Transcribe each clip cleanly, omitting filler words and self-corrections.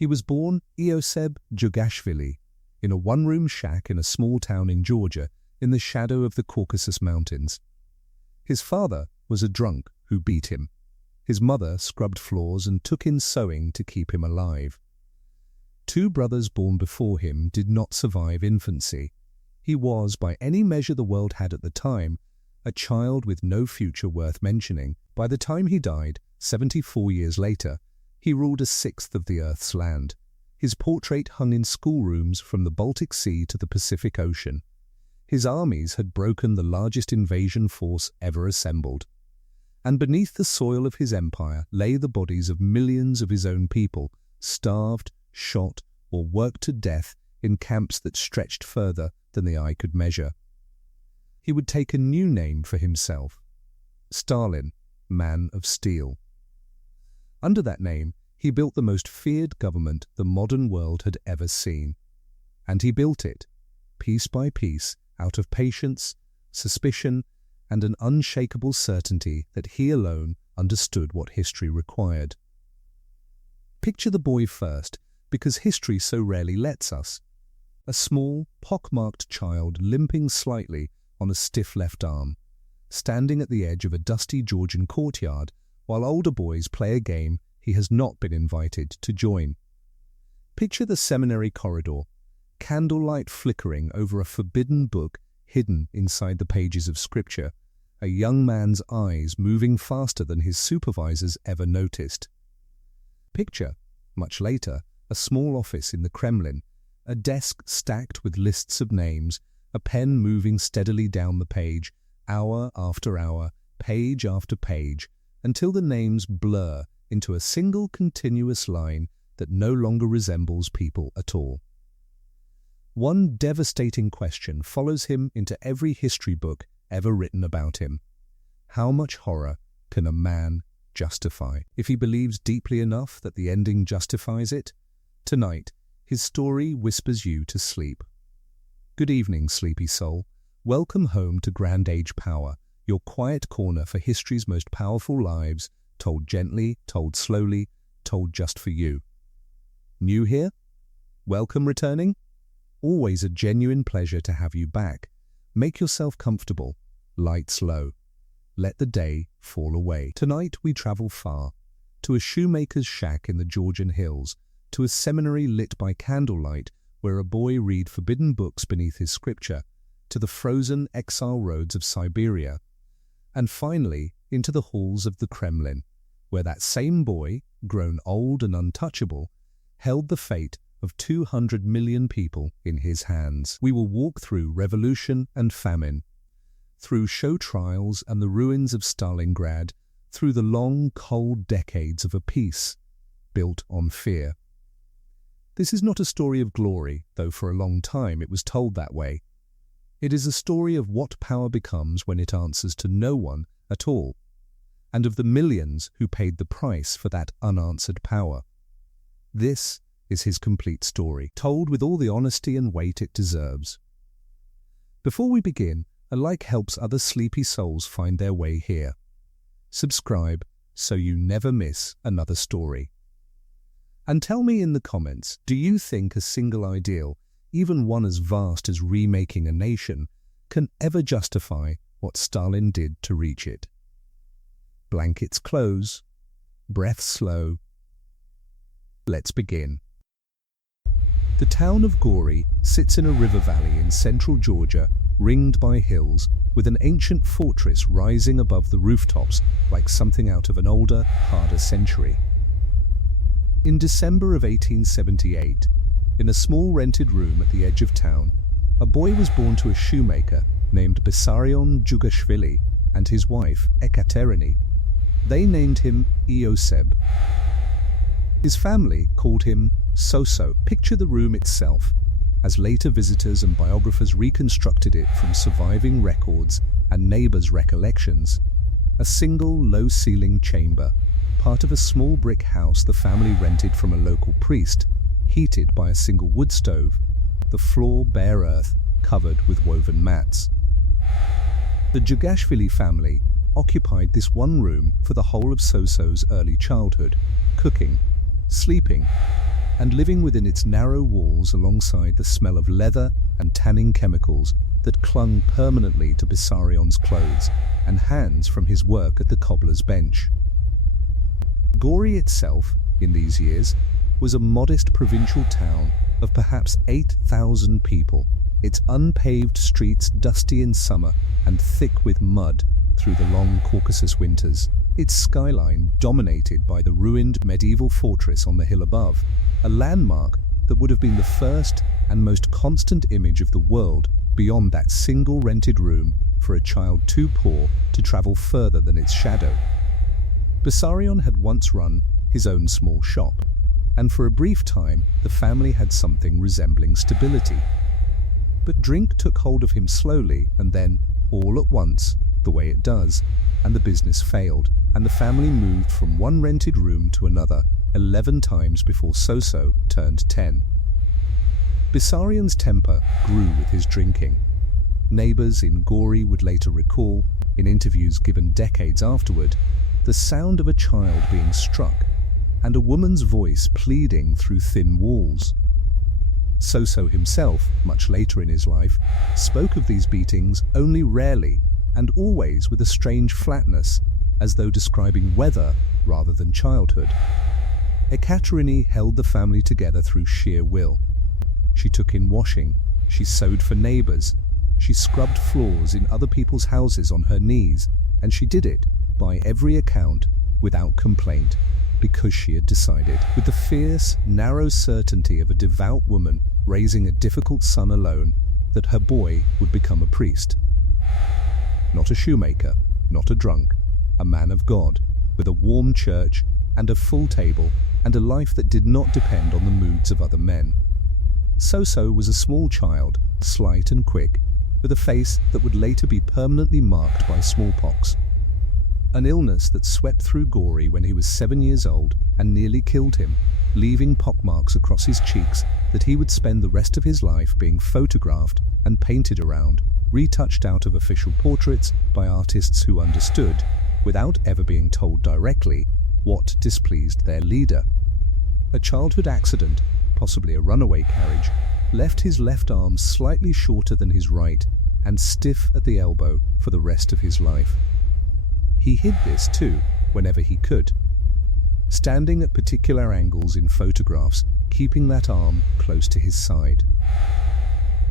He was born Ioseb Jughashvili in a one-room shack in a small town in Georgia in the shadow of the Caucasus Mountains. His father was a drunk who beat him. His mother scrubbed floors and took in sewing to keep him alive. Two brothers born before him did not survive infancy. He was, by any measure the world had at the time, a child with no future worth mentioning. By the time he died, 74 years later, he ruled a sixth of the Earth's land. His portrait hung in schoolrooms from the Baltic Sea to the Pacific Ocean. His armies had broken the largest invasion force ever assembled. And beneath the soil of his empire lay the bodies of millions of his own people, starved, shot, or worked to death in camps that stretched further than the eye could measure. He would take a new name for himself: Stalin, Man of Steel. Under that name, he built the most feared government the modern world had ever seen. And he built it, piece by piece, out of patience, suspicion, and an unshakable certainty that he alone understood what history required. Picture the boy first, because history so rarely lets us. A small, pock-marked child limping slightly on a stiff left arm, standing at the edge of a dusty Georgian courtyard while older boys play a game he has not been invited to join. Picture the seminary corridor, candlelight flickering over a forbidden book hidden inside the pages of scripture, a young man's eyes moving faster than his supervisors ever noticed. Picture, much later, a small office in the Kremlin, a desk stacked with lists of names, a pen moving steadily down the page, hour after hour, page after page, until the names blur into a single continuous line that no longer resembles people at all. One devastating question follows him into every history book ever written about him. How much horror can a man justify? If he believes deeply enough that the ending justifies it, tonight his story whispers you to sleep. Good evening, sleepy soul. Welcome home to Grand Age Power, your quiet corner for history's most powerful lives, told gently, told slowly, told just for you. New here? Welcome returning? Always a genuine pleasure to have you back. Make yourself comfortable. Lights low. Let the day fall away. Tonight we travel far, to a shoemaker's shack in the Georgian hills, to a seminary lit by candlelight where a boy read forbidden books beneath his scripture, to the frozen exile roads of Siberia, and finally into the halls of the Kremlin, where that same boy, grown old and untouchable, held the fate of 200 million people in his hands. We will walk through revolution and famine, through show trials and the ruins of Stalingrad, through the long, cold decades of a peace built on fear. This is not a story of glory, though for a long time it was told that way. It is a story of what power becomes when it answers to no one at all, and of the millions who paid the price for that unanswered power. This is his complete story, told with all the honesty and weight it deserves. Before we begin, a like helps other sleepy souls find their way here. Subscribe so you never miss another story. And tell me in the comments, do you think a single ideal, even one as vast as remaking a nation, can ever justify what Stalin did to reach it? Blankets close, breath slow. Let's begin. The town of Gori sits in a river valley in central Georgia, ringed by hills, with an ancient fortress rising above the rooftops like something out of an older, harder century. In December of 1878, in a small rented room at the edge of town, a boy was born to a shoemaker named Joseph Jughashvili and his wife, Ekaterina. They named him Ioseb. His family called him Soso. Picture the room itself, as later visitors and biographers reconstructed it from surviving records and neighbors' recollections. A single low-ceiling chamber, part of a small brick house the family rented from a local priest, heated by a single wood stove, the floor bare earth covered with woven mats. The Jughashvili family occupied this one room for the whole of Soso's early childhood, cooking, sleeping, and living within its narrow walls alongside the smell of leather and tanning chemicals that clung permanently to Bessarion's clothes and hands from his work at the cobbler's bench. Gori itself, in these years, was a modest provincial town of perhaps 8,000 people, its unpaved streets dusty in summer and thick with mud through the long Caucasus winters, its skyline dominated by the ruined medieval fortress on the hill above, a landmark that would have been the first and most constant image of the world beyond that single rented room for a child too poor to travel further than its shadow. Bessarion had once run his own small shop, and for a brief time the family had something resembling stability. But drink took hold of him slowly, and then, all at once, the way it does, and the business failed, and the family moved from one rented room to another 11 times before Soso turned 10. Bessarion's temper grew with his drinking. Neighbors in Gori would later recall, in interviews given decades afterward, the sound of a child being struck and a woman's voice pleading through thin walls. Soso himself, much later in his life, spoke of these beatings only rarely and always with a strange flatness, as though describing weather rather than childhood. Ekaterini held the family together through sheer will. She took in washing, she sewed for neighbors, she scrubbed floors in other people's houses on her knees, and she did it, by every account, without complaint, because she had decided, with the fierce, narrow certainty of a devout woman raising a difficult son alone, that her boy would become a priest. Not a shoemaker, not a drunk, a man of God, with a warm church and a full table and a life that did not depend on the moods of other men. Soso was a small child, slight and quick, with a face that would later be permanently marked by smallpox. An illness that swept through Gori when he was 7 years old and nearly killed him, leaving pockmarks across his cheeks that he would spend the rest of his life being photographed and painted around, retouched out of official portraits by artists who understood, without ever being told directly, what displeased their leader. A childhood accident, possibly a runaway carriage, left his left arm slightly shorter than his right and stiff at the elbow for the rest of his life. He hid this too, whenever he could, standing at particular angles in photographs, keeping that arm close to his side.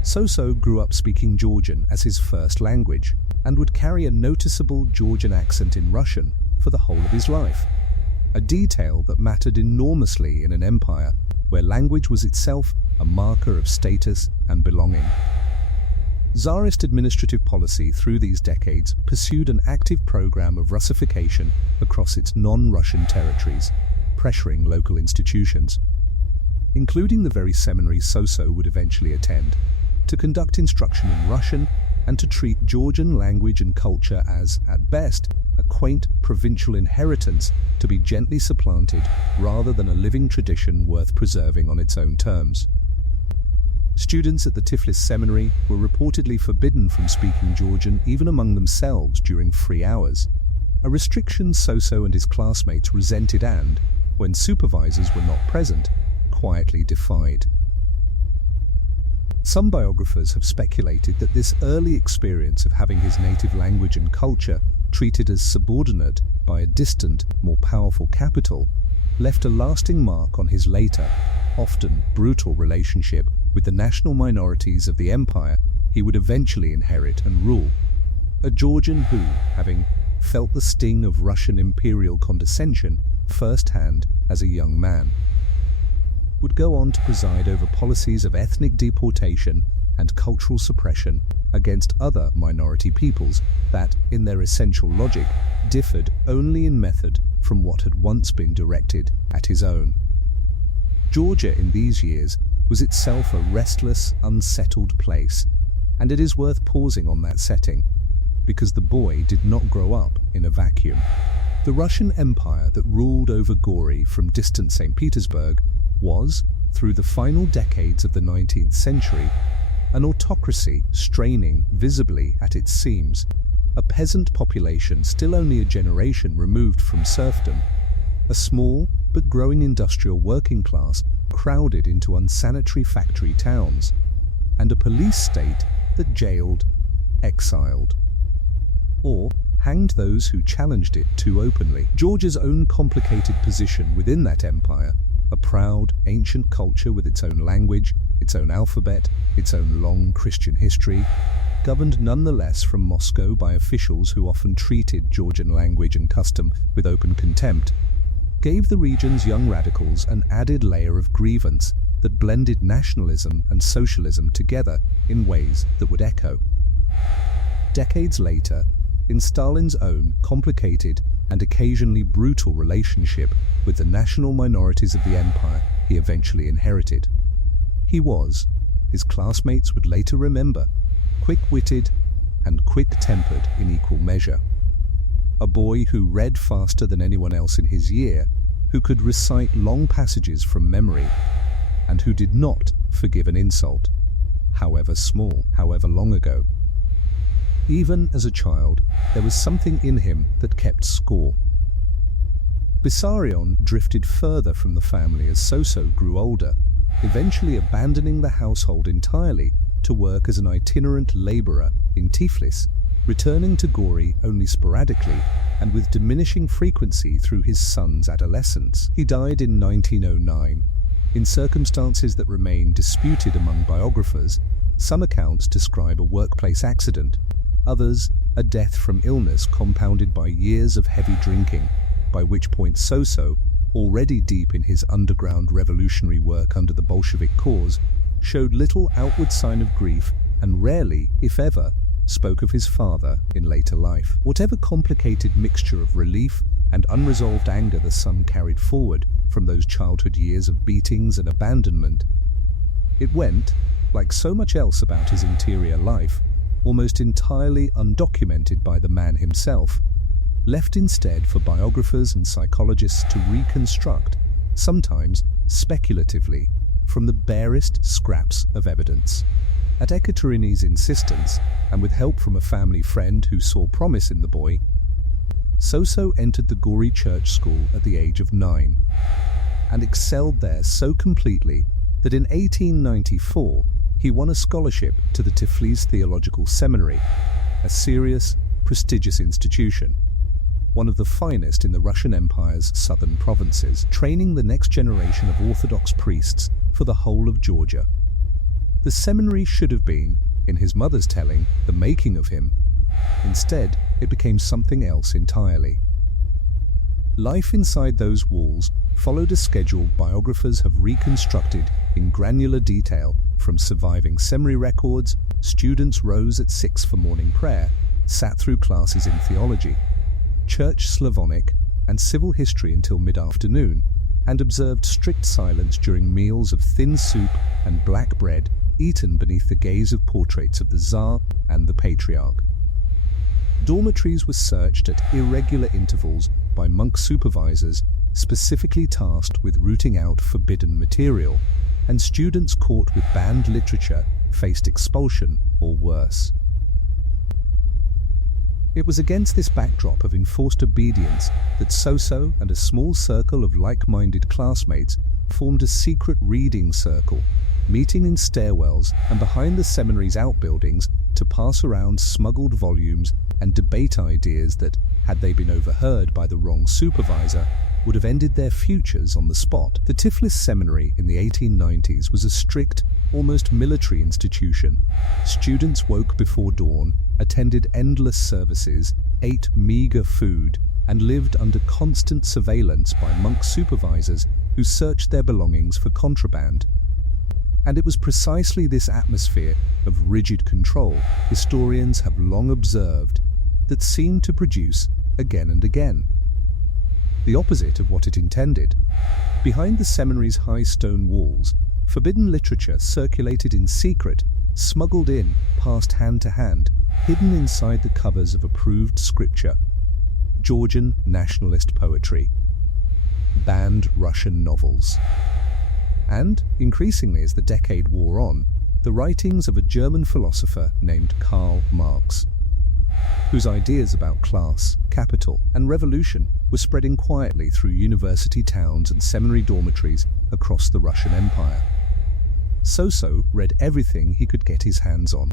Soso grew up speaking Georgian as his first language, and would carry a noticeable Georgian accent in Russian for the whole of his life, a detail that mattered enormously in an empire where language was itself a marker of status and belonging. Tsarist administrative policy through these decades pursued an active program of Russification across its non-Russian territories, pressuring local institutions, including the very seminary Soso would eventually attend, to conduct instruction in Russian and to treat Georgian language and culture as, at best, a quaint provincial inheritance to be gently supplanted rather than a living tradition worth preserving on its own terms. Students at the Tiflis Seminary were reportedly forbidden from speaking Georgian even among themselves during free hours, a restriction Soso and his classmates resented and, when supervisors were not present, quietly defied. Some biographers have speculated that this early experience of having his native language and culture treated as subordinate by a distant, more powerful capital left a lasting mark on his later, often brutal relationship with the national minorities of the empire he would eventually inherit and rule. A Georgian who, having felt the sting of Russian imperial condescension firsthand as a young man, would go on to preside over policies of ethnic deportation and cultural suppression against other minority peoples that, in their essential logic, differed only in method from what had once been directed at his own. Georgia in these years was itself a restless, unsettled place, and it is worth pausing on that setting, because the boy did not grow up in a vacuum. The Russian Empire that ruled over Gori from distant St. Petersburg was, through the final decades of the 19th century, an autocracy straining visibly at its seams, a peasant population still only a generation removed from serfdom, a small but growing industrial working class crowded into unsanitary factory towns, and a police state that jailed, exiled, or hanged those who challenged it too openly. Georgia's own complicated position within that empire, a proud, ancient culture with its own language, its own alphabet, its own long Christian history, governed nonetheless from Moscow by officials who often treated Georgian language and custom with open contempt, gave the region's young radicals an added layer of grievance that blended nationalism and socialism together in ways that would echo. Decades later, in Stalin's own complicated and occasionally brutal relationship with the national minorities of the empire he eventually inherited, he was, his classmates would later remember, quick-witted and quick-tempered in equal measure. A boy who read faster than anyone else in his year, who could recite long passages from memory, and who did not forgive an insult, however small, however long ago. Even as a child, there was something in him that kept score. Vissarion drifted further from the family as Soso grew older, eventually abandoning the household entirely to work as an itinerant laborer in Tiflis, returning to Gori only sporadically and with diminishing frequency through his son's adolescence. He died in 1909, in circumstances that remain disputed among biographers. Some accounts describe a workplace accident, others a death from illness compounded by years of heavy drinking, by which point Soso, already deep in his underground revolutionary work under the Bolshevik cause, showed little outward sign of grief and rarely, if ever, spoke of his father in later life. Whatever complicated mixture of relief and unresolved anger the son carried forward from those childhood years of beatings and abandonment, it went, like so much else about his interior life, almost entirely undocumented by the man himself, left instead for biographers and psychologists to reconstruct, sometimes speculatively, from the barest scraps of evidence. At Ekaterini's insistence, and with help from a family friend who saw promise in the boy, Soso entered the Gori church school at the age of 9, and excelled there so completely that in 1894 he won a scholarship to the Tiflis Theological Seminary, a serious, prestigious institution, one of the finest in the Russian Empire's southern provinces, training the next generation of Orthodox priests for the whole of Georgia. The seminary should have been, in his mother's telling, the making of him. Instead, it became something else entirely. Life inside those walls followed a schedule biographers have reconstructed in granular detail. From surviving seminary records, students rose at 6 for morning prayer, sat through classes in theology, church Slavonic, and civil history until mid-afternoon, and observed strict silence during meals of thin soup and black bread eaten beneath the gaze of portraits of the Tsar and the Patriarch. Dormitories were searched at irregular intervals by monk supervisors specifically tasked with rooting out forbidden material, and students caught with banned literature faced expulsion or worse. It was against this backdrop of enforced obedience that Soso and a small circle of like-minded classmates formed a secret reading circle, meeting in stairwells and behind the seminary's outbuildings to pass around smuggled volumes and debate ideas that, had they been overheard by the wrong supervisor, would have ended their futures on the spot. The Tiflis Seminary in the 1890s was a strict, almost military institution. Students woke before dawn, attended endless services, ate meager food, and lived under constant surveillance by monk supervisors who searched their belongings for contraband. And it was precisely this atmosphere of rigid control historians have long observed that seemed to produce, again and again, the opposite of what it intended. Behind the seminary's high stone walls, forbidden literature circulated in secret, smuggled in, passed hand to hand, hidden inside the covers of approved scripture, Georgian nationalist poetry, banned Russian novels, and, increasingly as the decade wore on, the writings of a German philosopher named Karl Marx. whose ideas about class, capital, and revolution were spreading quietly through university towns and seminary dormitories across the Russian Empire. So read everything he could get his hands on.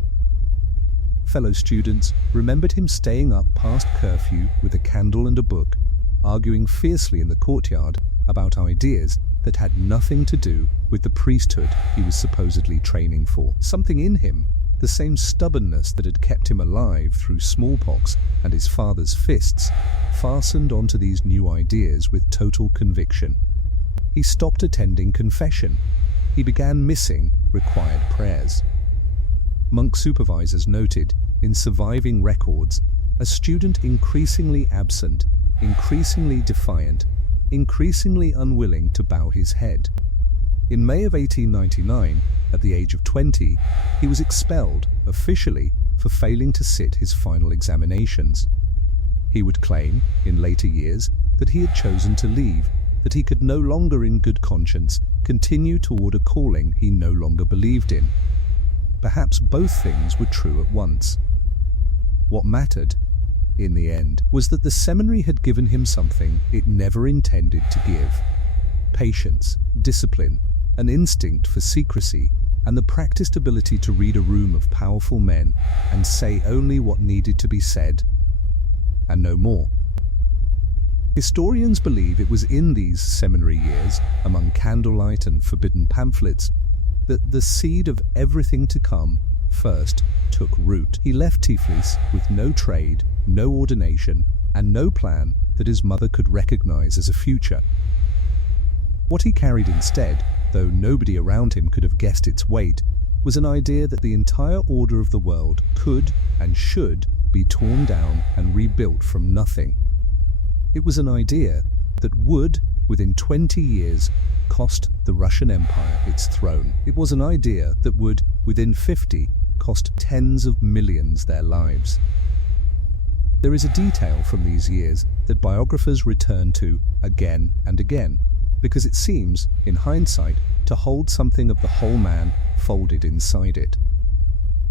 Fellow students remembered him staying up past curfew with a candle and a book, arguing fiercely in the courtyard about ideas that had nothing to do with the priesthood he was supposedly training for. Something in him, the same stubbornness that had kept him alive through smallpox and his father's fists, fastened onto these new ideas with total conviction. He stopped attending confession. He began missing required prayers. Monk supervisors noted, in surviving records, a student increasingly absent, increasingly defiant, increasingly unwilling to bow his head. In May of 1899, at the age of 20, he was expelled, officially, for failing to sit his final examinations. He would claim, in later years, that he had chosen to leave, that he could no longer in good conscience continue toward a calling he no longer believed in. Perhaps both things were true at once. What mattered, in the end, was that the seminary had given him something it never intended to give: patience, discipline, an instinct for secrecy, and the practiced ability to read a room of powerful men and say only what needed to be said, and no more. Historians believe it was in these seminary years, among candlelight and forbidden pamphlets, that the seed of everything to come first took root. He left Tiflis with no trade, no ordination, and no plan that his mother could recognize as a future. What he carried instead, though nobody around him could have guessed its weight, was an idea that the entire order of the world could and should be torn down and rebuilt from nothing. It was an idea that would, within 20 years, cost the Russian Empire its throne. It was an idea that would, within 50, cost tens of millions their lives. There is a detail from these years that biographers return to again and again, because it seems, in hindsight, to hold something of the whole man folded inside it.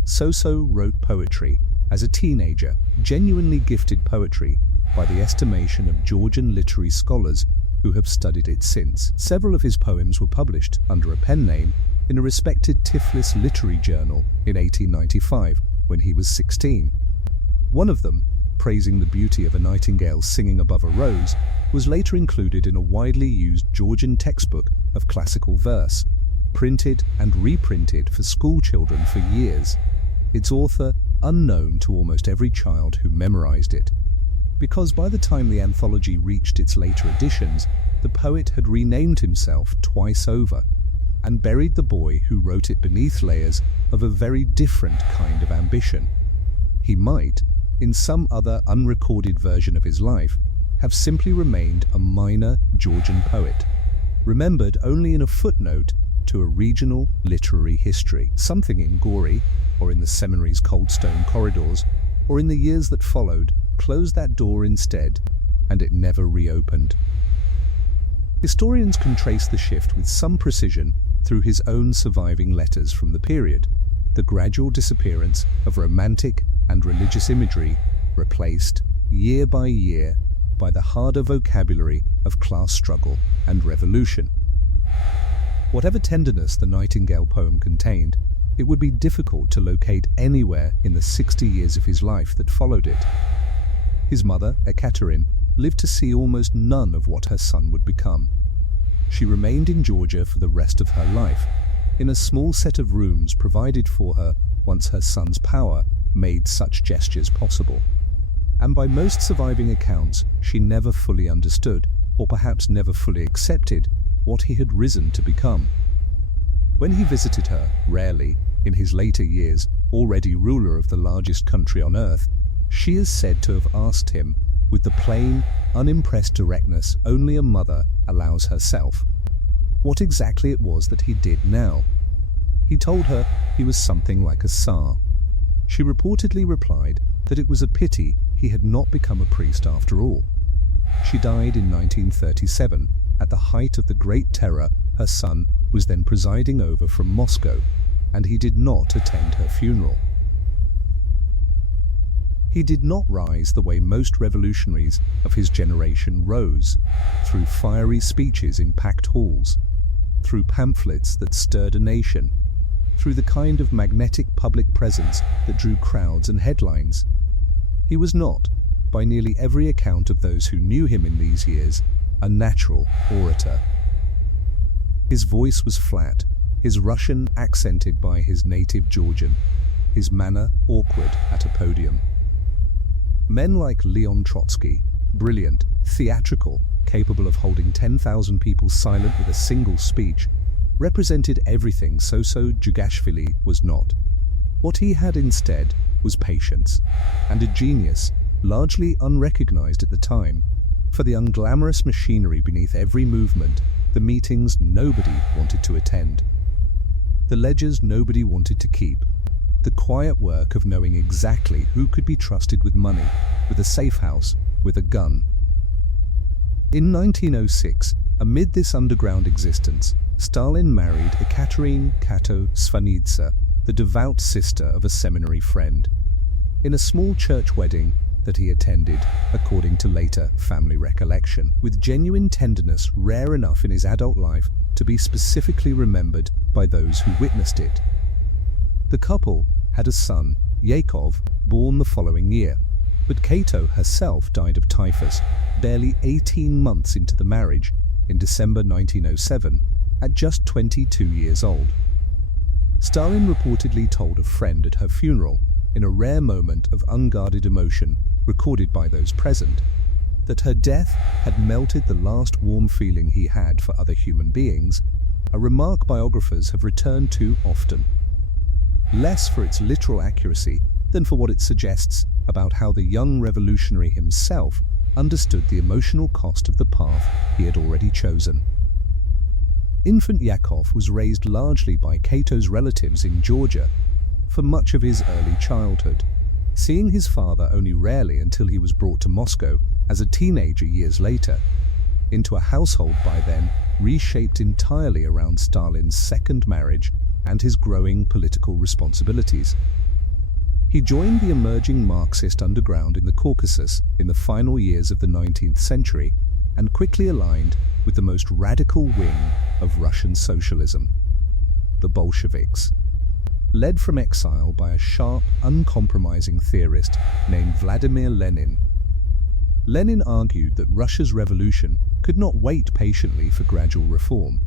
So wrote poetry as a teenager, genuinely gifted poetry by the estimation of Georgian literary scholars who have studied it since. Several of his poems were published under a pen name in a respected Tiflis literary journal in 1895, when he was 16. One of them, praising the beauty of a nightingale singing above a rose, was later included in a widely used Georgian textbook of classical verse, printed and reprinted for school children for years, its author unknown to almost every child who memorized it. Because by the time the anthology reached its later editions, the poet had renamed himself twice over, and buried the boy who wrote it beneath layers of a very different kind of ambition. He might, in some other unrecorded version of his life, have simply remained a minor Georgian poet, remembered only in a footnote to a regional literary history. Something in Gori, or in the seminary's cold stone corridors, or in the years that followed, closed that door instead, and it never reopened. Historians can trace the shift with some precision through his own surviving letters from the period, the gradual disappearance of romantic and religious imagery replaced, year by year, by the harder vocabulary of class struggle and revolution. Whatever tenderness the Nightingale poem contained, it would be difficult to locate anywhere in the 60 years of his life that followed it. His mother, Ekaterine, lived to see almost none of what her son would become. She remained in Georgia for the rest of her life, in a small set of rooms provided for her once her son's power made such gestures possible. And by most surviving accounts, she never fully understood, or perhaps never fully accepted, what he had risen to become. When he visited her, rarely, in his later years, already ruler of the largest country on earth, she is said to have asked him, with the plain, unimpressed directness only a mother allows herself, what exactly it was that he did now. He told her he was something like a Tsar. She reportedly replied that it was a pity he had not become a priest after all. She died in 1937, at the height of the Great Terror her son was then presiding over from Moscow, and he did not attend her funeral. He did not rise the way most revolutionaries of his generation rose, through fiery speeches in packed halls, through pamphlets that stirred a nation, through the kind of magnetic public presence that drew crowds and headlines. He was not, by nearly every account of those who knew him in these years, a natural orator. His voice was flat, his Russian accented by his native Georgian, his manner awkward at a podium. Men like Leon Trotsky, brilliant, theatrical, capable of holding 10,000 people silent with a single speech, represented everything Joseph Jughashvili was not. What he had instead was patience, and a genius, largely unrecognized at the time, for the unglamorous machinery beneath every movement, the meetings nobody wanted to attend, the ledgers nobody wanted to keep, the quiet work of knowing exactly who could be trusted with money, with a safe house, with a gun. In 1906, amid this underground existence, Stalin married Ekaterina Kato Svanidze, the devout sister of a seminary friend, in a small church wedding that he attended, according to later family recollection, with genuine tenderness rare enough in his adult life to be specifically remembered by those who witnessed it. The couple had a son, Yakov, born the following year, but Kato herself died of typhus barely 18 months into the marriage, in December 1907, at just 22 years old. Stalin reportedly told a friend at her funeral, in a rare moment of unguarded emotion recorded by those present, that her death had melted the last warm feeling he had for other human beings, a remark biographers have returned to often, less for its literal accuracy than for what it suggests about how the young revolutionary himself understood the emotional cost of the path he had already chosen. Infant Yakov was raised largely by Kato's relatives in Georgia for much of his early childhood, seeing his father only rarely until he was brought to Moscow as a teenager years later, into a household by then reshaped entirely around Stalin's second marriage and his growing political responsibilities. He joined the emerging Marxist underground in the Caucasus in the final years of the 19th century and quickly aligned with the most radical wing of Russian socialism, the Bolsheviks. Led from exile by a sharp, uncompromising theorist named Vladimir Lenin. Lenin argued that Russia's revolution could not wait patiently for gradual reform,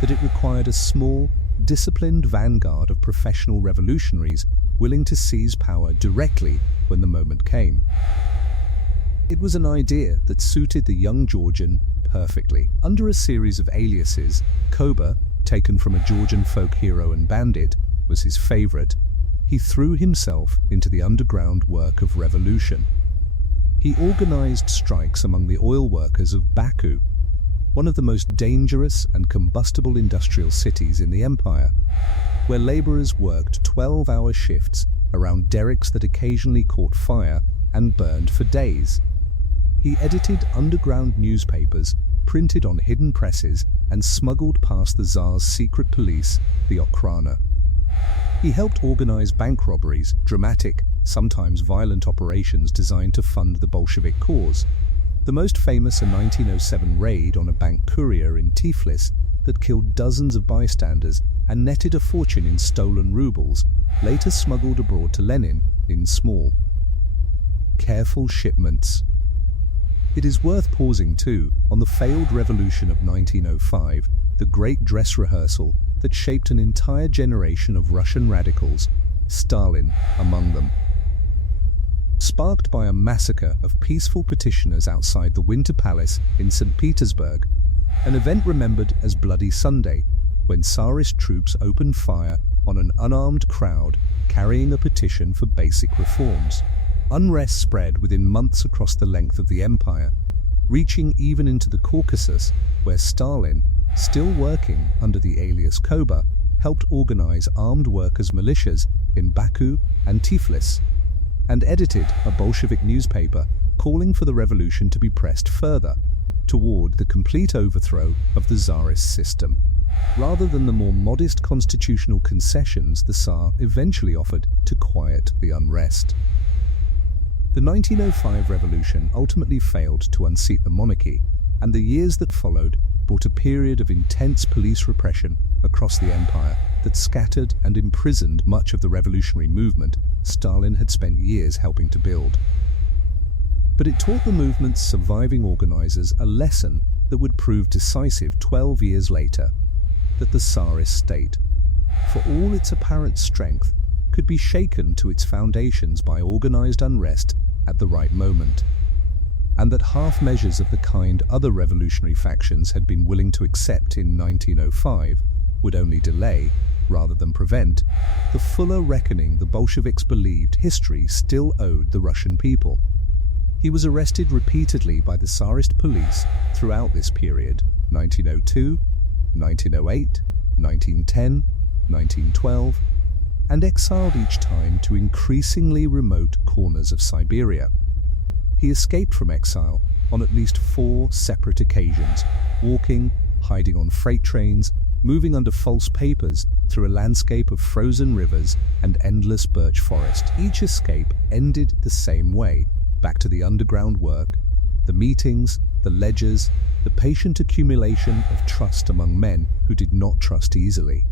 that it required a small, disciplined vanguard of professional revolutionaries willing to seize power directly when the moment came. It was an idea that suited the young Georgian perfectly. Under a series of aliases, Koba, taken from a Georgian folk hero and bandit, was his favorite. He threw himself into the underground work of revolution. He organized strikes among the oil workers of Baku, one of the most dangerous and combustible industrial cities in the empire, where laborers worked 12-hour shifts around derricks that occasionally caught fire and burned for days. He edited underground newspapers, printed on hidden presses, and smuggled past the Tsar's secret police, the Okhrana. He helped organize bank robberies, dramatic, sometimes violent operations designed to fund the Bolshevik cause. The most famous a 1907 raid on a bank courier in Tiflis that killed dozens of bystanders and netted a fortune in stolen rubles, later smuggled abroad to Lenin in small, careful shipments. It is worth pausing too on the failed revolution of 1905, the great dress rehearsal that shaped an entire generation of Russian radicals, Stalin among them. Sparked by a massacre of peaceful petitioners outside the Winter Palace in St. Petersburg, an event remembered as Bloody Sunday, when Tsarist troops opened fire on an unarmed crowd carrying a petition for basic reforms. Unrest spread within months across the length of the empire, reaching even into the Caucasus, where Stalin, still working under the alias Koba, helped organize armed workers' militias in Baku and Tiflis, and edited a Bolshevik newspaper calling for the revolution to be pressed further toward the complete overthrow of the Tsarist system, rather than the more modest constitutional concessions the Tsar eventually offered to quiet the unrest. The 1905 revolution ultimately failed to unseat the monarchy, and the years that followed brought a period of intense police repression across the empire that scattered and imprisoned much of the revolutionary movement Stalin had spent years helping to build. But it taught the movement's surviving organizers a lesson that would prove decisive 12 years later, that the Tsarist state, for all its apparent strength, could be shaken to its foundations by organized unrest at the right moment, and that half measures of the kind other revolutionary factions had been willing to accept in 1905 would only delay, rather than prevent, the fuller reckoning the Bolsheviks believed history still owed the Russian people. He was arrested repeatedly by the Tsarist police throughout this period, 1902, 1908, 1910, 1912, and exiled each time to increasingly remote corners of Siberia. He escaped from exile on at least 4 separate occasions, walking, hiding on freight trains, moving under false papers through a landscape of frozen rivers and endless birch forest. Each escape ended the same way, back to the underground work, the meetings, the ledgers, the patient accumulation of trust among men who did not trust easily.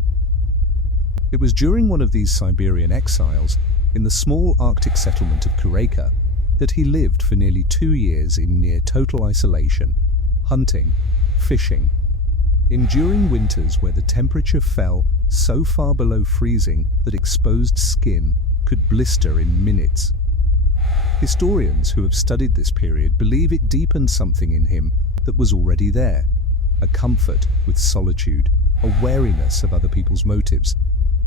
It was during one of these Siberian exiles, in the small Arctic settlement of Kureka, that he lived for nearly 2 years in near total isolation, hunting, fishing, enduring winters where the temperature fell so far below freezing that exposed skin could blister in minutes. Historians who have studied this period believe it deepened something in him that was already there, a comfort with solitude, a wariness of other people's motives,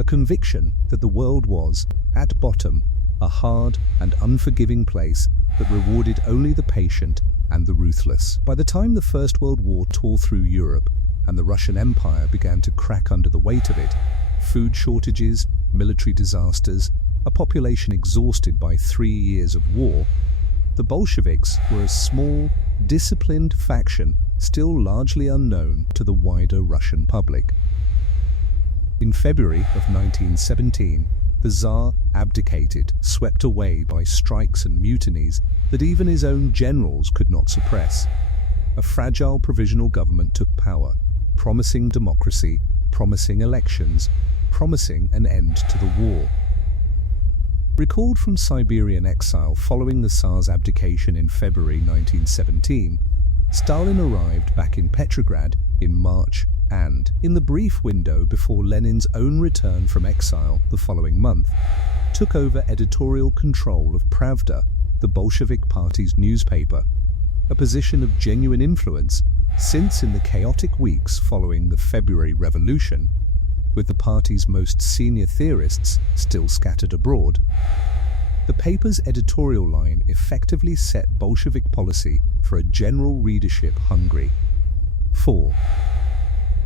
a conviction that the world was, at bottom, a hard and unforgiving place that rewarded only the patient and the ruthless. By the time the First World War tore through Europe and the Russian Empire began to crack under the weight of it, food shortages, military disasters, a population exhausted by 3 years of war, the Bolsheviks were a small, disciplined faction still largely unknown to the wider Russian public. In February of 1917, the Tsar abdicated, swept away by strikes and mutinies that even his own generals could not suppress. A fragile provisional government took power, promising democracy, promising elections, promising an end to the war. Recalled from Siberian exile following the Tsar's abdication in February 1917, Stalin arrived back in Petrograd in March and, in the brief window before Lenin's own return from exile the following month, took over editorial control of Pravda, the Bolshevik party's newspaper, a position of genuine influence since in the chaotic weeks following the February Revolution, with the party's most senior theorists still scattered abroad, the paper's editorial line effectively set Bolshevik policy for a general readership hungry. 4.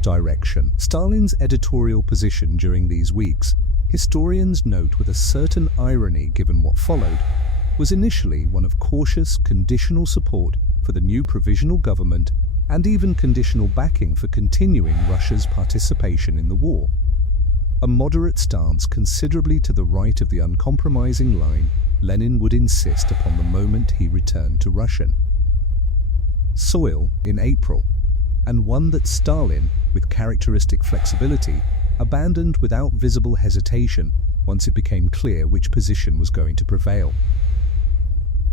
Direction. Stalin's editorial position during these weeks, historians note with a certain irony given what followed, was initially one of cautious, conditional support for the new provisional government and even conditional backing for continuing Russia's participation in the war. A moderate stance considerably to the right of the uncompromising line Lenin would insist upon the moment he returned to Russian soil in April, and one that Stalin, with characteristic flexibility, abandoned without visible hesitation once it became clear which position was going to prevail.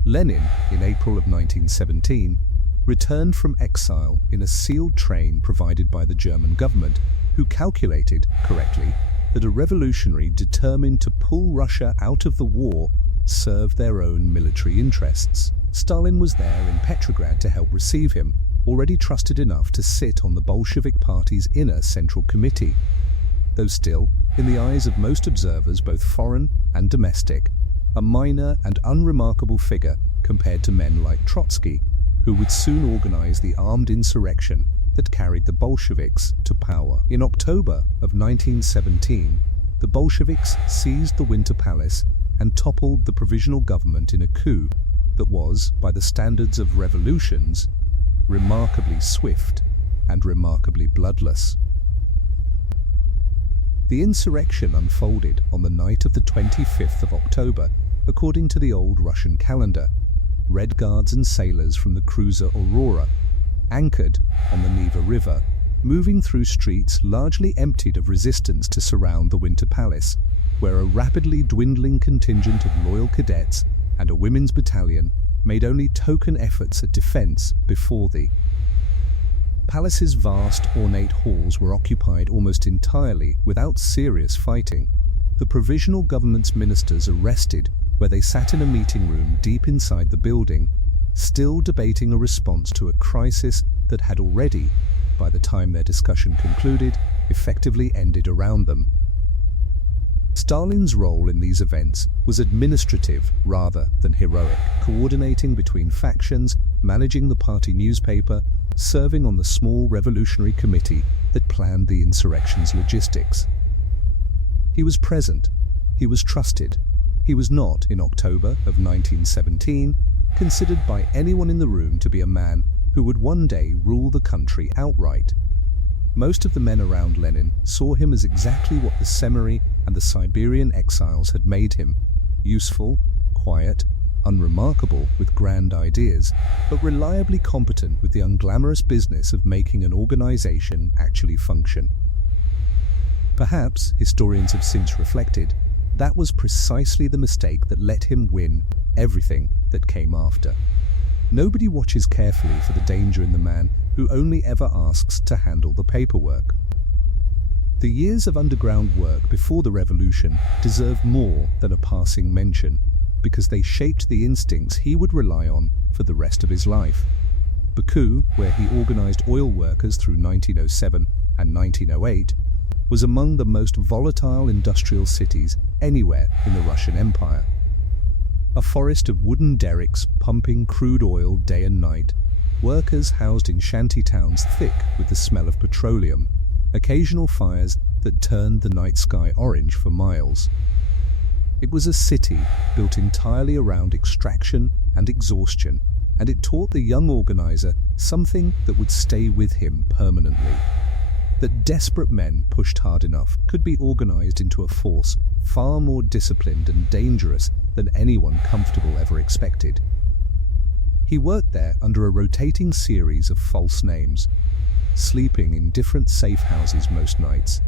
Lenin, in April of 1917, returned from exile in a sealed train provided by the German government, who calculated, correctly, that a revolutionary determined to pull Russia out of the war served their own military interests. Stalin was there in Petrograd to help receive him, already trusted enough to sit on the Bolshevik Party's inner Central Committee, though still, in the eyes of most observers both foreign and domestic, a minor and unremarkable figure compared to men like Trotsky, who would soon organize the armed insurrection that carried the Bolsheviks to power. In October of 1917, the Bolsheviks seized the Winter Palace and toppled the provisional government in a coup that was, by the standards of revolutions, remarkably swift and remarkably bloodless. The insurrection unfolded on the night of the 25th of October according to the old Russian calendar. Red Guards and sailors from the cruiser Aurora, anchored on the Neva River, moving through streets largely emptied of resistance to surround the Winter Palace, where a rapidly dwindling contingent of loyal cadets and a women's battalion made only token efforts at defense before the palace's vast, ornate halls were occupied almost entirely without serious fighting. The provisional government's ministers arrested where they sat in a meeting room deep inside the building, still debating a response to a crisis that had already, by the time their discussion concluded, effectively ended around them. Stalin's role in these events was administrative rather than heroic, coordinating between factions, managing the party newspaper, serving on the small revolutionary committee that planned the insurrection's logistics. He was present, he was trusted, he was not, in October of 1917, considered by anyone in the room to be a man who would one day rule the country outright. Most of the men around Lenin saw him as exactly what the Seminary and the Siberian exiles had made him: useful, quiet, unremarkable with grand ideas, but reliably competent with the unglamorous business of making an organization actually function. Perhaps, historians have since reflected, that was precisely the mistake that let him win everything that came after. Nobody watches carefully for the danger in the man who only ever asks to handle the paperwork. The years of underground work before the revolution deserve more than a passing mention, because they shaped the instincts he would rely on for the rest of his life. Baku, where he organized oil workers through 1907 and 1908, was among the most volatile industrial cities anywhere in the Russian Empire. A forest of wooden derricks pumping crude oil day and night, workers housed in shanty towns thick with the smell of petroleum, occasional fires that turned the night sky orange for miles. It was a city built entirely around extraction and exhaustion, and it taught the young organizer something that would stay with him permanently: that desperate men pushed hard enough could be organized into a force far more disciplined and dangerous than anyone comfortable ever expected. He worked there under a rotating series of false names, sleeping in different safe houses most nights,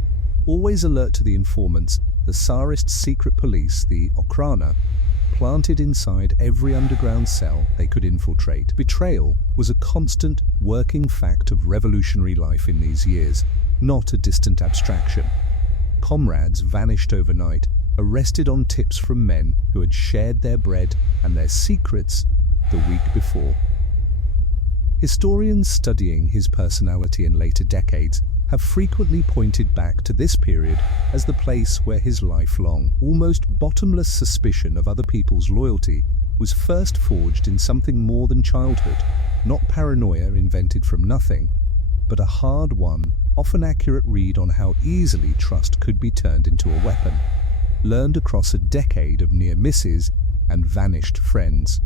always alert to the informants, the Tsarist secret police, the Okhrana, planted inside every underground cell they could infiltrate. Betrayal was a constant, working fact of revolutionary life in these years, not a distant abstraction. Comrades vanished overnight, arrested on tips from men who had shared their bread and their secrets the week before. Historians studying his personality in later decades have frequently pointed back to this period as the place where his lifelong, almost bottomless suspicion of other people's loyalty was first forged in something more than childhood, not paranoia invented from nothing, but a hard-won, often accurate read on how easily trust could be turned into a weapon, learned across a decade of near misses and vanished friends.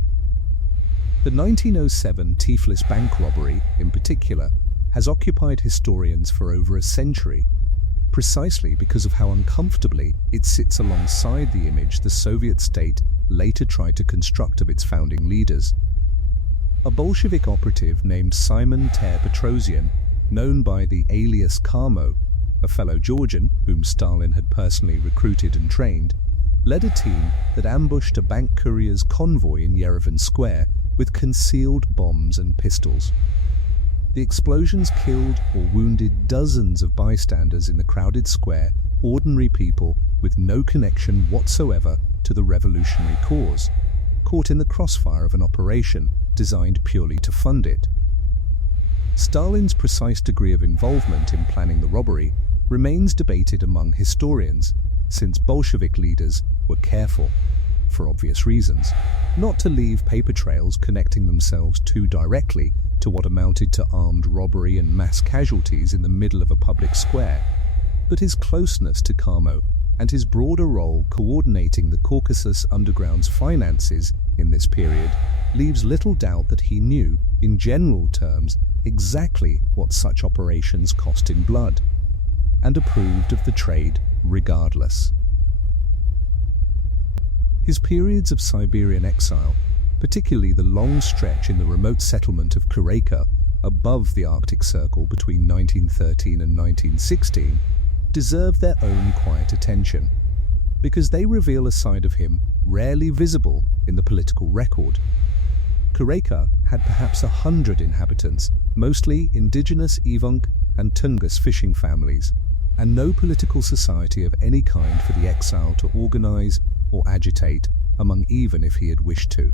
The 1907 Tiflis bank robbery, in particular, has occupied historians for over a century, precisely because of how uncomfortably it sits alongside the image the Soviet state later tried to construct of its founding leaders. A Bolshevik operative named Simon Ter-Petrosian, known by the alias Karmo, a fellow Georgian whom Stalin had personally recruited and trained, led a team that ambushed a bank courier's convoy in Yerevan Square with concealed bombs and pistols. The explosions killed or wounded dozens of bystanders in the crowded square, ordinary people with no connection whatsoever to the revolutionary cause, caught in the crossfire of an operation designed purely to fund it. Stalin's precise degree of involvement in planning the robbery remains debated among historians, since Bolshevik leaders were careful, for obvious reasons, not to leave paper trails connecting themselves too directly to what amounted to armed robbery and mass casualties in the middle of a public square, but his closeness to Karmo and his broader role coordinating the Caucasus Underground's finances in this period leaves little doubt that he knew, in general terms, exactly what such operations cost in blood, and approved of the trade regardless. His periods of Siberian exile, particularly the long stretch in the remote settlement of Kureka above the Arctic Circle between 1913 and 1916, deserve their own quiet attention, because they reveal a side of him rarely visible in the political record. Kureka had perhaps 100 inhabitants, mostly indigenous Evunk and Tungus fishing families, and no political society of any kind for the exile to organize or agitate among, even if he had wished to.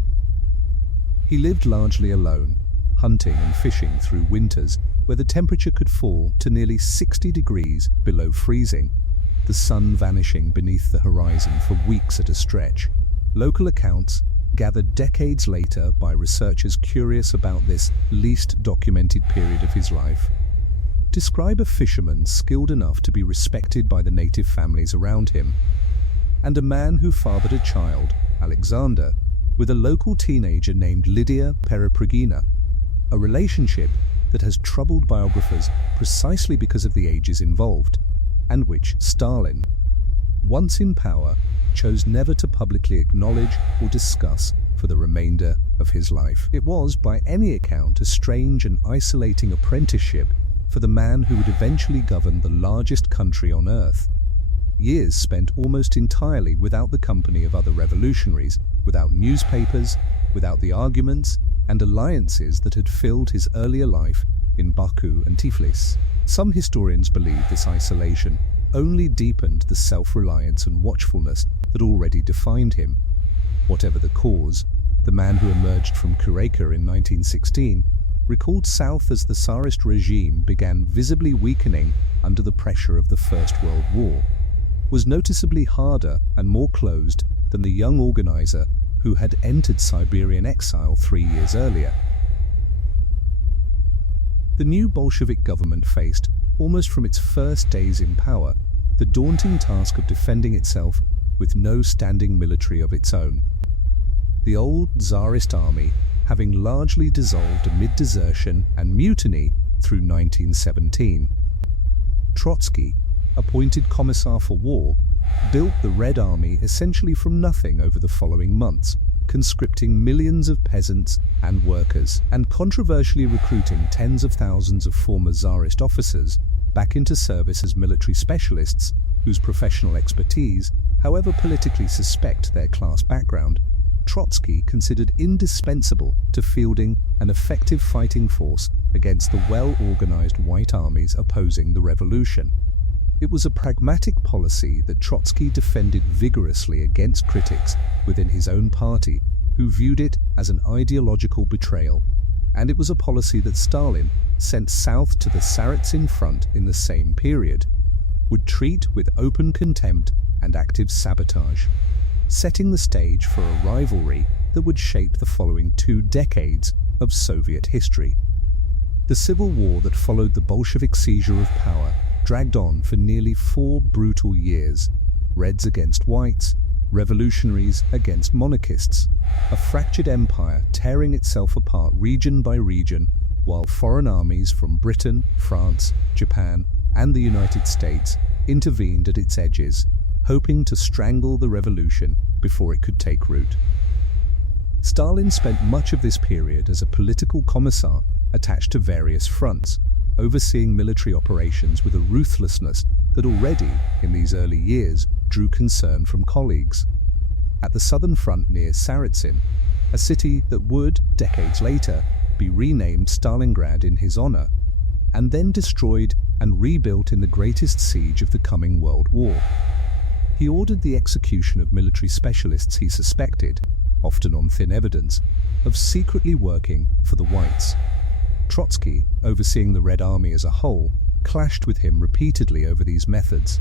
He lived largely alone, hunting and fishing through winters where the temperature could fall to nearly 60 degrees below freezing, the sun vanishing beneath the horizon for weeks at a stretch. Local accounts, gathered decades later by researchers curious about this least documented period of his life, describe a fisherman skilled enough to be respected by the native families around him, and a man who fathered a child, Alexander, with a local teenager named Lydia Pereprigina, a relationship that has troubled biographers precisely because of the ages involved, and which Stalin, once in power, chose never to publicly acknowledge or discuss for the remainder of his life. It was, by any account, a strange and isolating apprenticeship for the man who would eventually govern the largest country on earth. Years spent almost entirely without the company of other revolutionaries, without newspapers, without the arguments and alliances that had filled his earlier life in Baku and Tiflis. Some historians believe this isolation only deepened the self-reliance and watchfulness that already defined him. Whatever the cause, the man who emerged from Kureka in 1916 recalled South as the Tsarist regime began visibly weakening under the pressure of the First World War, was noticeably harder and more closed than the young organizer who had entered Siberian exile 3 years earlier. The new Bolshevik government faced, almost from its first days in power, the daunting task of defending itself with no standing military of its own. The old Tsarist army, having largely dissolved amid desertion and mutiny through 1917. Trotsky, appointed Commissar for War, built the Red Army essentially from nothing over the following months, conscripting millions of peasants and workers, and controversially recruiting tens of thousands of former Tsarist officers back into service as military specialists whose professional expertise, however politically suspect their class background, Trotsky considered indispensable to fielding an effective fighting force against the well-organized white armies opposing the revolution. It was a pragmatic policy that Trotsky defended vigorously against critics within his own party who viewed it as an ideological betrayal, and it was a policy that Stalin, sent south to the Tsaritsyn front in the same period, would treat with open contempt and active sabotage, setting the stage for a rivalry that would shape the following 2 decades of Soviet history. The civil war that followed the Bolshevik seizure of power dragged on for nearly 4 brutal years, Reds against Whites, revolutionaries against monarchists, a fractured empire tearing itself apart region by region, while foreign armies from Britain, France, Japan, and the United States intervened at its edges, hoping to strangle the revolution before it could take root. Stalin spent much of this period as a political commissar attached to various fronts, overseeing military operations with a ruthlessness that already, in these early years, drew concern from colleagues. At the southern front near Tsaritsyn, a city that would, decades later, be renamed Stalingrad in his honor, and then destroyed and rebuilt in the greatest siege of the coming World War. He ordered the execution of military specialists he suspected, often on thin evidence, of secretly working for the Whites. Trotsky, overseeing the Red Army as a whole, clashed with him repeatedly over these methods.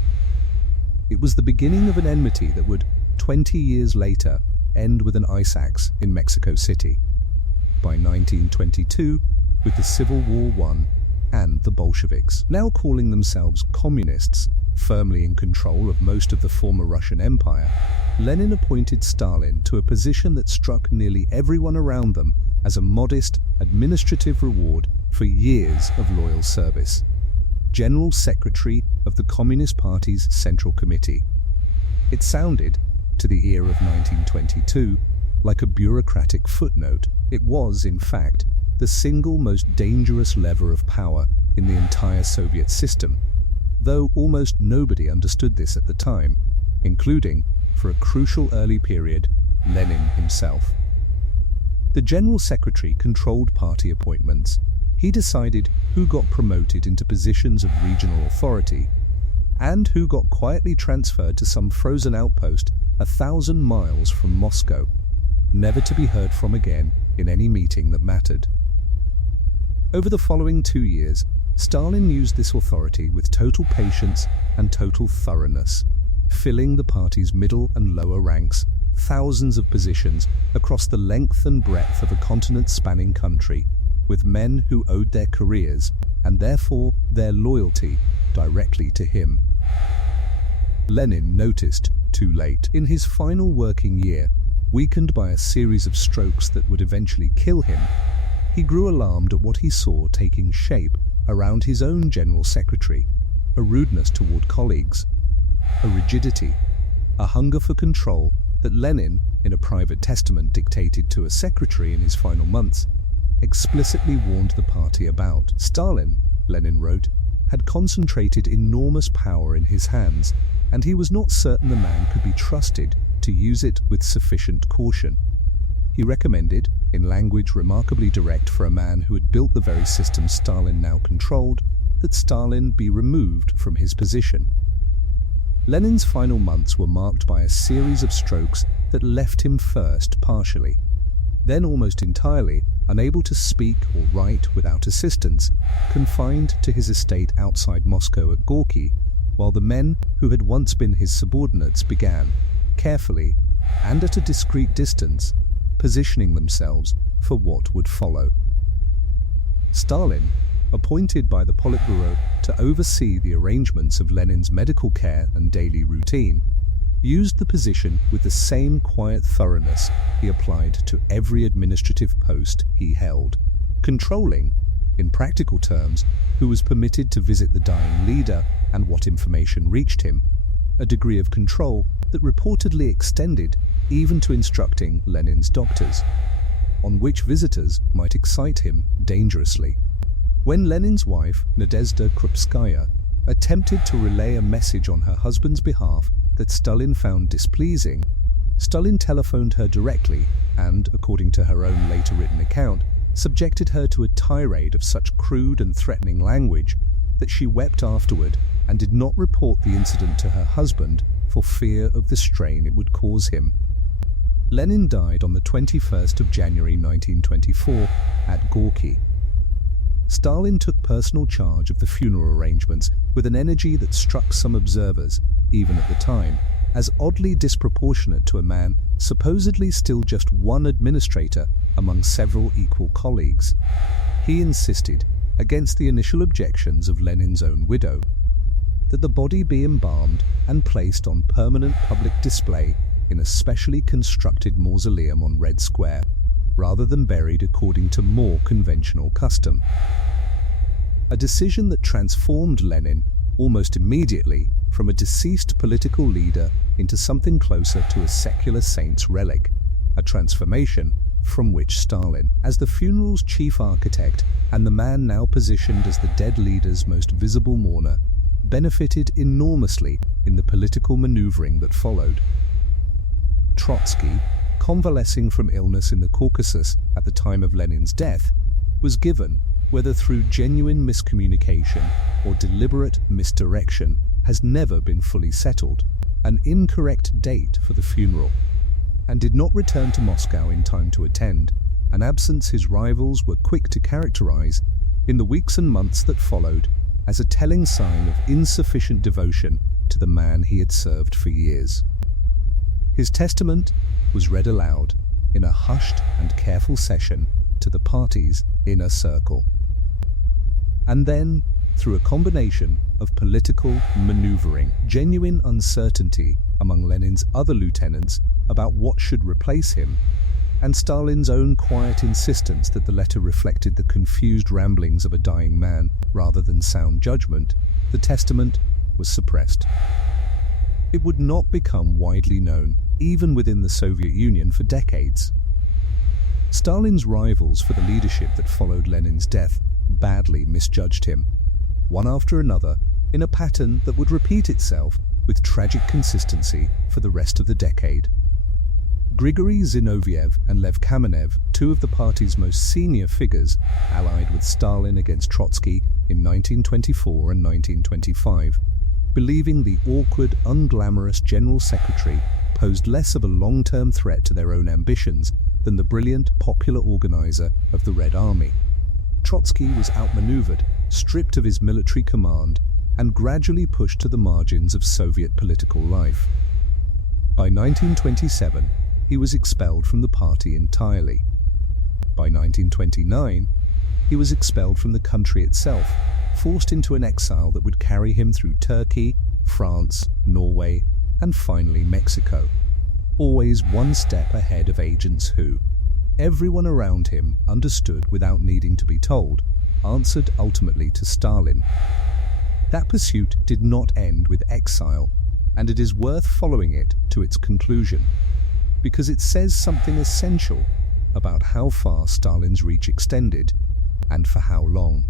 It was the beginning of an enmity that would, 20 years later, end with an ice axe in Mexico City. By 1922, with the Civil War won, and the Bolsheviks, now calling themselves communists, firmly in control of most of the former Russian Empire, Lenin appointed Stalin to a position that struck nearly everyone around them as a modest administrative reward for years of loyal service: General Secretary of the Communist Party's Central Committee. It sounded, to the year of 1922 like a bureaucratic footnote. It was, in fact, the single most dangerous lever of power in the entire Soviet system, though almost nobody understood this at the time, including, for a crucial early period, Lenin himself. The General Secretary controlled party appointments. He decided who got promoted into positions of regional authority and who got quietly transferred to some frozen outpost 1,000 miles from Moscow, never to be heard from again in any meeting that mattered. Over the following 2 years, Stalin used this authority with total patience and total thoroughness, filling the party's middle and lower ranks, thousands of positions across the length and breadth of a continent-spanning country, with men who owed their careers, and therefore their loyalty, directly to him. Lenin noticed, too late, in his final working year, weakened by a series of strokes that would eventually kill him, he grew alarmed at what he saw taking shape around his own General Secretary, a rudeness toward colleagues, a rigidity, a hunger for control that Lenin, in a private testament dictated to a secretary in his final months, explicitly warned the party about. Stalin, Lenin wrote, had concentrated enormous power in his hands, and he was not certain the man could be trusted to use it with sufficient caution. He recommended, in language remarkably direct for a man who had built the very system Stalin now controlled, that Stalin be removed from his position. Lenin's final months were marked by a series of strokes that left him first partially, then almost entirely unable to speak or write without assistance, confined to his estate outside Moscow at Gorky, while the men who had once been his subordinates began, carefully and at a discreet distance, positioning themselves for what would follow. Stalin, appointed by the Politburo to oversee the arrangements of Lenin's medical care and daily routine, used the position with the same quiet thoroughness he applied to every administrative post he held, controlling, in practical terms, who was permitted to visit the dying leader and what information reached him, a degree of control that reportedly extended even to instructing Lenin's doctors on which visitors might excite him dangerously. When Lenin's wife, Nadezhda Krupskaya, attempted to relay a message on her husband's behalf that Stalin found displeasing, Stalin telephoned her directly and, according to her own later written account, subjected her to a tirade of such crude and threatening language that she wept afterward and did not report the incident to her husband for fear of the strain it would cause him. Lenin died on the 21st of January 1924 at Gorky. Stalin took personal charge of the funeral arrangements with an energy that struck some observers, even at the time, as oddly disproportionate to a man supposedly still just one administrator among several equal colleagues. He insisted, against the initial objections of Lenin's own widow, that the body be embalmed and placed on permanent public display in a specially constructed mausoleum on Red Square, rather than buried according to more conventional custom. A decision that transformed Lenin almost immediately from a deceased political leader into something closer to a secular saint's relic, a transformation from which Stalin, as the funeral's chief architect and the man now positioned as the dead leader's most visible mourner, benefited enormously in the political maneuvering that followed. Trotsky, convalescing from illness in the Caucasus at the time of Lenin's death, was given, whether through genuine miscommunication or deliberate misdirection, has never been fully settled, an incorrect date for the funeral, and did not return to Moscow in time to attend, an absence his rivals were quick to characterize in the weeks and months that followed as a telling sign of insufficient devotion to the man he had served for years. His testament was read aloud in a hushed and careful session to the party's inner circle. And then, through a combination of political maneuvering, genuine uncertainty among Lenin's other lieutenants about what should replace him, and Stalin's own quiet insistence that the letter reflected the confused ramblings of a dying man rather than sound judgment, the testament was suppressed. It would not become widely known, even within the Soviet Union for decades. Stalin's rivals for the leadership that followed Lenin's death badly misjudged him, one after another, in a pattern that would repeat itself with tragic consistency for the rest of the decade. Grigory Zinoviev and Lev Kamenev, two of the party's most senior figures, allied with Stalin against Trotsky in 1924 and 1925, believing the awkward, unglamorous General Secretary posed less of a long-term threat to their own ambitions than the brilliant, popular organizer of the Red Army. Trotsky was outmaneuvered, stripped of his military command, and gradually pushed to the margins of Soviet political life. By 1927, he was expelled from the party entirely. By 1929, he was expelled from the country itself, forced into an exile that would carry him through Turkey, France, Norway, and finally Mexico, always one step ahead of agents who, everyone around him understood without needing to be told, answered ultimately to Stalin. That pursuit did not end with exile, and it is worth following it to its conclusion, because it says something essential about how far Stalin's reach extended, and for how long.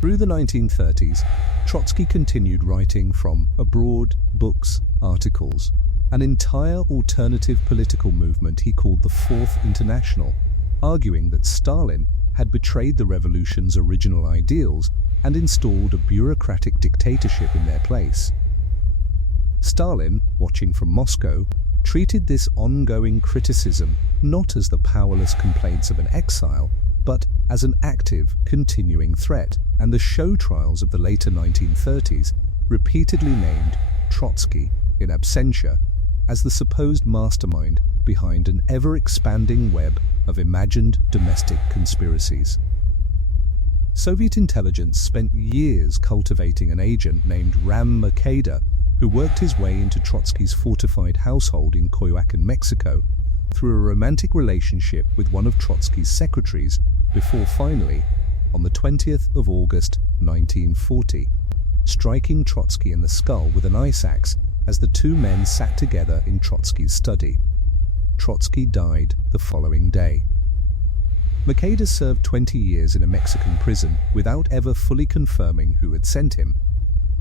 Through the 1930s, Trotsky continued writing from abroad, books, articles, an entire alternative political movement he called the Fourth International, arguing that Stalin had betrayed the revolution's original ideals and installed a bureaucratic dictatorship in their place. Stalin, watching from Moscow, treated this ongoing criticism not as the powerless complaints of an exile, but as an active, continuing threat, and the show trials of the later 1930s repeatedly named Trotsky, in absentia, as the supposed mastermind behind an ever-expanding web of imagined domestic conspiracies. Soviet intelligence spent years cultivating an agent named Ram Mercader, who worked his way into Trotsky's fortified household in Coyoacan, Mexico, through a romantic relationship with one of Trotsky's secretaries, before finally, on the 20th of August 1940, striking Trotsky in the skull with an ice axe as the two men sat together in Trotsky's study. Trotsky died the following day. Mercader served 20 years in a Mexican prison without ever fully confirming who had sent him,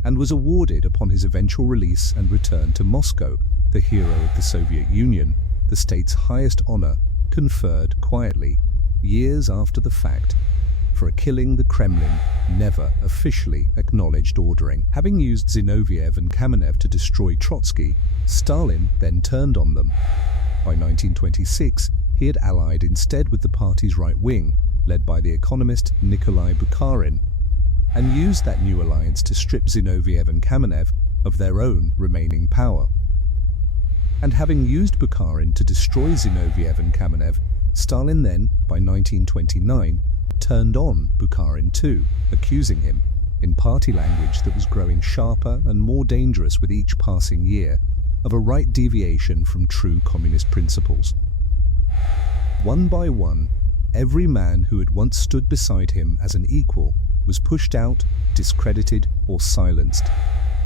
and was awarded upon his eventual release and return to Moscow, the hero of the Soviet Union, the state's highest honor, conferred quietly, years after the fact, for a killing the Kremlin never officially acknowledged ordering. Having used Zinoviev and Kamenev to destroy Trotsky, Stalin then turned on them. By 1926, he had allied instead with the party's right wing, led by the economist Nikolai Bukharin, and used that new alliance to strip Zinoviev and Kamenev of their own remaining power. And having used Bukharin to destroy Zinoviev and Kamenev, Stalin then, by 1929, turned on Bukharin too, accusing him, in party language that was growing sharper and more dangerous with each passing year, of a right deviation from true communist principles. One by one, every man who had once stood beside him as an equal was pushed out, discredited, or silenced,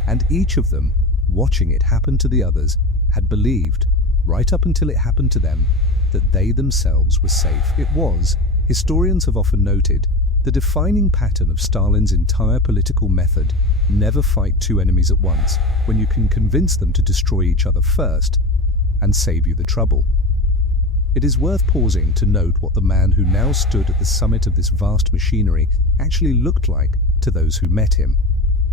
and each of them, watching it happen to the others, had believed, right up until it happened to them, that they themselves were safe. It was, historians have often noted, the defining pattern of Stalin's entire political method: never fight two enemies at once when you can convince them to destroy each other first and save you the trouble. It is worth pausing to note what the man who now stood at the summit of this vast machinery actually looked like to those who met him.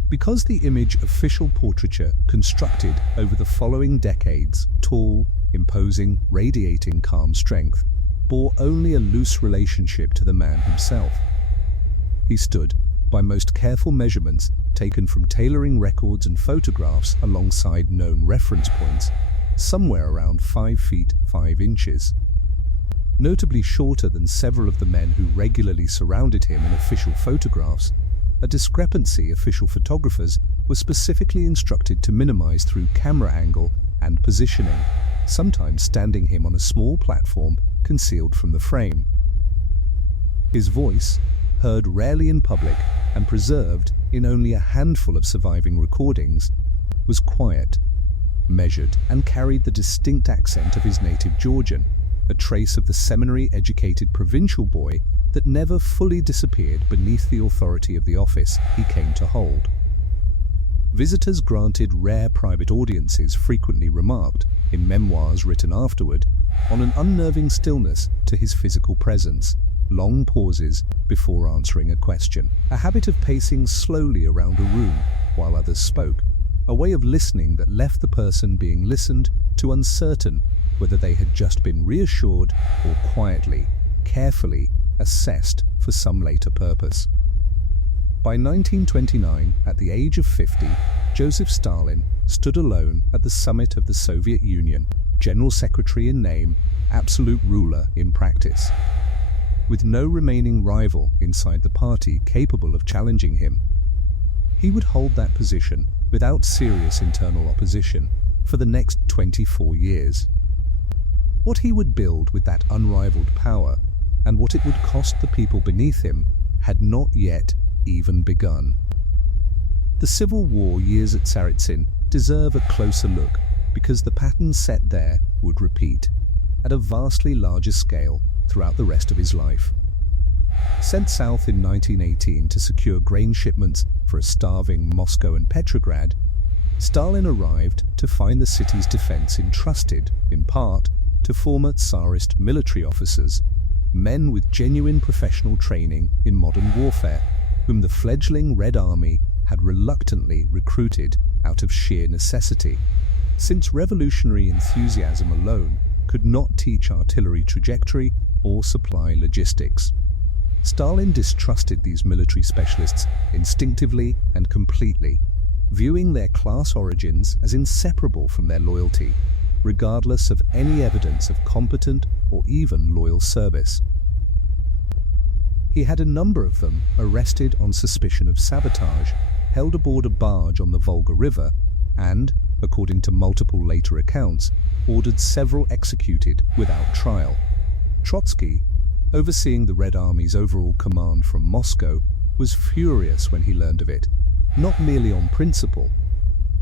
Because the image official portraiture constructed over the following decades, tall, imposing, radiating calm strength, bore only a loose relationship to the man himself. He stood, by most careful measurements taken from tailoring records and photographs alongside known reference points, somewhere around 5 feet 5 inches. Notably shorter than several of the men who regularly surrounded him in official photographs, a discrepancy official photographers were specifically instructed to minimize through camera angle and positioning, sometimes standing him on a small platform concealed from the frame. His voice, heard rarely in public and preserved in only a handful of surviving recordings, was quiet, measured, and carried the distinct accent of his native Georgian, a trace of the seminary-educated provincial boy that never fully disappeared beneath the authority of the office he came to hold. Visitors granted rare private audiences frequently remarked, in memoirs written afterward, on an unnerving stillness to his physical presence, long pauses before answering a question, a habit of pacing slowly around a room while others spoke, a way of listening that left the person being listened to uncertain whether they had just been reassured or quietly, carefully assessed for some later purpose. By 1929, at the age of 50, Joseph Stalin stood alone at the summit of the Soviet Union, General Secretary in name, absolute ruler in practice. With no remaining rival inside the party capable of challenging him, he would hold that position without serious internal opposition for the next 24 years. What he would build with that unrivaled power, and what it would cost the people beneath him, had not yet even begun. The civil war years at Tsaritsyn deserve a closer look because the pattern set there would repeat, at a vastly larger scale throughout the rest of his life. Sent south in 1918 to secure grain shipments for a starving Moscow and Petrograd, Stalin arrived to find the city's defense entrusted, in part, to former Tsarist military officers, men with genuine professional training in modern warfare, whom the fledgling Red Army had reluctantly recruited out of sheer necessity, since revolutionary enthusiasm alone could not teach artillery trajectory or supply logistics. Stalin distrusted these military specialists instinctively and completely, viewing their class origins as inseparable from their loyalty, regardless of any evidence of competent or even loyal service. He had a number of them arrested on suspicion of sabotage, held aboard a barge on the Volga River, and, according to multiple later accounts, ordered several executed without trial. Trotsky, overseeing the Red Army's overall command from Moscow, was furious when he learned of it, not merely on principle,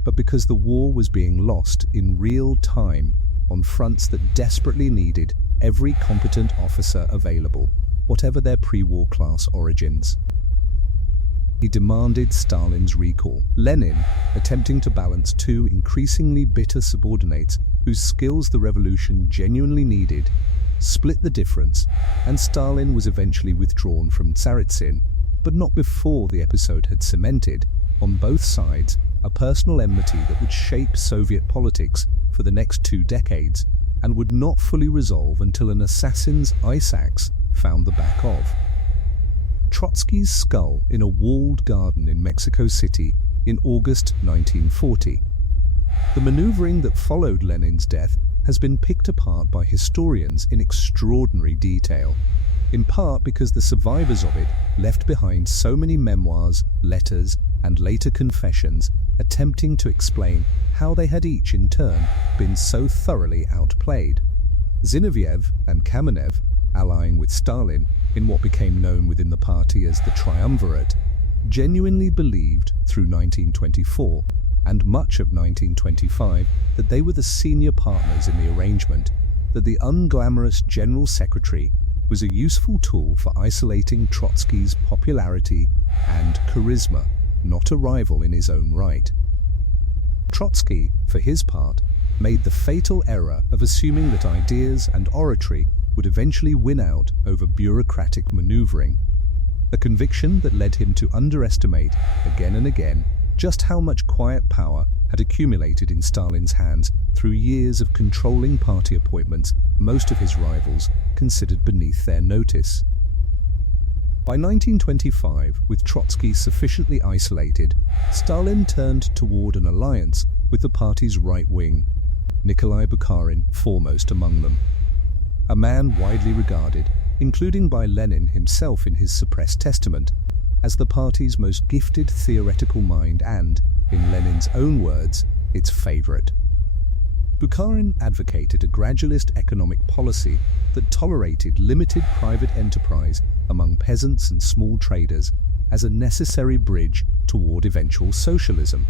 but because the war was being lost in real time on fronts that desperately needed every competent officer available, whatever their pre-war class origins. He demanded Stalin's recall. Lenin, attempting to balance two increasingly bitter subordinates whose skills the revolution genuinely needed, split the difference, and Stalin was eventually withdrawn from Tsaritsyn, but not before the episode had cemented, on both sides, a personal enmity that would shape Soviet politics for the next 2 decades and would not fully resolve until an assassin's ice axe found the back of Trotsky's skull in a walled garden in Mexico City in August 1940. The maneuvering that followed Lenin's death has been picked apart by historians in extraordinary detail, in part because the survivors of it left behind so many memoirs, letters, and later confessions attempting to explain how they had each in turn been so thoroughly outplayed. Zinoviev and Kamenev, allying with Stalin in what became known within the party as the Triumvirate, genuinely believed through 1924 and much of 1925 that they were the senior partners in the arrangement, that the unglamorous General Secretary was a useful tool for isolating Trotsky's popularity and charisma, not a rival in his own right. Trotsky, for his part, made the fatal error of assuming that ideas and oratory would eventually win out over bureaucratic maneuvering, a conviction that led him to underestimate, again and again, just how much quiet power had accumulated in Stalin's hands through years of controlling party appointments most of his rivals considered beneath their notice. By 1925, with Trotsky sufficiently isolated, Stalin turned toward an alliance with the party's right wing, Nikolai Bukharin foremost among them. A man widely regarded, including by Lenin himself in his suppressed testament, as the party's most gifted theoretical mind and, in Lenin's own words, its favorite. Bukharin advocated a gradualist economic policy that tolerated limited private enterprise among peasants and small traders as a necessary bridge toward eventual socialism.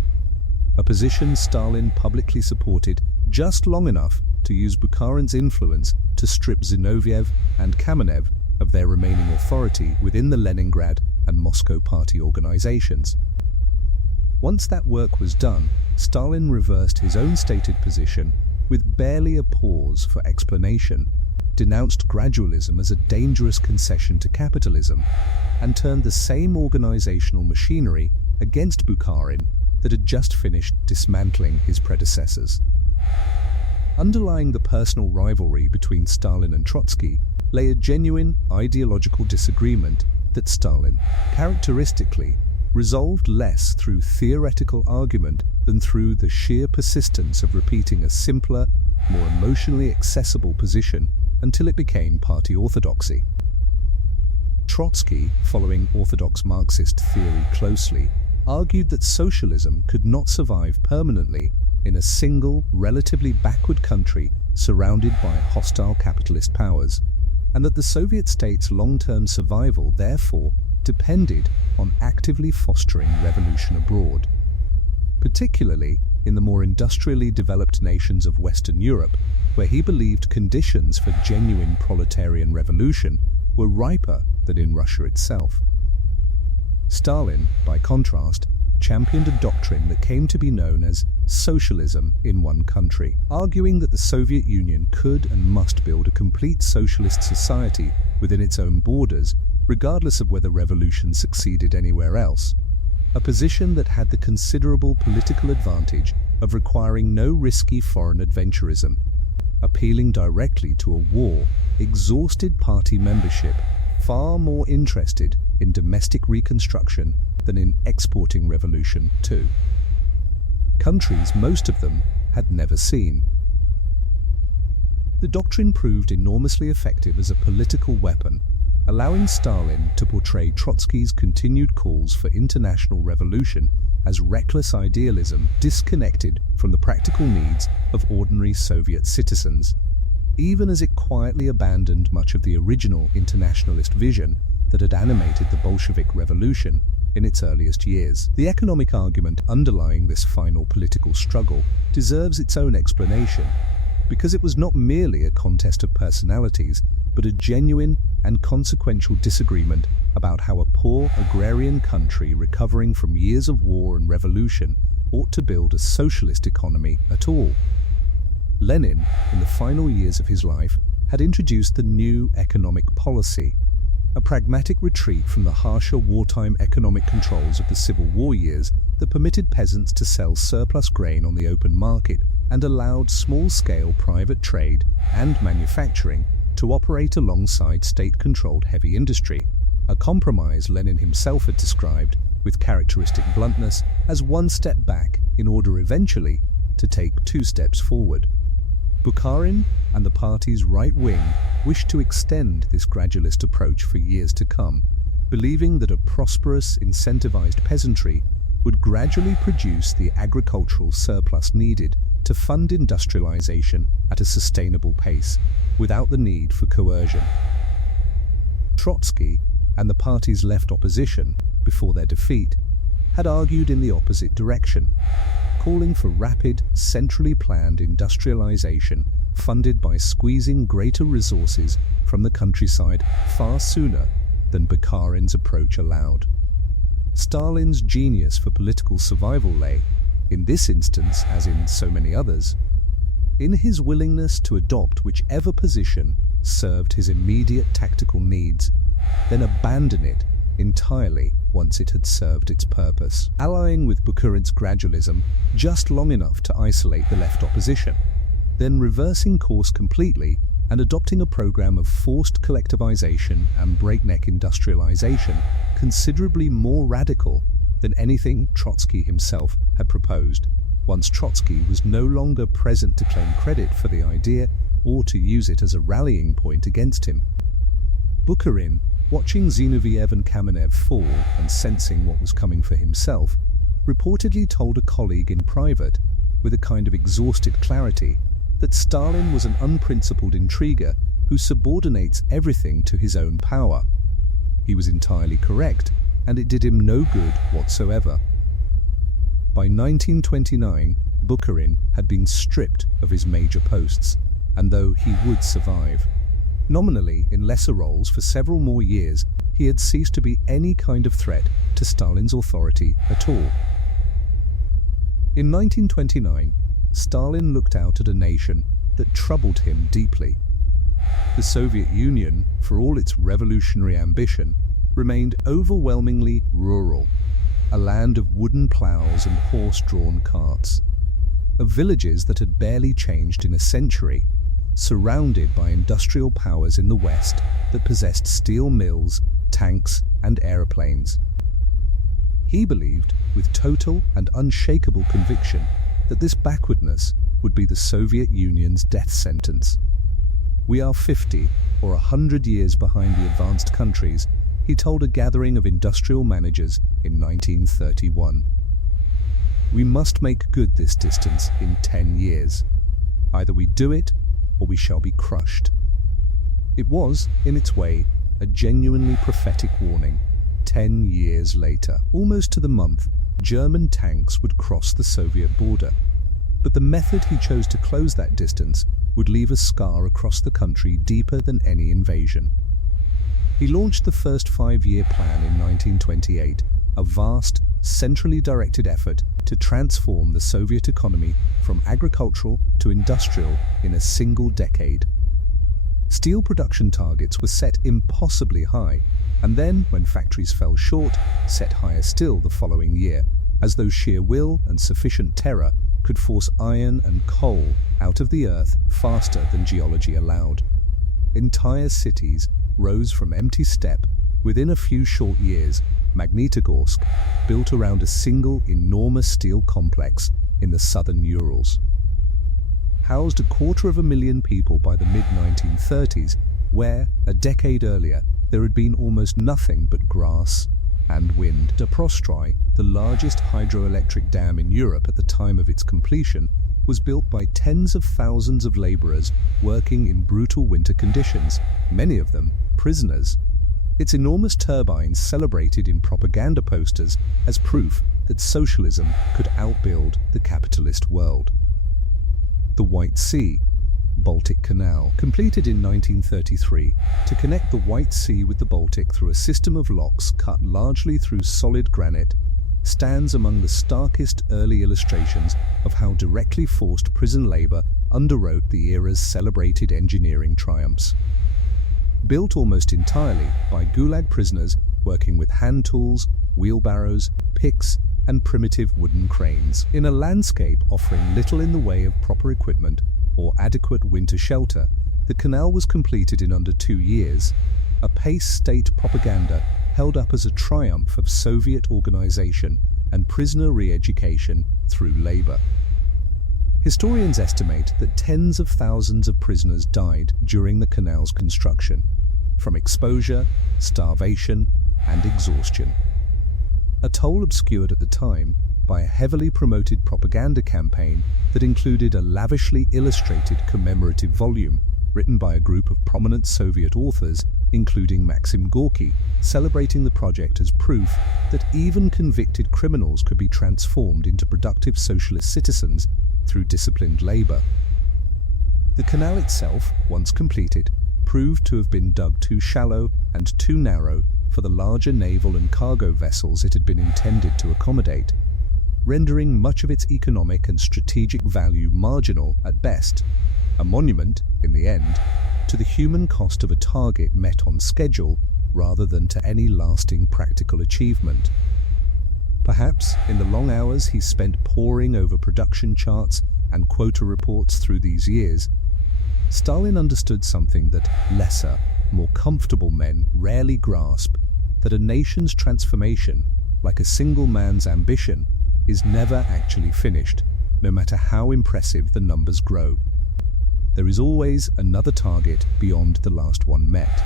a position Stalin publicly supported just long enough to use Bukharin's influence to strip Zinoviev and Kamenev of their remaining authority within the Leningrad and Moscow party organizations. Once that work was done, Stalin reversed his own stated position with barely a pause for explanation, denounced gradualism as a dangerous concession to capitalism, and turned the same organizational machinery against Bukharin that had just finished dismantling his predecessors. Underlying the personal rivalry between Stalin and Trotsky lay a genuine ideological disagreement that Stalin, characteristically, resolved less through theoretical argument than through the sheer persistence of repeating a simpler, more emotionally accessible position until it became party orthodoxy. Trotsky, following Orthodox Marxist theory closely, argued that socialism could not survive permanently in a single, relatively backward country surrounded by hostile capitalist powers, and that the Soviet state's long-term survival, therefore, depended on actively fostering revolution abroad. Particularly in the more industrially developed nations of Western Europe, where he believed conditions for genuine proletarian revolution were riper than in Russia itself. Stalin, by contrast, championed a doctrine that came to be known as socialism in one country, arguing that the Soviet Union could and must build a complete socialist society within its own borders, regardless of whether revolution succeeded anywhere else, a position that had the considerable political advantage of requiring no risky foreign adventurism, appealing directly to a war-exhausted party membership far more interested in domestic reconstruction than in exporting revolution too. Countries most of them had never seen. The doctrine proved enormously effective as a political weapon, allowing Stalin to portray Trotsky's continued calls for international revolution as reckless idealism disconnected from the practical needs of ordinary Soviet citizens, even as it quietly abandoned much of the original internationalist vision that had animated the Bolshevik Revolution in its earliest years. The economic argument underlying this final political struggle deserves its own explanation, because it was not merely a contest of personalities, but a genuine and consequential disagreement about how a poor agrarian country recovering from years of war and revolution ought to build a socialist economy at all. Lenin, in the final years of his life, had introduced the new economic policy, a pragmatic retreat from the harsher wartime economic controls of the Civil War years that permitted peasants to sell surplus grain on the open market and allowed small-scale private trade and manufacturing to operate alongside state-controlled heavy industry, a compromise Lenin himself had described, with characteristic bluntness, as one step back in order eventually to take 2 steps forward. Bukharin and the party's right wing wished to extend this gradualist approach for years to come, believing that a prosperous, incentivized peasantry would gradually produce the agricultural surplus needed to fund industrialization at a sustainable pace, without the need for coercion. Trotsky and the party's left opposition, before their defeat, had argued in the opposite direction, calling for rapid, centrally planned industrialization funded by squeezing greater resources from the countryside far sooner than Bukharin's approach allowed. Stalin's genius for political survival lay, in this instance as in so many others, in his willingness to adopt whichever position served his immediate tactical needs, then abandon it entirely once it had served its purpose, allying with Bukharin's gradualism just long enough to isolate the left opposition, then reversing course completely and adopting a program of forced collectivization and breakneck industrialization considerably more radical than anything Trotsky himself had proposed, once Trotsky was no longer present to claim credit for the idea or to use it as a rallying point against him. Bukharin, watching Zinoviev and Kamenev fall and sensing what was coming for himself, reportedly told a colleague in private, with a kind of exhausted clarity, that Stalin was an unprincipled intriguer who subordinates everything to his own power. He was entirely correct, and it did him no good whatsoever. By 1929, Bukharin had been stripped of his major posts, and though he would survive, nominally in lesser roles for several more years, he had ceased to be any kind of threat to Stalin's authority at all. In 1929, Stalin looked out at a nation that troubled him deeply. The Soviet Union, for all its revolutionary ambition, remained overwhelmingly rural, a land of wooden plows and horse-drawn carts, of villages that had barely changed in a century, surrounded by industrial powers in the West that possessed steel mills, tanks, and aeroplanes. He believed, with total and unshakable conviction, that this backwardness would be the Soviet Union's death sentence. "We are 50 or 100 years behind the advanced countries," he told a gathering of industrial managers in 1931. "We must make good this distance in 10 years. Either we do it, or we shall be crushed." It was, in its way, a genuinely prophetic warning. 10 years later, almost to the month, German tanks would cross the Soviet border. But the method he chose to close that distance would leave a scar across the country deeper than any invasion. He launched the first 5-year plan in 1928, a vast, centrally directed effort to transform the Soviet economy from agricultural to industrial in a single decade. Steel production targets were set impossibly high, and then, when factories fell short, set higher still the following year, as though sheer will and sufficient terror could force iron and coal out of the earth faster than geology allowed. Entire cities rose from empty steppe within a few short years. Magnitogorsk, built around a single enormous steel complex in the southern Urals, housed 250,000 people by the mid-1930s, where, a decade earlier, there had been almost nothing but grass and wind. Dnipro, the largest hydroelectric dam in Europe at the time of its completion, was built by tens of thousands of laborers working in brutal winter conditions, many of them prisoners. Its enormous turbines celebrated in propaganda posters as proof that socialism could outbuild the capitalist world. The White Sea, Baltic Canal, completed in 1933 to connect the White Sea with the Baltic through a system of locks cut largely through solid granite, stands among the starkest early illustrations of how directly forced prison labor underwrote the era's celebrated engineering triumphs. Built almost entirely by Gulag prisoners working with hand tools, wheelbarrows, picks, and primitive wooden cranes, in a landscape offering little in the way of proper equipment or adequate winter shelter, the canal was completed in under 2 years, a pace state propaganda held up as a triumph of Soviet organization and prisoner re-education through labor. Historians estimate that tens of thousands of prisoners died during the canal's construction, from exposure, starvation, and exhaustion. A toll obscured at the time by a heavily promoted propaganda campaign that included a lavishly illustrated commemorative volume written by a group of prominent Soviet authors, including Maxim Gorky, celebrating the project as proof that even convicted criminals could be transformed into productive socialist citizens through disciplined labor. The canal itself, once completed, proved to have been dug too shallow and too narrow for the larger naval and cargo vessels it had been intended to accommodate, rendering much of its economic and strategic value marginal at best, a monument, in the end, to the human cost of a target met on schedule rather than to any lasting practical achievement. Perhaps, in the long hours he spent poring over production charts and quota reports through these years, Stalin understood something that lesser, more comfortable men rarely grasp, that a nation's transformation, like a single man's ambition, is never actually finished, no matter how impressive the numbers grow. There is always another target beyond the last one met.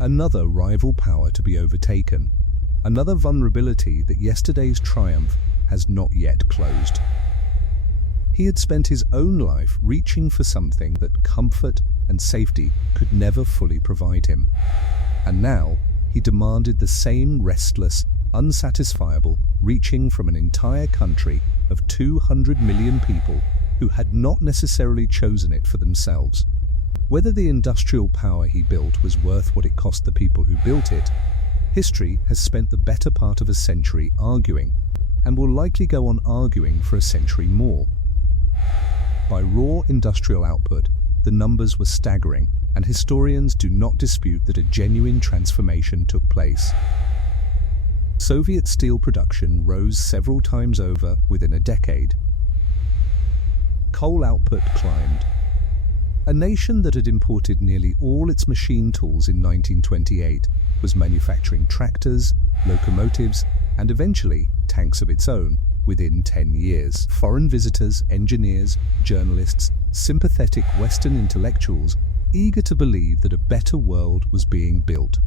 Another rival power to be overtaken, another vulnerability that yesterday's triumph has not yet closed. He had spent his own life reaching for something that comfort and safety could never fully provide him. And now he demanded the same restless, unsatisfiable, reaching from an entire country of 200 million people who had not necessarily chosen it for themselves. Whether the industrial power he built was worth what it cost the people who built it, history has spent the better part of a century arguing, and will likely go on arguing for a century more. By raw industrial output, the numbers were staggering, and historians do not dispute that a genuine transformation took place. Soviet steel production rose several times over within a decade. Coal output climbed. A nation that had imported nearly all its machine tools in 1928 was manufacturing tractors, locomotives, and eventually tanks of its own within 10 years. Foreign visitors, engineers, journalists, sympathetic Western intellectuals, eager to believe that a better world was being built,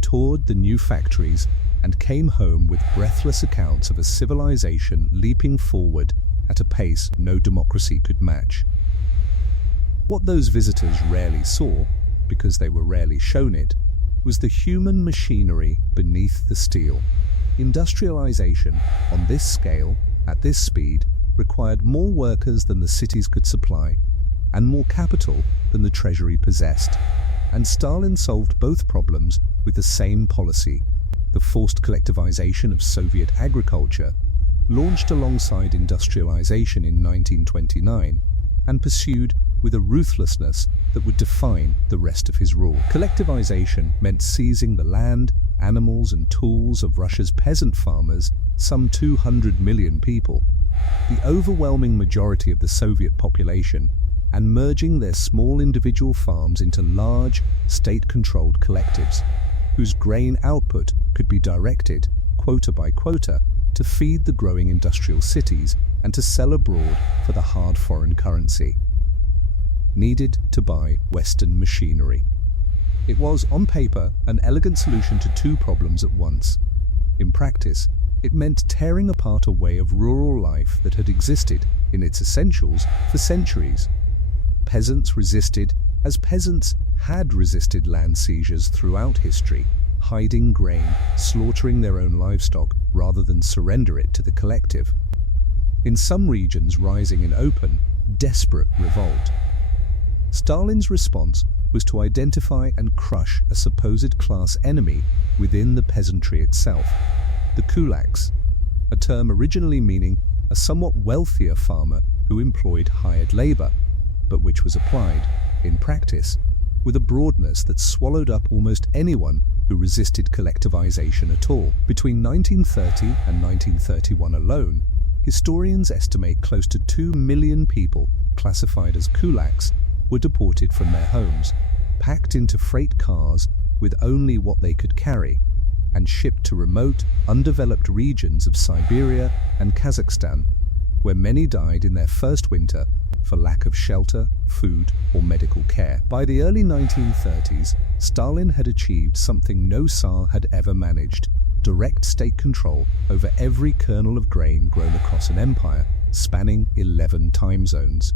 toured the new factories and came home with breathless accounts of a civilization leaping forward at a pace no democracy could match. What those visitors rarely saw, because they were rarely shown it, was the human machinery beneath the steel. Industrialization on this scale, at this speed, required more workers than the cities could supply, and more capital than the treasury possessed. And Stalin solved both problems with the same policy: the forced collectivization of Soviet agriculture, launched alongside industrialization in 1929, and pursued with a ruthlessness that would define the rest of his rule. Collectivization meant seizing the land, animals and tools of Russia's peasant farmers, some 200 million people, the overwhelming majority of the Soviet population, and merging their small individual farms into large, state-controlled collectives, whose grain output could be directed, quota by quota, to feed the growing industrial cities and to sell abroad for the hard foreign currency needed to buy Western machinery. It was, on paper, an elegant solution to two problems at once. In practice, it meant tearing apart a way of rural life that had existed, in its essentials, for centuries. Peasants resisted, as peasants had resisted land seizures throughout history, hiding grain, slaughtering their own livestock, rather than surrender it to the collective. In some regions rising in open, desperate revolt. Stalin's response was to identify and crush a supposed class enemy within the peasantry itself, the Gulags, a term originally meaning a somewhat wealthier farmer who employed hired labor, but which was applied, in practice, with a broadness that swallowed up almost anyone who resisted collectivization at all. Between 1930 and 1931 alone, historians estimate close to 2 million people classified as Gulags were deported from their homes, packed into freight cars with only what they could carry, and shipped to remote, undeveloped regions of Siberia and Kazakhstan, where many died in their first winter for lack of shelter, food, or medical care. By the early 1930s, Stalin had achieved something no Tsar had ever managed: direct state control over every kernel of grain grown across an empire, spanning 11 time zones.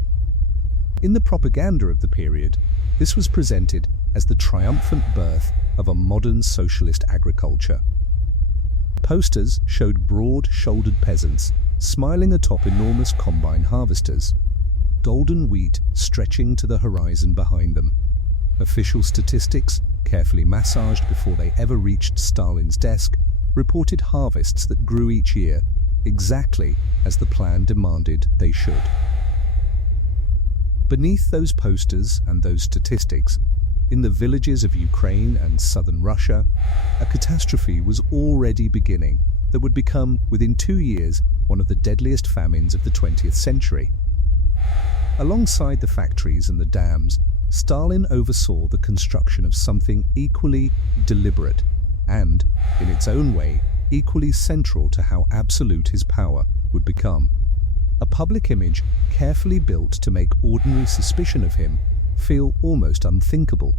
In the propaganda of the period, this was presented as the triumphant birth of a modern socialist agriculture. Posters showed broad-shouldered peasants smiling atop enormous combine harvesters, golden wheat stretching to the horizon behind them. Official statistics, carefully massaged before they ever reached Stalin's desk, reported harvests that grew each year, exactly as the plan demanded they should. Beneath those posters and those statistics, in the villages of Ukraine and southern Russia, a catastrophe was already beginning that would become, within 2 years, one of the deadliest famines of the 20th century. Alongside the factories and the dams, Stalin oversaw the construction of something equally deliberate and, in its own way, equally central to how absolute his power would become. A public image carefully built to make ordinary suspicion of him feel almost unthinkable.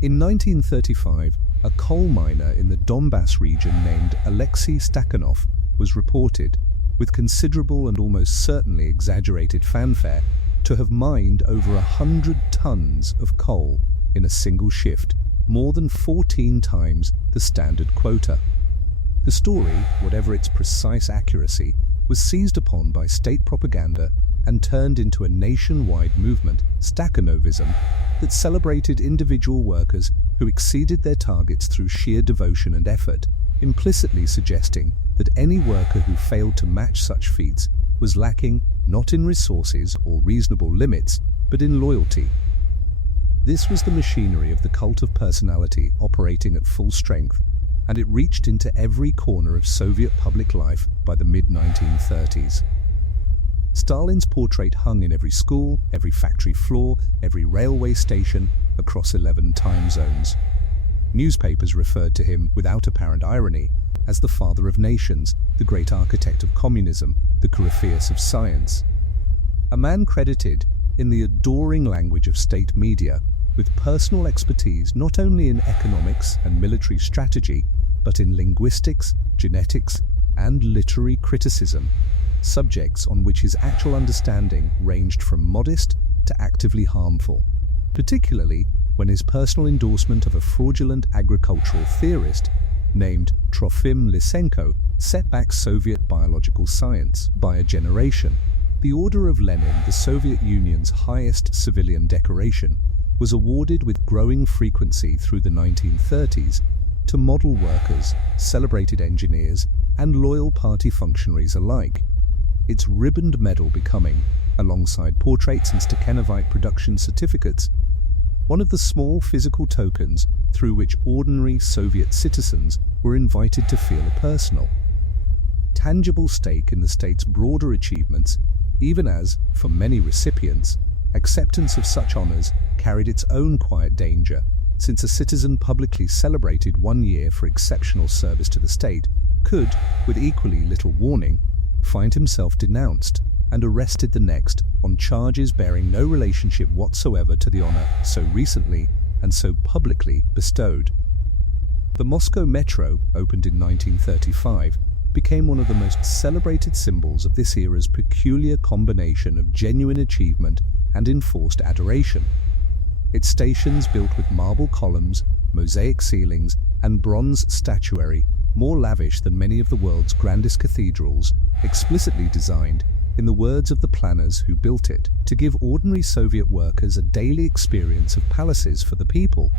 In 1935, a coal miner in the Donbass region named Alexei Stakhanov was reported, with considerable and almost certainly exaggerated fanfare, to have mined over 100 tons of coal in a single shift, more than 14 times the standard quota. The story, whatever its precise accuracy, was seized upon by state propaganda and turned into a nationwide movement, Stakhanovism, that celebrated individual workers who exceeded their targets through sheer devotion and effort, implicitly suggesting that any worker who failed to match such feats was lacking not in resources or reasonable limits, but in loyalty. This was the machinery of the cult of personality operating at full strength, and it reached into every corner of Soviet public life by the mid-1930s. Stalin's portrait hung in every school, every factory floor, every railway station, across 11 time zones. Newspapers referred to him, without apparent irony, as the father of nations, the great architect of communism, the Coryphaeus of science. A man credited, in the adoring language of state media, with personal expertise not only in economics and military strategy, but in linguistics, genetics, and literary criticism, subjects on which his actual understanding ranged from modest to actively harmful, particularly when his personal endorsement of a fraudulent agricultural theorist named Trofim Lysenko set back Soviet biological science by a generation. The Order of Lenin, the Soviet Union's highest civilian decoration, was awarded with growing frequency through the 1930s to model workers, celebrated engineers, and loyal party functionaries alike, its ribboned medal becoming, alongside portraits and Stakhanovite production certificates, one of the small physical tokens through which ordinary Soviet citizens were invited to feel a personal, tangible stake in the state's broader achievements, even as, for many recipients, acceptance of such honors carried its own quiet danger, since a citizen publicly celebrated 1 year for exceptional service to the state could, with equally little warning, find himself denounced and arrested the next on charges bearing no relationship whatsoever to the honor so recently and so publicly bestowed. The Moscow Metro, opened in 1935, became one of the most celebrated symbols of this era's peculiar combination of genuine achievement and enforced adoration. Its stations, built with marble columns, mosaic ceilings, and bronze statuary, more lavish than many of the world's grandest cathedrals, explicitly designed, in the words of the planners who built it, to give ordinary Soviet workers a daily experience of palaces for the people.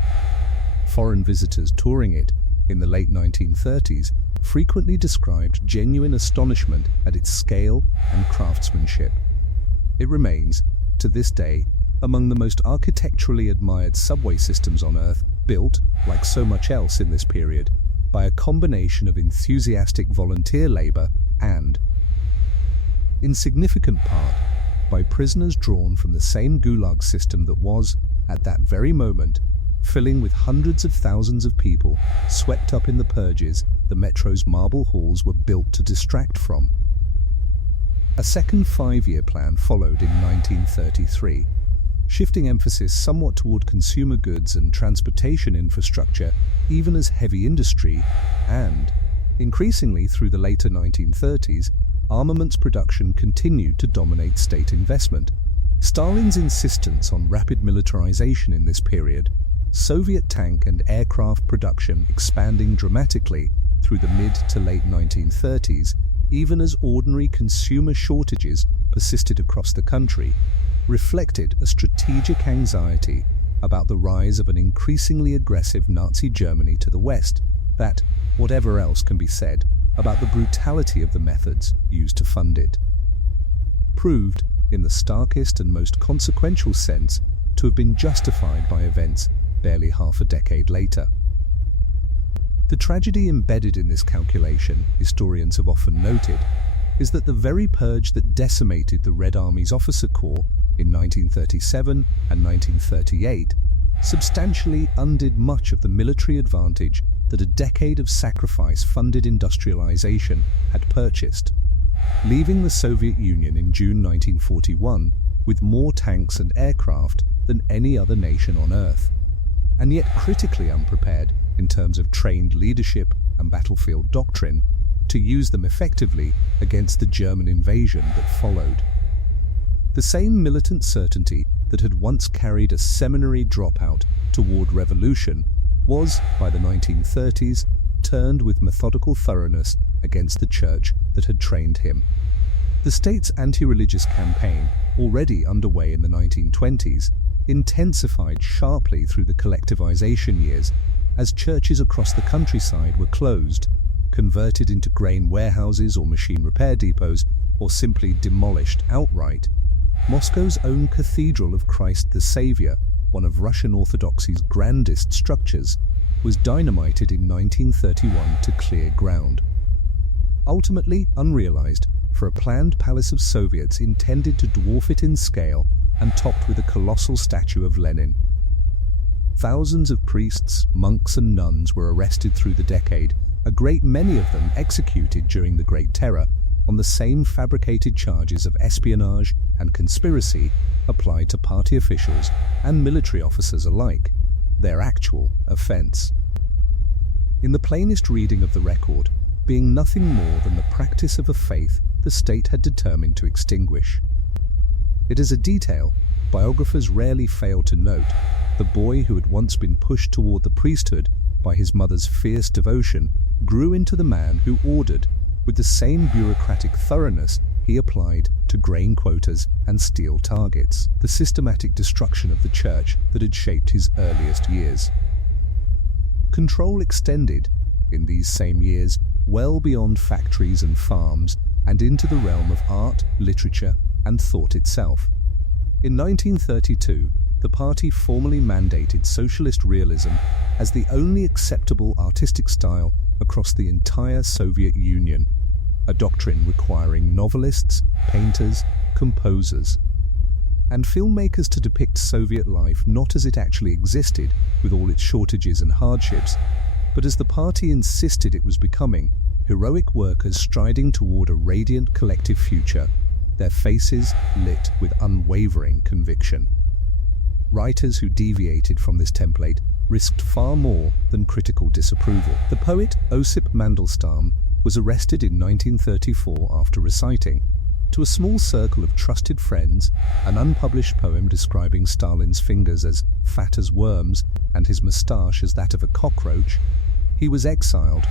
Foreign visitors touring it in the late 1930s frequently described genuine astonishment at its scale and craftsmanship. It remains, to this day, among the most architecturally admired subway systems on Earth, built, like so much else in this period, by a combination of enthusiastic volunteer labor and, in significant part, by prisoners drawn from the same Gulag system that was, at that very moment, filling with hundreds of thousands of people swept up in the purges the Metro's marble halls were built to distract from. A second 5-year plan followed in 1933, shifting emphasis somewhat toward consumer goods and transportation infrastructure, even as heavy industry, and, increasingly through the later 1930s, armaments production continued to dominate state investment. Stalin's insistence on rapid militarization in this period, Soviet tank and aircraft production expanding dramatically through the mid to late 1930s, even as ordinary consumer shortages persisted across the country, reflected a strategic anxiety about the rise of an increasingly aggressive Nazi Germany to the west that, whatever else can be said about the brutality of the methods used to fund it, proved, in the starkest and most consequential sense, to have been justified by events barely half a decade later. The tragedy embedded in this calculation, historians have often noted, is that the very purge that decimated the Red Army's officer corps in 1937 and 1938 substantially undid much of the military advantage that a decade of sacrifice-funded industrialization had purchased, leaving the Soviet Union in June 1941 with more tanks and aircraft than any other nation on Earth, and yet critically unprepared in terms of trained leadership and battlefield doctrine to use them effectively against the German invasion that followed. The same militant certainty that had once carried a seminary dropout toward revolution was, by the 1930s, turned with methodical thoroughness against the church that had trained him. The state's anti-religious campaign, already underway in the 1920s, intensified sharply through the collectivization years as churches across the countryside were closed, converted into grain warehouses or machine repair depots, or simply demolished outright. Moscow's own Cathedral of Christ the Savior, one of Russian Orthodoxy's grandest structures, was dynamited in 1931 to clear ground. Ultimately unrealized, for a planned palace of Soviets intended to dwarf it in scale and topped with a colossal statue of Lenin. Thousands of priests, monks and nuns were arrested through the decade, a great many of them executed during the Great Terror, on the same fabricated charges of espionage and conspiracy applied to party officials and military officers alike, their actual offense. In the plainest reading of the record, being nothing more than the practice of a faith the state had determined to extinguish. It is a detail biographers rarely fail to note. The boy who had once been pushed toward the priesthood by his mother's fierce devotion grew into the man who ordered, with the same bureaucratic thoroughness he applied to grain quotas and steel targets, the systematic destruction of the church that had shaped his earliest years. Control extended, in these same years, well beyond factories and farms and into the realm of art, literature, and thought itself. In 1932, the party formally mandated socialist realism as the only acceptable artistic style across the entire Soviet Union, a doctrine requiring novelists, painters, composers, and filmmakers to depict Soviet life not as it actually existed, with all its shortages and hardships, but as the party insisted it was becoming, heroic workers striding toward a radiant collective future, their faces lit with unwavering conviction. Writers who deviated from this template risked far more than critical disapproval. The poet Osip Mandelstam was arrested in 1934 after reciting, to a small circle of trusted friends, an unpublished poem describing Stalin's fingers as fat as worms and his moustache as that of a cockroach. He was exiled,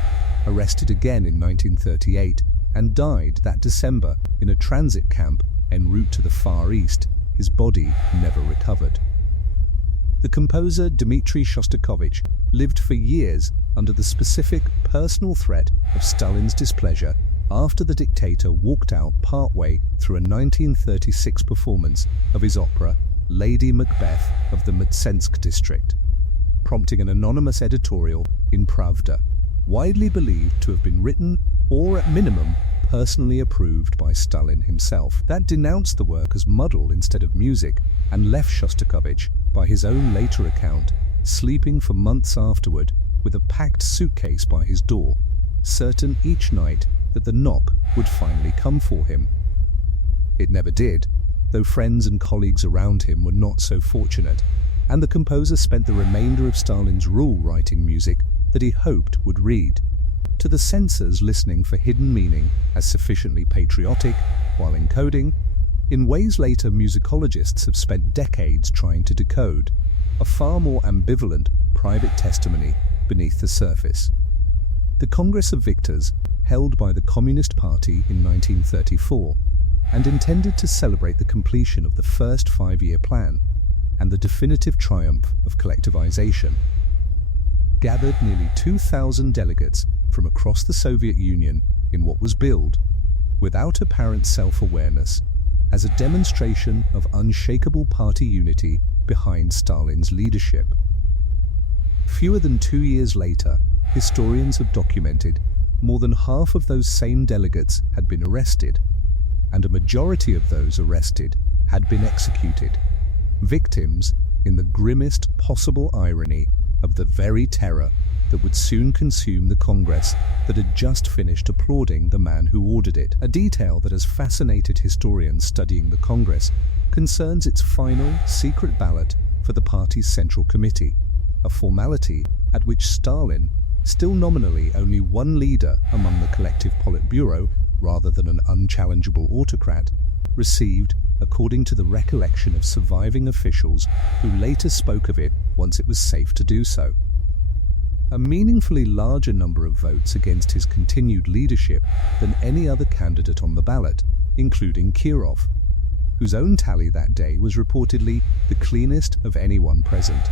arrested again in 1938, and died that December in a transit camp en route to the Far East, his body never recovered. The composer Dmitri Shostakovich lived for years under the specific personal threat of Stalin's displeasure after the dictator walked out partway through a 1936 performance of his opera Lady Macbeth of the Mtsensk district, prompting an anonymous editorial in Pravda, widely believed to have been written, or at minimum, personally approved by Stalin himself, that denounced the work as muddle instead of music and left Shostakovich, by his own later account, sleeping for months afterward with a packed suitcase by his door, certain each night that the knock would finally come for him. It never did, though friends and colleagues around him were not so fortunate, and the composer spent the remainder of Stalin's rule writing music that he hoped would read, to the censors listening for hidden meaning as sufficiently patriotic, while encoding, in ways later musicologists have spent decades trying to decode, a far more ambivalent private testimony beneath the surface. The Congress of Victors, held by the Communist Party in 1934, and intended to celebrate the completion of the first 5-year plan and the definitive triumph of collectivization, gathered nearly 2,000 delegates from across the Soviet Union in what was billed, without apparent self-awareness, as a demonstration of unshakable party unity behind Stalin's leadership. Fewer than 2 years later, historians have documented more than half of those same delegates had been arrested, and a majority of those arrested had been executed, victims in the grimmest possible irony of the very terror that would soon consume the Congress that had just finished applauding the man who ordered it. A detail that has fascinated historians studying the Congress concerns its final secret ballot for the party's Central Committee, a formality at which Stalin, still nominally only one leader among the collective Politburo rather than an unchallengeable autocrat, received, according to the recollection of surviving officials who later spoke of it once it was safe to do so. a meaningfully larger number of votes against his continued leadership than any other candidate on the ballot, including Kirov, whose own tally that day was reportedly the cleanest of anyone present.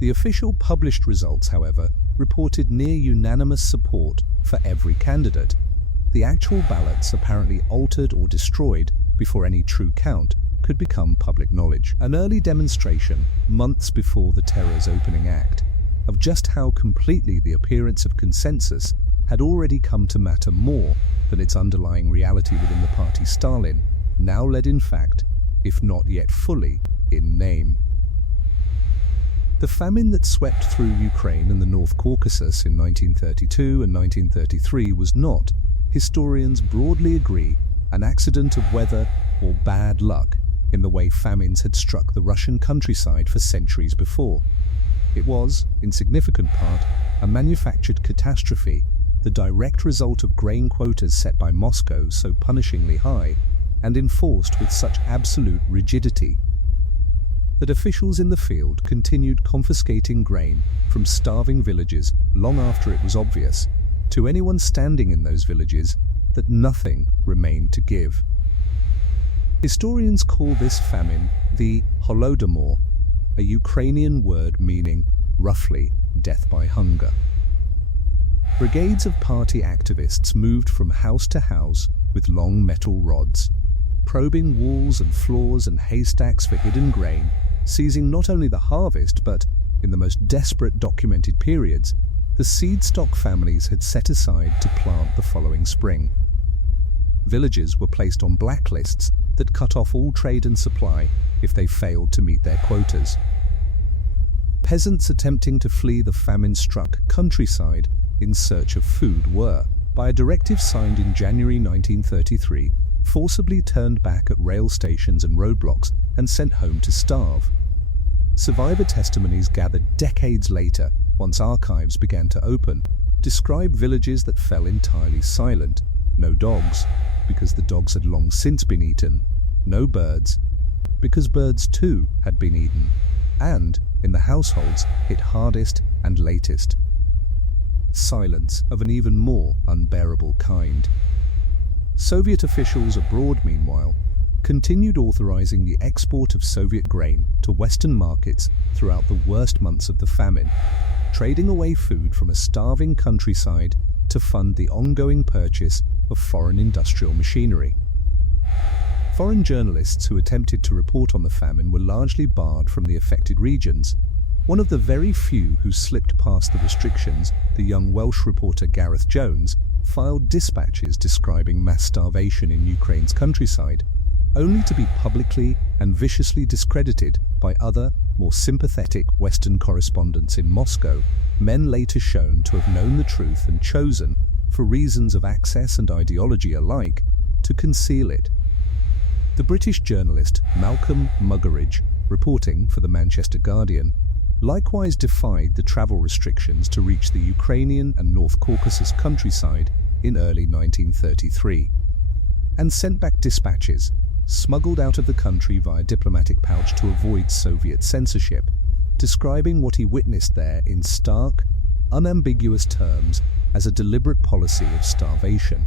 The official published results, however, reported near unanimous support for every candidate. The actual ballots apparently altered or destroyed before any true count could become public knowledge. An early demonstration, months before the terror's opening act, of just how completely the appearance of consensus had already come to matter more than its underlying reality within the party Stalin, now led in fact, if not yet fully, in name. The famine that swept through Ukraine and the North Caucasus in 1932 and 1933 was not, historians broadly agree, an accident of weather or bad luck in the way famines had struck the Russian countryside for centuries before. It was, in significant part, a manufactured catastrophe, the direct result of grain quotas set by Moscow so punishingly high and enforced with such absolute rigidity that officials in the field continued confiscating grain from starving villages long after it was obvious to anyone standing in those villages that nothing remained to give. Historians call this famine the Holodomor, a Ukrainian word meaning, roughly, death by hunger. Brigades of party activists moved from house to house with long metal rods, probing walls and floors and haystacks for hidden grain, seizing not only the harvest but, in the most desperate documented periods, the seed stock families had set aside to plant the following spring. Villages were placed on blacklists that cut off all trade and supply if they failed to meet their quotas. Peasants attempting to flee the famine-struck countryside in search of food were, by a directive signed in January 1933, forcibly turned back at rail stations and roadblocks and sent home to starve. Survivor testimonies gathered decades later, once archives began to open, describe villages that fell entirely silent. No dogs, because the dogs had long since been eaten. No birds, because birds too had been eaten. And, in the households, hit hardest and latest. Silence of an even more unbearable kind. Soviet officials abroad, meanwhile, continued authorizing the export of Soviet grain to Western markets throughout the worst months of the famine, trading away food from a starving countryside to fund the ongoing purchase of foreign industrial machinery. Foreign journalists who attempted to report on the famine were largely barred from the affected regions. One of the very few who slipped past the restrictions, the young Welsh reporter Gareth Jones, filed dispatches describing mass starvation in Ukraine's countryside, only to be publicly and viciously discredited by other, more sympathetic Western correspondents in Moscow, men later shown to have known the truth and chosen, for reasons of access and ideology alike, to conceal it. The British journalist Malcolm Muggeridge, reporting for the Manchester Guardian, likewise defied the travel restrictions to reach the Ukrainian and North Caucasus countryside in early 1933, and sent back dispatches, smuggled out of the country via diplomatic pouch to avoid Soviet censorship, describing what he witnessed there in stark, unambiguous terms as a deliberate policy of starvation.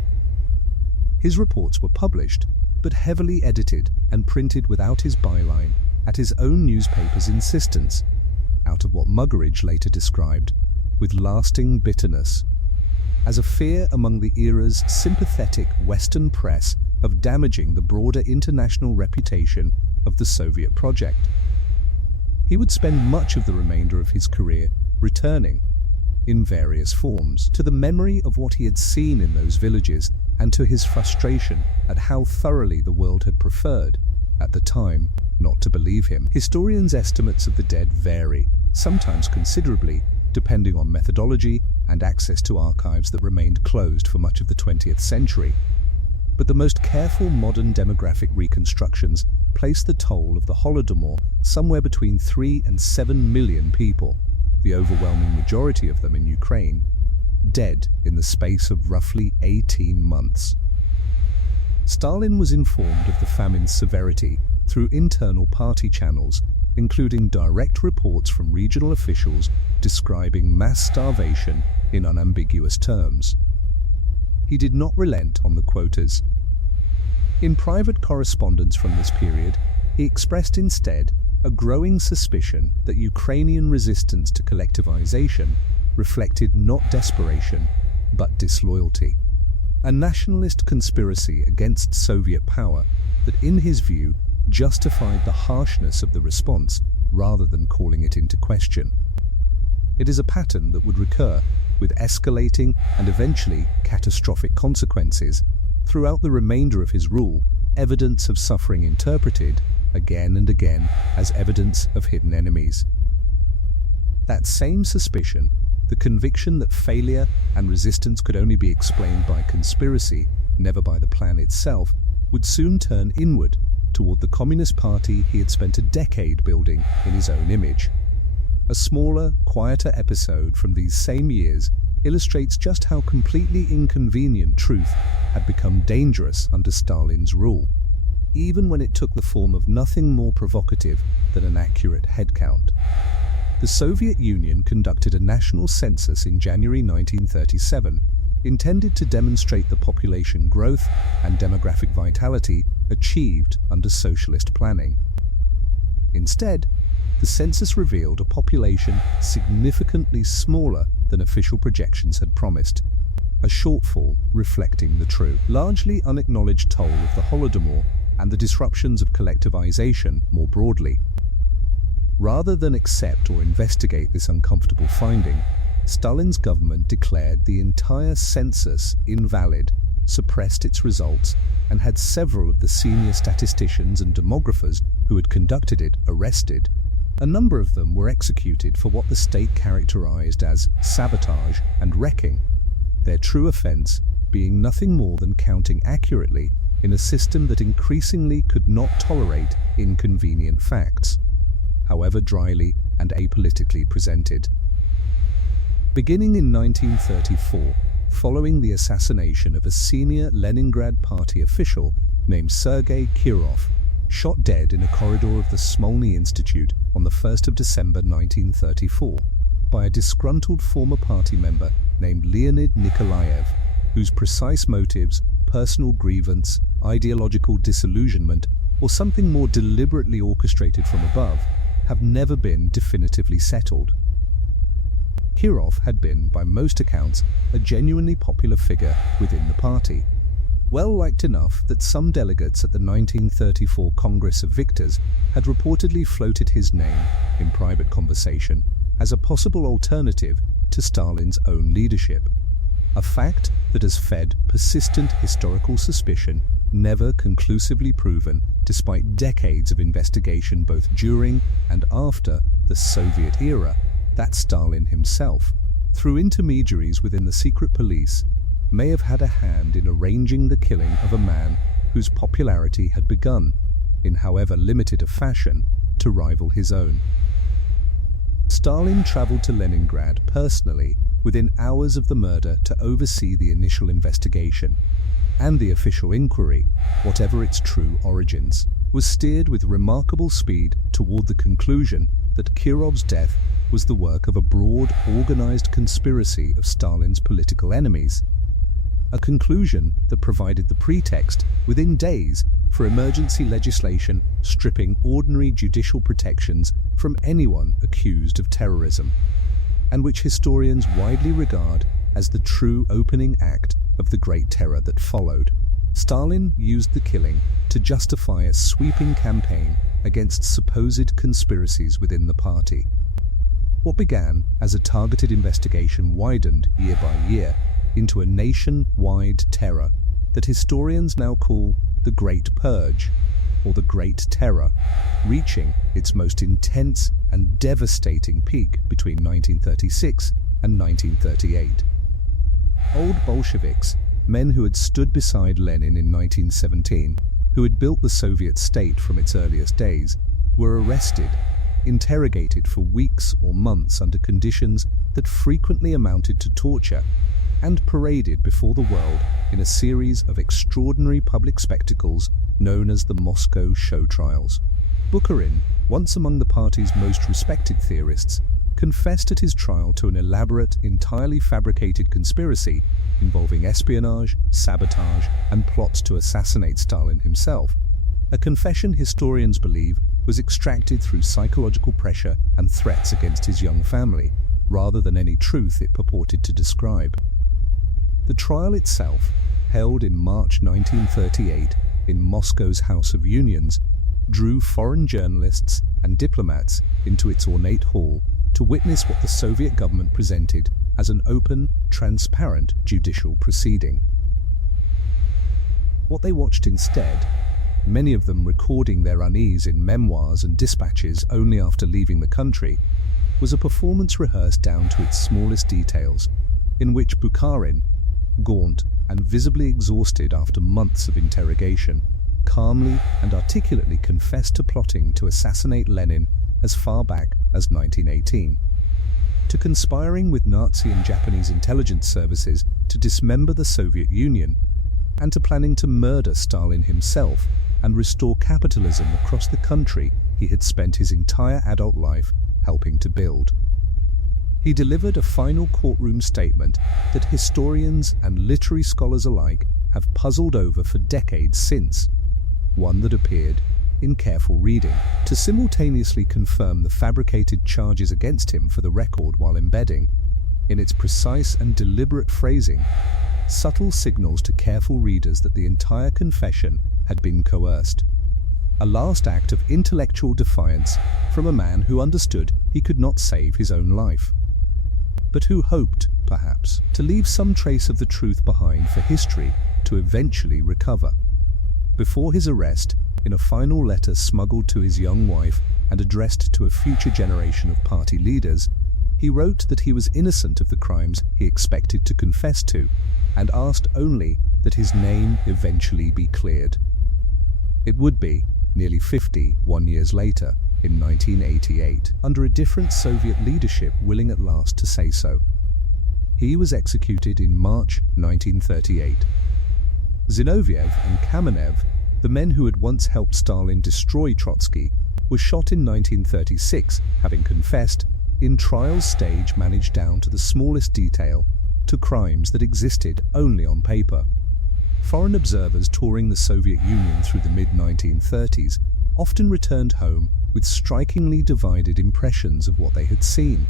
His reports were published, but heavily edited and printed without his byline at his own newspaper's insistence, out of what Muggeridge later described, with lasting bitterness, as a fear among the era's sympathetic Western press of damaging the broader international reputation of the Soviet project. He would spend much of the remainder of his career returning, in various forms, to the memory of what he had seen in those villages and to his frustration at how thoroughly the world had preferred, at the time, not to believe him. Historians' estimates of the dead vary, sometimes considerably, depending on methodology and access to archives that remained closed for much of the 20th century. But the most careful modern demographic reconstructions place the toll of the Holodomor somewhere between 3 and 7 million people, the overwhelming majority of them in Ukraine, dead in the space of roughly 18 months. Stalin was informed of the famine's severity through internal party channels, including direct reports from regional officials describing mass starvation in unambiguous terms. He did not relent on the quotas. In private correspondence from this period, he expressed instead a growing suspicion that Ukrainian resistance to collectivization reflected not desperation, but disloyalty. A nationalist conspiracy against Soviet power that, in his view, justified the harshness of the response rather than calling it into question. It is a pattern that would recur, with escalating and eventually catastrophic consequences throughout the remainder of his rule, evidence of suffering interpreted, again and again, as evidence of hidden enemies. That same suspicion, the conviction that failure and resistance could only be explained by conspiracy, never by the plan itself, would soon turn inward toward the Communist Party he had spent a decade building in his own image. A smaller, quieter episode from these same years illustrates just how completely inconvenient truth had become dangerous under Stalin's rule, even when it took the form of nothing more provocative than an accurate headcount. The Soviet Union conducted a national census in January 1937, intended to demonstrate the population growth and demographic vitality achieved under socialist planning. Instead, the census revealed a population significantly smaller than official projections had promised, a shortfall reflecting the true, largely unacknowledged toll of the Holodomor and the disruptions of collectivization more broadly. Rather than accept or investigate this uncomfortable finding, Stalin's government declared the entire census invalid, suppressed its results, and had several of the senior statisticians and demographers who had conducted it arrested. A number of them were executed for what the state characterized as sabotage and wrecking, their true offense being nothing more than counting accurately in a system that increasingly could not tolerate inconvenient facts, however dryly and apolitically presented. Beginning in 1934, following the assassination of a senior Leningrad party official named Sergei Kirov, shot dead in a corridor of the Smolny Institute on the 1st of December 1934 by a disgruntled former party member named Leonid Nikolaev, whose precise motives, personal grievance, ideological disillusionment, or something more deliberately orchestrated from above, have never been definitively settled. Kirov had been, by most accounts, a genuinely popular figure within the party, well-liked enough that some delegates at the 1934 Congress of Victors had reportedly floated his name, in private conversation, as a possible alternative to Stalin's own leadership, a fact that has fed persistent historical suspicion, never conclusively proven despite decades of investigation both during and after the Soviet era, that Stalin himself, through intermediaries within the secret police, may have had a hand in arranging the killing of a man whose popularity had begun, in however limited a fashion, to rival his own. Stalin traveled to Leningrad personally within hours of the murder to oversee the initial investigation, and the official inquiry, whatever its true origins, was steered with remarkable speed toward the conclusion that Kirov's death was the work of a broad, organized conspiracy of Stalin's political enemies, a conclusion that provided the pretext, within days, for emergency legislation stripping ordinary judicial protections from anyone accused of terrorism, and which historians widely regard as the true opening act of the Great Terror that followed. Stalin used the killing to justify a sweeping campaign against supposed conspiracies within the party. What began as a targeted investigation widened year by year into a nation-wide terror that historians now call the Great Purge, or the Great Terror, reaching its most intense and devastating peak between 1936 and 1938. Old Bolsheviks, men who had stood beside Lenin in 1917, who had built the Soviet state from its earliest days, were arrested, interrogated for weeks or months under conditions that frequently amounted to torture, and paraded before the world in a series of extraordinary public spectacles known as the Moscow show trials. Bukharin, once among the party's most respected theorists, confessed at his trial to an elaborate, entirely fabricated conspiracy involving espionage, sabotage, and plots to assassinate Stalin himself, a confession historians believe was extracted through psychological pressure and threats against his young family, rather than any truth it purported to describe. The trial itself, held in March 1938 in Moscow's House of Unions, drew foreign journalists and diplomats into its ornate hall to witness what the Soviet government presented as an open, transparent judicial proceeding. What they watched instead, many of them recording their unease in memoirs and dispatches only after leaving the country, was a performance rehearsed down to its smallest details, in which Bukharin, gaunt and visibly exhausted after months of interrogation, calmly and articulately confessed to plotting to assassinate Lenin as far back as 1918, to conspiring with Nazi and Japanese intelligence services to dismember the Soviet Union, and to planning to murder Stalin himself and restore capitalism across the country he had spent his entire adult life helping to build. He delivered a final courtroom statement that historians and literary scholars alike have puzzled over for decades since, one that appeared, in careful reading, to simultaneously confirm the fabricated charges against him for the record while embedding, in its precise and deliberate phrasing, subtle signals to careful readers that the entire confession had been coerced. A last act of intellectual defiance from a man who understood he could not save his own life, but who hoped, perhaps, to leave some trace of the truth behind for history to eventually recover. Before his arrest, in a final letter smuggled to his young wife and addressed to a future generation of party leaders, he wrote that he was innocent of the crimes he expected to confess to, and asked only that his name eventually be cleared. It would be, nearly 51 years later, in 1988, under a different Soviet leadership willing at last to say so. He was executed in March 1938. Zinoviev and Kamenev, the men who had once helped Stalin destroy Trotsky, were shot in 1936, having confessed, in trial stage managed down to the smallest detail, to crimes that existed only on paper. Foreign observers touring the Soviet Union through the mid-1930s often returned home with strikingly divided impressions of what they had seen.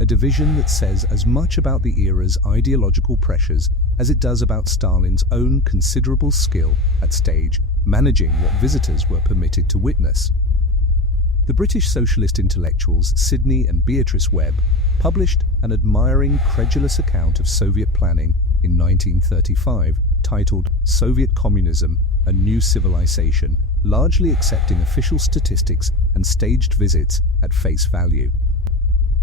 A division that says as much about the era's ideological pressures as it does about Stalin's own considerable skill at stage managing what visitors were permitted to witness. The British socialist intellectuals Sidney and Beatrice Webb published an admiring, credulous account of Soviet planning in 1935 titled Soviet Communism, A New Civilization, largely accepting official statistics and staged visits at face value.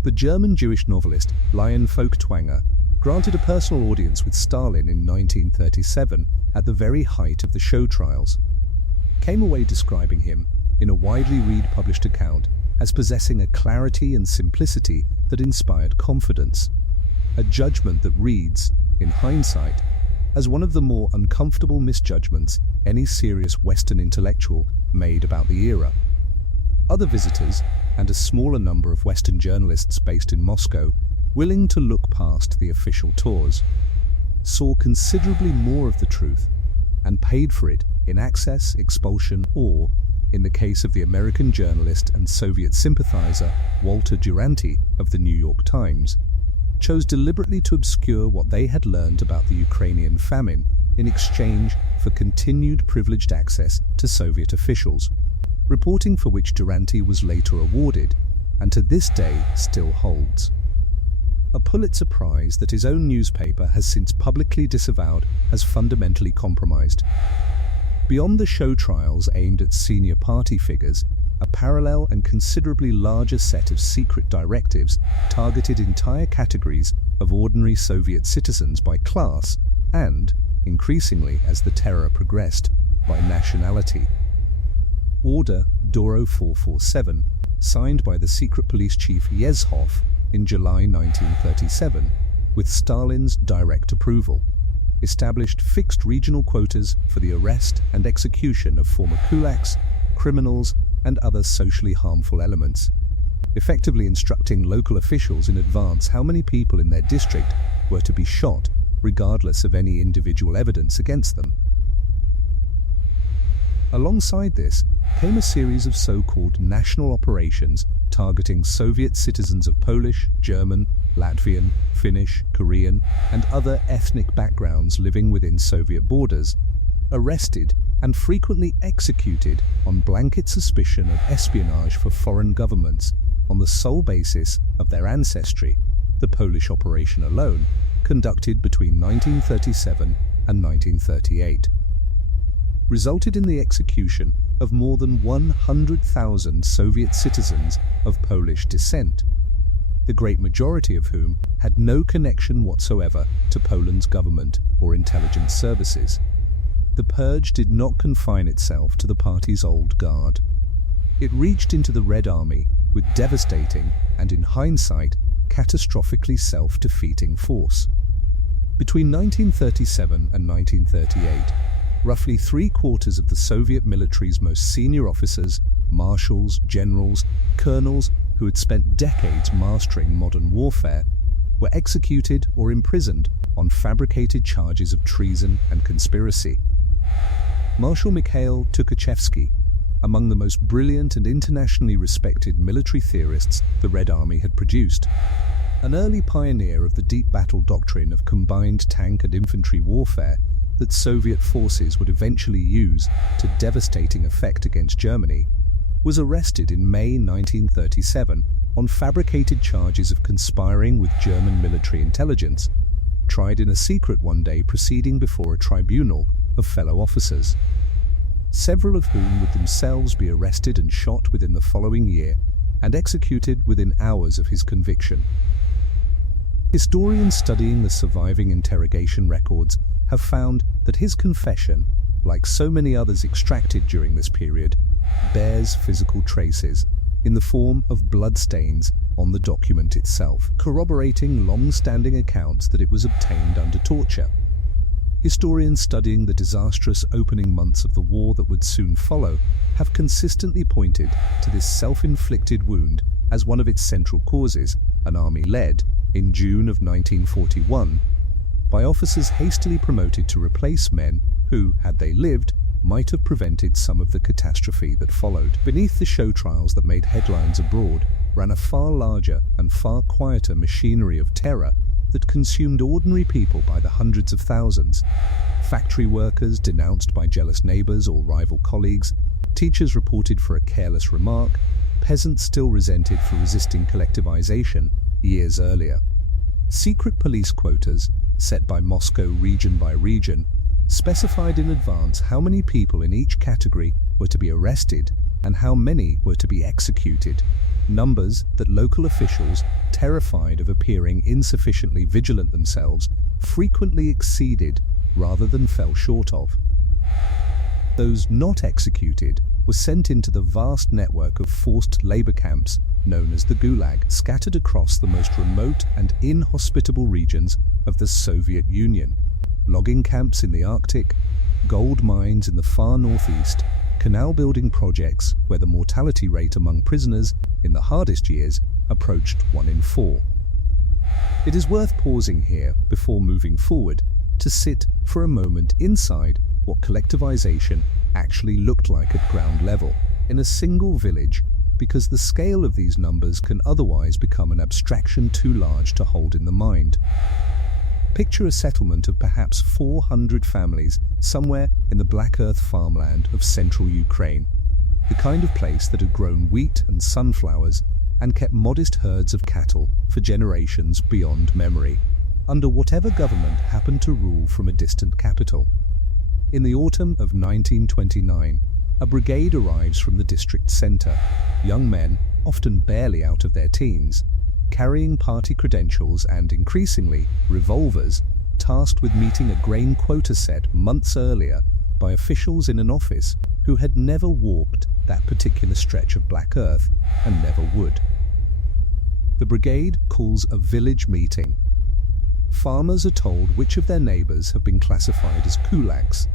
The German Jewish novelist Lion Feuchtwanger granted a personal audience with Stalin in 1937 at the very height of the show trials, came away describing him, in a widely read published account, as possessing a clarity and simplicity that inspired confidence, a judgment that reads, in hindsight, as one of the more uncomfortable misjudgments any serious Western intellectual made about the era. Other visitors, and a smaller number of Western journalists based in Moscow, willing to look past the official tours, saw considerably more of the truth and paid for it in access, expulsion, or, in the case of the American journalist and Soviet sympathizer Walter Duranty of the New York Times, chose deliberately to obscure what they had learned about the Ukrainian famine in exchange for continued privileged access to Soviet officials, reporting for which Duranty was later awarded, and to this day still holds. A Pulitzer Prize that his own newspaper has since publicly disavowed as fundamentally compromised. Beyond the show trials aimed at senior party figures, a parallel and considerably larger set of secret directives targeted entire categories of ordinary Soviet citizens by class and, increasingly as the terror progressed, by nationality. Order Doro 447, signed by the secret police chief Yezhov in July 1937, with Stalin's direct approval, established fixed regional quotas for the arrest and execution of former kulaks, criminals, and other socially harmful elements, effectively instructing local officials in advance how many people in their district were to be shot, regardless of any individual evidence against them. Alongside this came a series of so-called national operations targeting Soviet citizens of Polish, German, Latvian, Finnish, Korean, and other ethnic backgrounds living within Soviet borders, arrested and frequently executed on blanket suspicion of espionage for foreign governments on the sole basis of their ancestry. The Polish operation alone, conducted between 1937 and 1938, resulted in the execution of more than 100,000 Soviet citizens of Polish descent, the great majority of whom had no connection whatsoever to Poland's government or intelligence services. The Purge did not confine itself to the party's old guard. It reached into the Red Army with devastating and, in hindsight, catastrophically self-defeating force. Between 1937 and 1938, roughly 3/4 of the Soviet military's most senior officers, marshals, generals, colonels who had spent decades mastering modern warfare, were executed or imprisoned on fabricated charges of treason and conspiracy. Marshal Mikhail Tukhachevsky, among the most brilliant and internationally respected military theorists the Red Army had produced, an early pioneer of the deep battle doctrine of combined tank and infantry warfare that Soviet forces would eventually use to devastating effect against Germany, was arrested in May 1937 on fabricated charges of conspiring with German military intelligence, tried in a secret one day proceeding before a tribunal of fellow officers, several of whom would themselves be arrested and shot within the following year and executed within hours of his conviction. Historians studying the surviving interrogation records have found that his confession, like so many others extracted during this period, bears physical traces in the form of bloodstains on the document itself, corroborating long-standing accounts that it was obtained under torture. Historians studying the disastrous opening months of the war that would soon follow have consistently pointed to this self-inflicted wound as one of its central causes, an army led, in June of 1941, by officers hastily promoted to replace men who, had they lived, might have prevented some of the catastrophe that followed. Beneath the show trials that made headlines abroad ran a far larger and far quieter machinery of terror that consumed ordinary people by the hundreds of thousands. Factory workers denounced by jealous neighbors or rival colleagues, teachers reported for a careless remark, peasants still resented for resisting collectivization years earlier. Secret police quotas, set by Moscow region by region, specified in advance how many people in each category were to be arrested and how many were to be executed, numbers that local officials, terrified of appearing insufficiently vigilant themselves, frequently exceeded rather than fell short of. Those not executed were sent into the vast network of forced labor camps known as the Gulag, scattered across the most remote and inhospitable regions of the Soviet Union. Logging camps in the Arctic, gold mines in the far northeast, canal-building projects where the mortality rate among prisoners in the hardest years approached 1 in 4. It is worth pausing here before moving forward to sit for a moment inside what collectivization actually looked like at ground level in a single village, because the scale of these numbers can otherwise become an abstraction too large to hold in the mind. Picture a settlement of perhaps 400 families somewhere in the black earth farmland of central Ukraine, the kind of place that had grown wheat and sunflowers and kept modest herds of cattle for generations beyond memory, under whatever government happened to rule from a distant capital. In the autumn of 1929, a brigade arrives from the district center, young men, often barely out of their teens, carrying party credentials and, increasingly, revolvers, tasked with meeting a grain quota set months earlier by officials in an office who had never walked that particular stretch of black earth and never would. The brigade calls a village meeting. Farmers are told which of their neighbors have been classified as Gulags,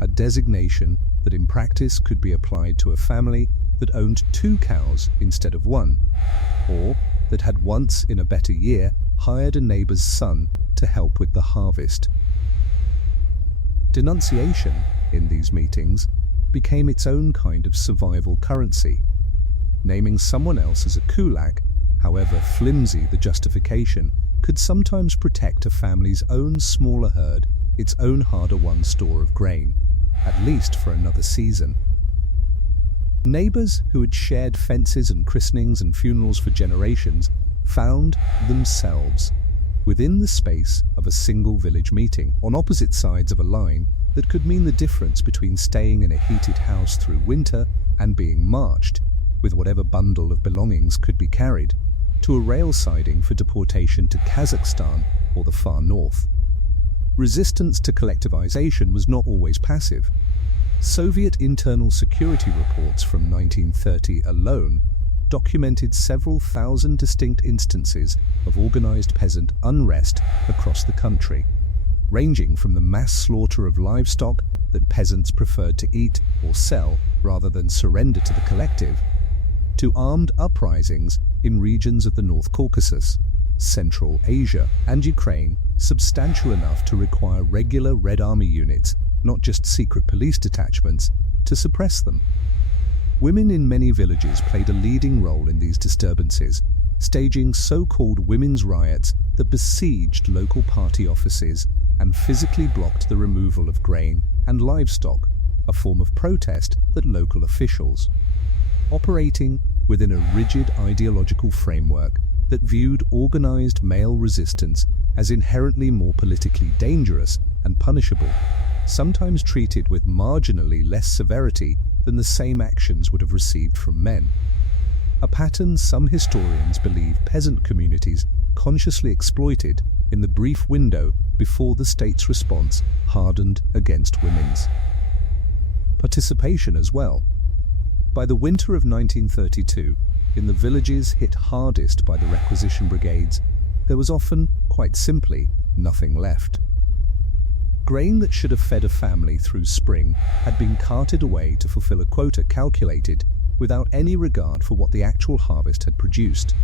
a designation that in practice could be applied to a family that owned 2 cows instead of 1, or that had once in a better year hired a neighbor's son to help with the harvest. Denunciation in these meetings became its own kind of survival currency. Naming someone else as a kulak, however flimsy the justification, could sometimes protect a family's own smaller herd, its own harder-won store of grain, at least for another season. Neighbors who had shared fences and christenings and funerals for generations found themselves within the space of a single village meeting on opposite sides of a line that could mean the difference between staying in a heated house through winter and being marched, with whatever bundle of belongings could be carried, to a rail siding for deportation to Kazakhstan or the far north. Resistance to collectivization was not always passive. Soviet internal security reports from 1930 alone documented several thousand distinct instances of organized peasant unrest across the country, ranging from the mass slaughter of livestock that peasants preferred to eat or sell rather than surrender to the collective, to armed uprisings in regions of the North Caucasus, Central Asia, and Ukraine substantial enough to require regular Red Army units, not just secret police detachments, to suppress them. Women in many villages played a leading role in these disturbances, staging so-called women's riots that besieged local party offices and physically blocked the removal of grain and livestock, a form of protest that local officials, operating within a rigid ideological framework that viewed organized male resistance as inherently more politically dangerous and punishable, sometimes treated with marginally less severity than the same actions would have received from men. A pattern some historians believe peasant communities consciously exploited in the brief window before the state's response hardened against women's participation as well. By the winter of 1932, in the villages hit hardest by the requisition brigades, there was often, quite simply, nothing left. Grain that should have fed a family through spring had been carted away to fulfill a quota calculated without any regard for what the actual harvest had produced.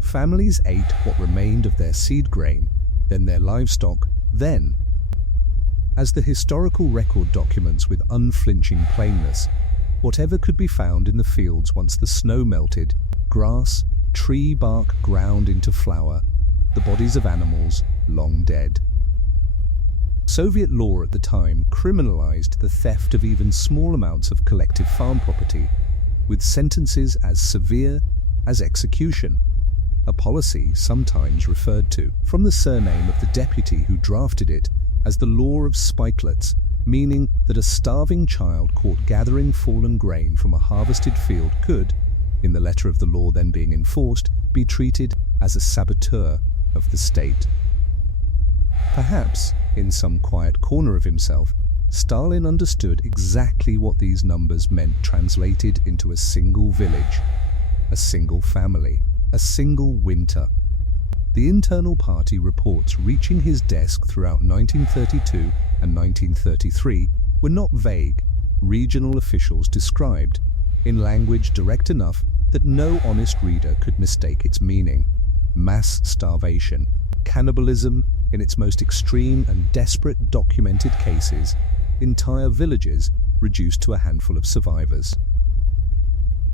Families ate what remained of their seed grain, then their livestock, then. As the historical record documents with unflinching plainness, whatever could be found in the fields once the snow melted, grass, tree bark ground into flour, the bodies of animals long dead. Soviet law at the time criminalized the theft of even small amounts of collective farm property, with sentences as severe as execution, a policy sometimes referred to, from the surname of the deputy who drafted it, as the law of spikelets, meaning that a starving child caught gathering fallen grain from a harvested field could, in the letter of the law then being enforced, be treated as a saboteur of the state. Perhaps, in some quiet corner of himself, Stalin understood exactly what these numbers meant translated into a single village, a single family, a single winter. The internal party reports reaching his desk throughout 1932 and 1933 were not vague. Regional officials described, in language direct enough that no honest reader could mistake its meaning, mass starvation, cannibalism in its most extreme and desperate documented cases, entire villages reduced to a handful of survivors.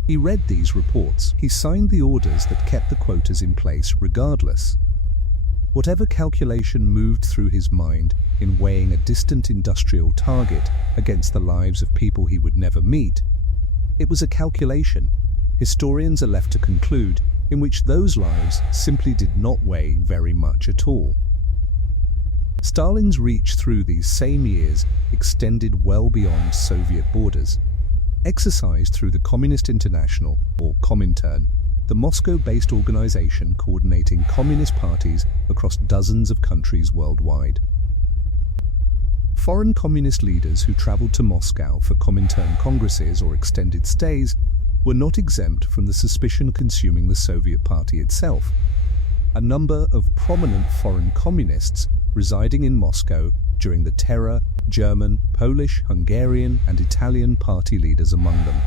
He read these reports. He signed the orders that kept the quotas in place regardless. Whatever calculation moved through his mind in weighing a distant industrial target against the lives of people he would never meet, it was a calculation, historians are left to conclude, in which those lives simply did not weigh very much at all. Stalin's reach through these same years extended well beyond Soviet borders. Exercised through the Communist International, or Comintern, the Moscow-based organization coordinating communist parties across dozens of countries worldwide. Foreign communist leaders who traveled to Moscow for Comintern congresses or extended stays were not exempt from the suspicion consuming the Soviet Party itself. A number of prominent foreign communists residing in Moscow during the terror, German, Polish, Hungarian, and Italian party leaders among them.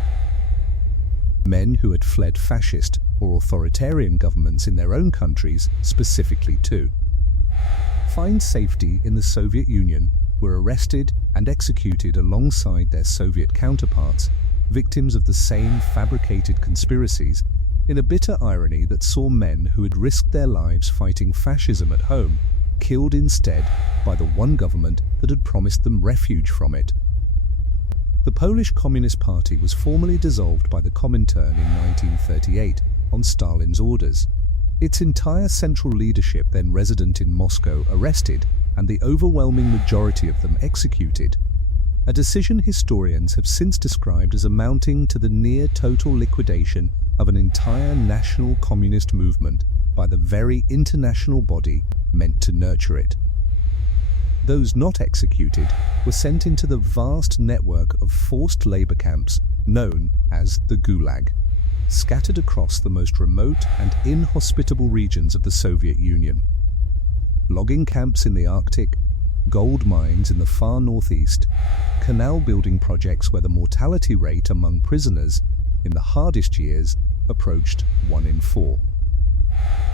men who had fled fascist or authoritarian governments in their own countries specifically too. Find safety in the Soviet Union were arrested and executed alongside their Soviet counterparts, victims of the same fabricated conspiracies, in a bitter irony that saw men who had risked their lives fighting fascism at home killed instead by the one government that had promised them refuge from it. The Polish Communist Party was formally dissolved by the Comintern in 1938 on Stalin's orders. Its entire central leadership, then resident in Moscow, arrested, and the overwhelming majority of them executed. A decision historians have since described as amounting to the near-total liquidation of an entire national communist movement by the very international body meant to nurture it. Those not executed were sent into the vast network of forced labor camps known as the Gulag, scattered across the most remote and inhospitable regions of the Soviet Union. Logging camps in the Arctic, gold mines in the far northeast, canal building projects where the mortality rate among prisoners in the hardest years approached 1 in 4.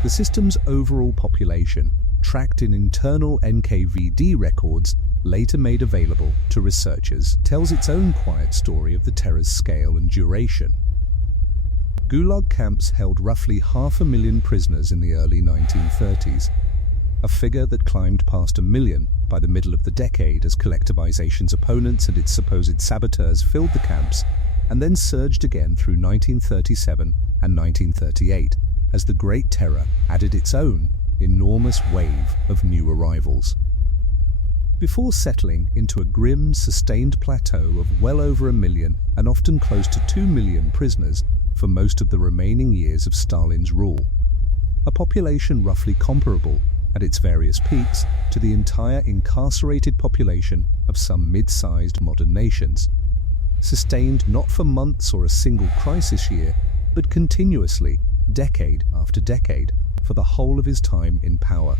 The system's overall population, tracked in internal NKVD records later made available to researchers, tells its own quiet story of the terror's scale and duration. Gulag camps held roughly 500,000 prisoners in the early 1930s, a figure that climbed past 1 million by the middle of the decade as collectivization's opponents and its supposed saboteurs filled the camps, and then surged again through 1937 and 1938 as the Great Terror added its own enormous wave of new arrivals. Before settling into a grim, sustained plateau of well over 1 million and often close to 2 million prisoners for most of the remaining years of Stalin's rule, a population roughly comparable at its various peaks to the entire incarcerated population of some mid-sized modern nations, sustained not for months or a single crisis year, but continuously, decade after decade, for the whole of his time in power.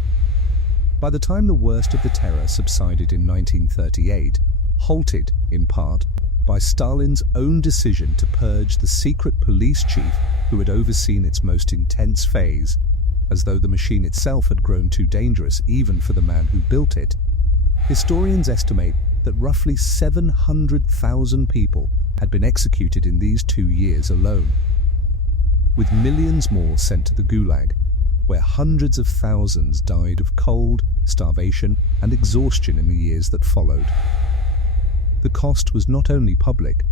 By the time the worst of the terror subsided in 1938, halted, in part, by Stalin's own decision to purge the secret police chief who had overseen its most intense phase, as though the machine itself had grown too dangerous even for the man who built it, historians estimate that roughly 700,000 people had been executed in these 2 years alone, with millions more sent to the Gulag, where hundreds of thousands died of cold, starvation, and exhaustion in the years that followed. The cost was not only public,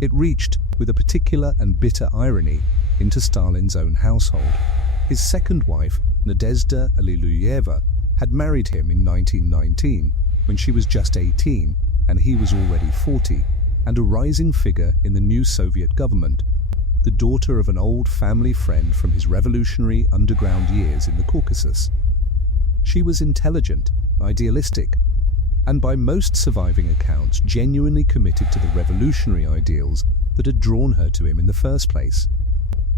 it reached, with a particular and bitter irony, into Stalin's own household. His second wife, Nadezhda Alliluyeva, had married him in 1919, when she was just 18 and he was already 40, and a rising figure in the new Soviet government, the daughter of an old family friend from his revolutionary underground years in the Caucasus. She was intelligent, idealistic, and by most surviving accounts genuinely committed to the revolutionary ideals that had drawn her to him in the first place.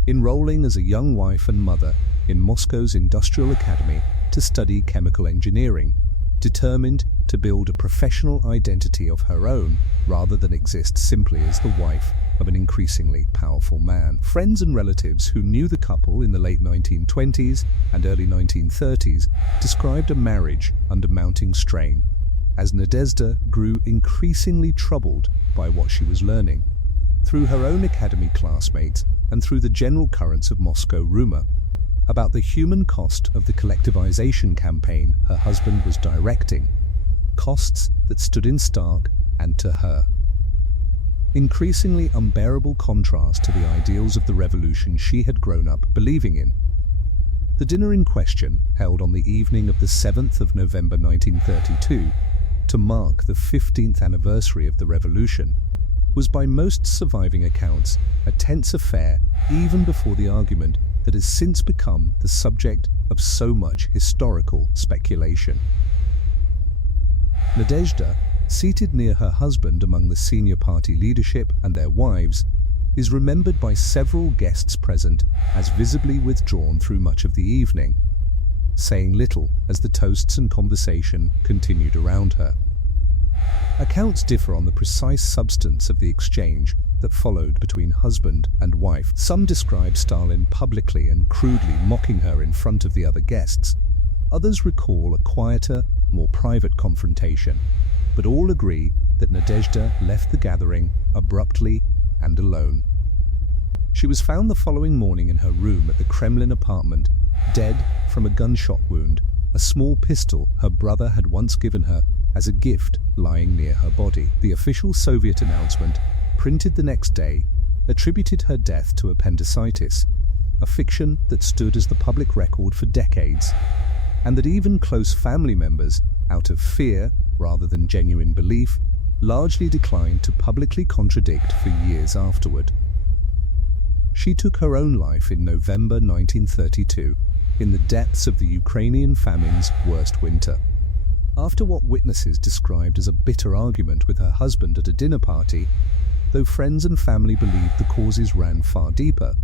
Enrolling as a young wife and mother in Moscow's Industrial Academy to study chemical engineering, determined to build a professional identity of her own rather than exist simply as the wife of an increasingly powerful man. Friends and relatives who knew the couple in the late 1920s and early 1930s described a marriage under mounting strain, as Nadezhda grew increasingly troubled by what she was learning, through her own academy classmates and through the general currents of Moscow rumor, about the human cost of the collectivization campaign her husband was directing, costs that stood in stark, and to her, increasingly unbearable contrast to the ideals of the revolution she had grown up believing in. The dinner in question, held on the evening of the 7th of November 1932, to mark the 15th anniversary of the revolution, was by most surviving accounts a tense affair even before the argument that has since become the subject of so much historical speculation. Nadezhda, seated near her husband among the senior party leadership and their wives, is remembered by several guests present as visibly withdrawn through much of the evening, saying little as the toasts and conversation continued around her. Accounts differ on the precise substance of the exchange that followed between husband and wife. Some describe Stalin publicly and crudely mocking her in front of the other guests. Others recall a quieter, more private confrontation, but all agree that Nadezhda left the gathering abruptly and alone. She was found the following morning in her room at the Kremlin apartment, dead from a gunshot wound, a small pistol her brother had once given her as a gift lying near her body. The official Soviet announcement, printed the next day, attributed her death to appendicitis, a fiction that stood as the public record for decades, and that even close family members, out of fear rather than genuine belief, largely declined to publicly contradict for years afterward. She took her own life in November 1932, in the depths of the Ukrainian famine's worst winter. After what witnesses described as a bitter argument with her husband at a dinner party, though friends and family believed the causes ran far deeper,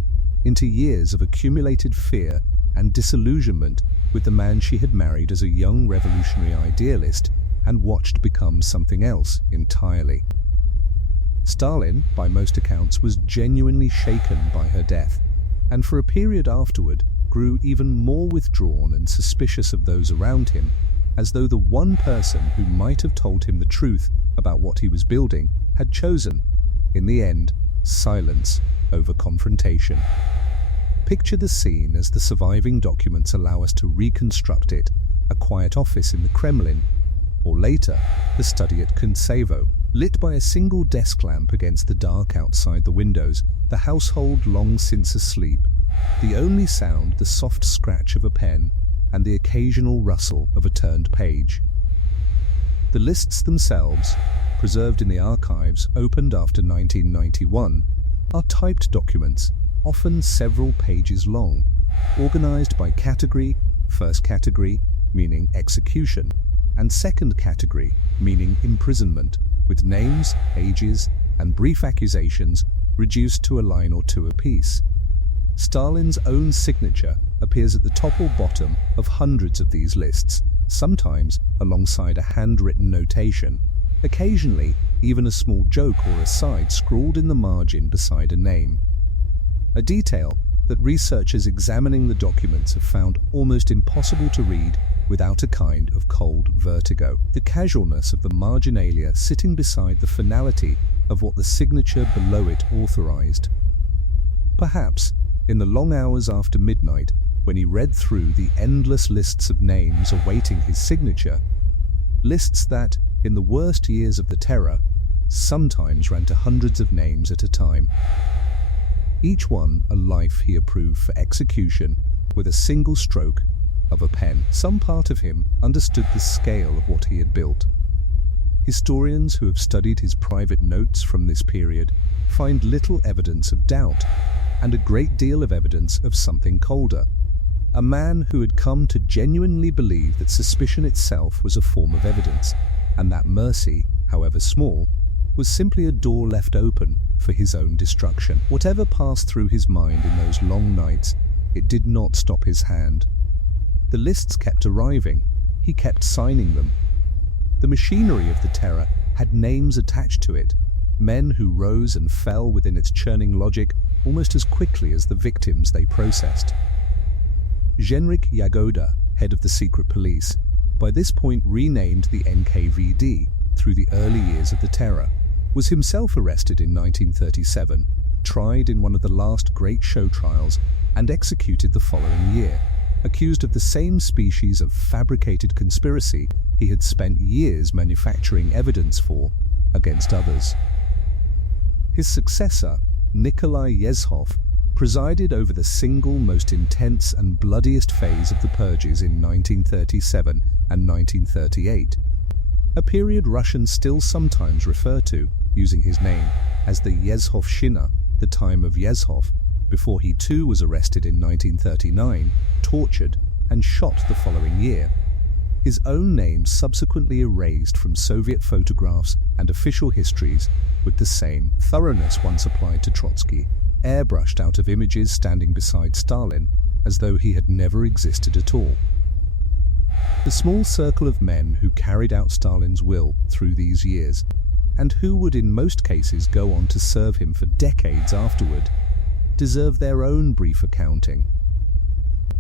into years of accumulated fear and disillusionment with the man she had married as a young revolutionary idealist and watched become something else entirely. Stalin, by most accounts, was genuinely shaken by her death, and for a period afterward grew even more withdrawn and suspicious of those around him, as though the one person who might have told him the truth about what he was building had chosen, in the end, silence over confrontation. Picture the scene as the surviving documents allow us to reconstruct it: a quiet office in the Kremlin, or later, the study at Kuntsevo, lit by a single desk lamp against the dark outside the windows, the household long since asleep, the only sound the soft scratch of a pen and the occasional rustle of a turned page. The lists themselves, preserved in the archives opened after 1991, are typed documents, often several pages long, organized by category: first category, meaning execution, and second category, meaning imprisonment, with names, ages, and brief accusations reduced to a line or two apiece. Stalin's own signature appears at the top or bottom of hundreds of these lists, sometimes alongside a handwritten notation, occasionally even a small joke or aside scrawled in the margin beside a name. A detail that researchers examining the documents have found almost impossible to read without a kind of cold vertigo: the casualness of the marginalia sitting beside the finality of what the signature below it authorized. Perhaps, in the long hours after midnight, when he read through the endless lists of names awaiting his signature, lists that, in the worst years of the terror, sometimes ran to hundreds of names at a time, each one a life he approved for execution with a single stroke of a pen. Some part of him understood the scale of what he had built. Historians who have studied his private notes from this period find little evidence of doubt, and a great deal of evidence of something colder: a man who had come to genuinely believe that suspicion itself was a form of evidence, and that mercy, however small, was simply a door left open for his own destruction. Whatever passed through his mind in those long nights, it did not stop his hand. The lists kept arriving, he kept signing them. The machinery of the terror had names attached to it, men who rose and fell within its churning logic almost as quickly as the victims they processed. Henryk Yagoda, head of the secret police, by this point renamed the NKVD through the early years of the terror, was himself arrested in 1937, tried in one of the last great show trials, and executed the following year, accused of the same species of fabricated conspiracy he had spent years manufacturing evidence for against others. His successor, Nikolai Yezhov, presided over the single most intense and bloodiest phase of the purges in 1937 and 1938, a period Russians still sometimes refer to, using his name, as the Yezhovshchina, the time of Yezhov, before he too was arrested in 1939, tortured, and shot the following year. His own name subsequently erased from Soviet photographs and official histories, with the same thoroughness once applied to Trotsky, airbrushed out of images standing beside Stalin, as though he had never existed at all. The small circle of men who carried out Stalin's will through these years, and who would in most cases go on to serve him for decades afterward, deserve their own brief accounting,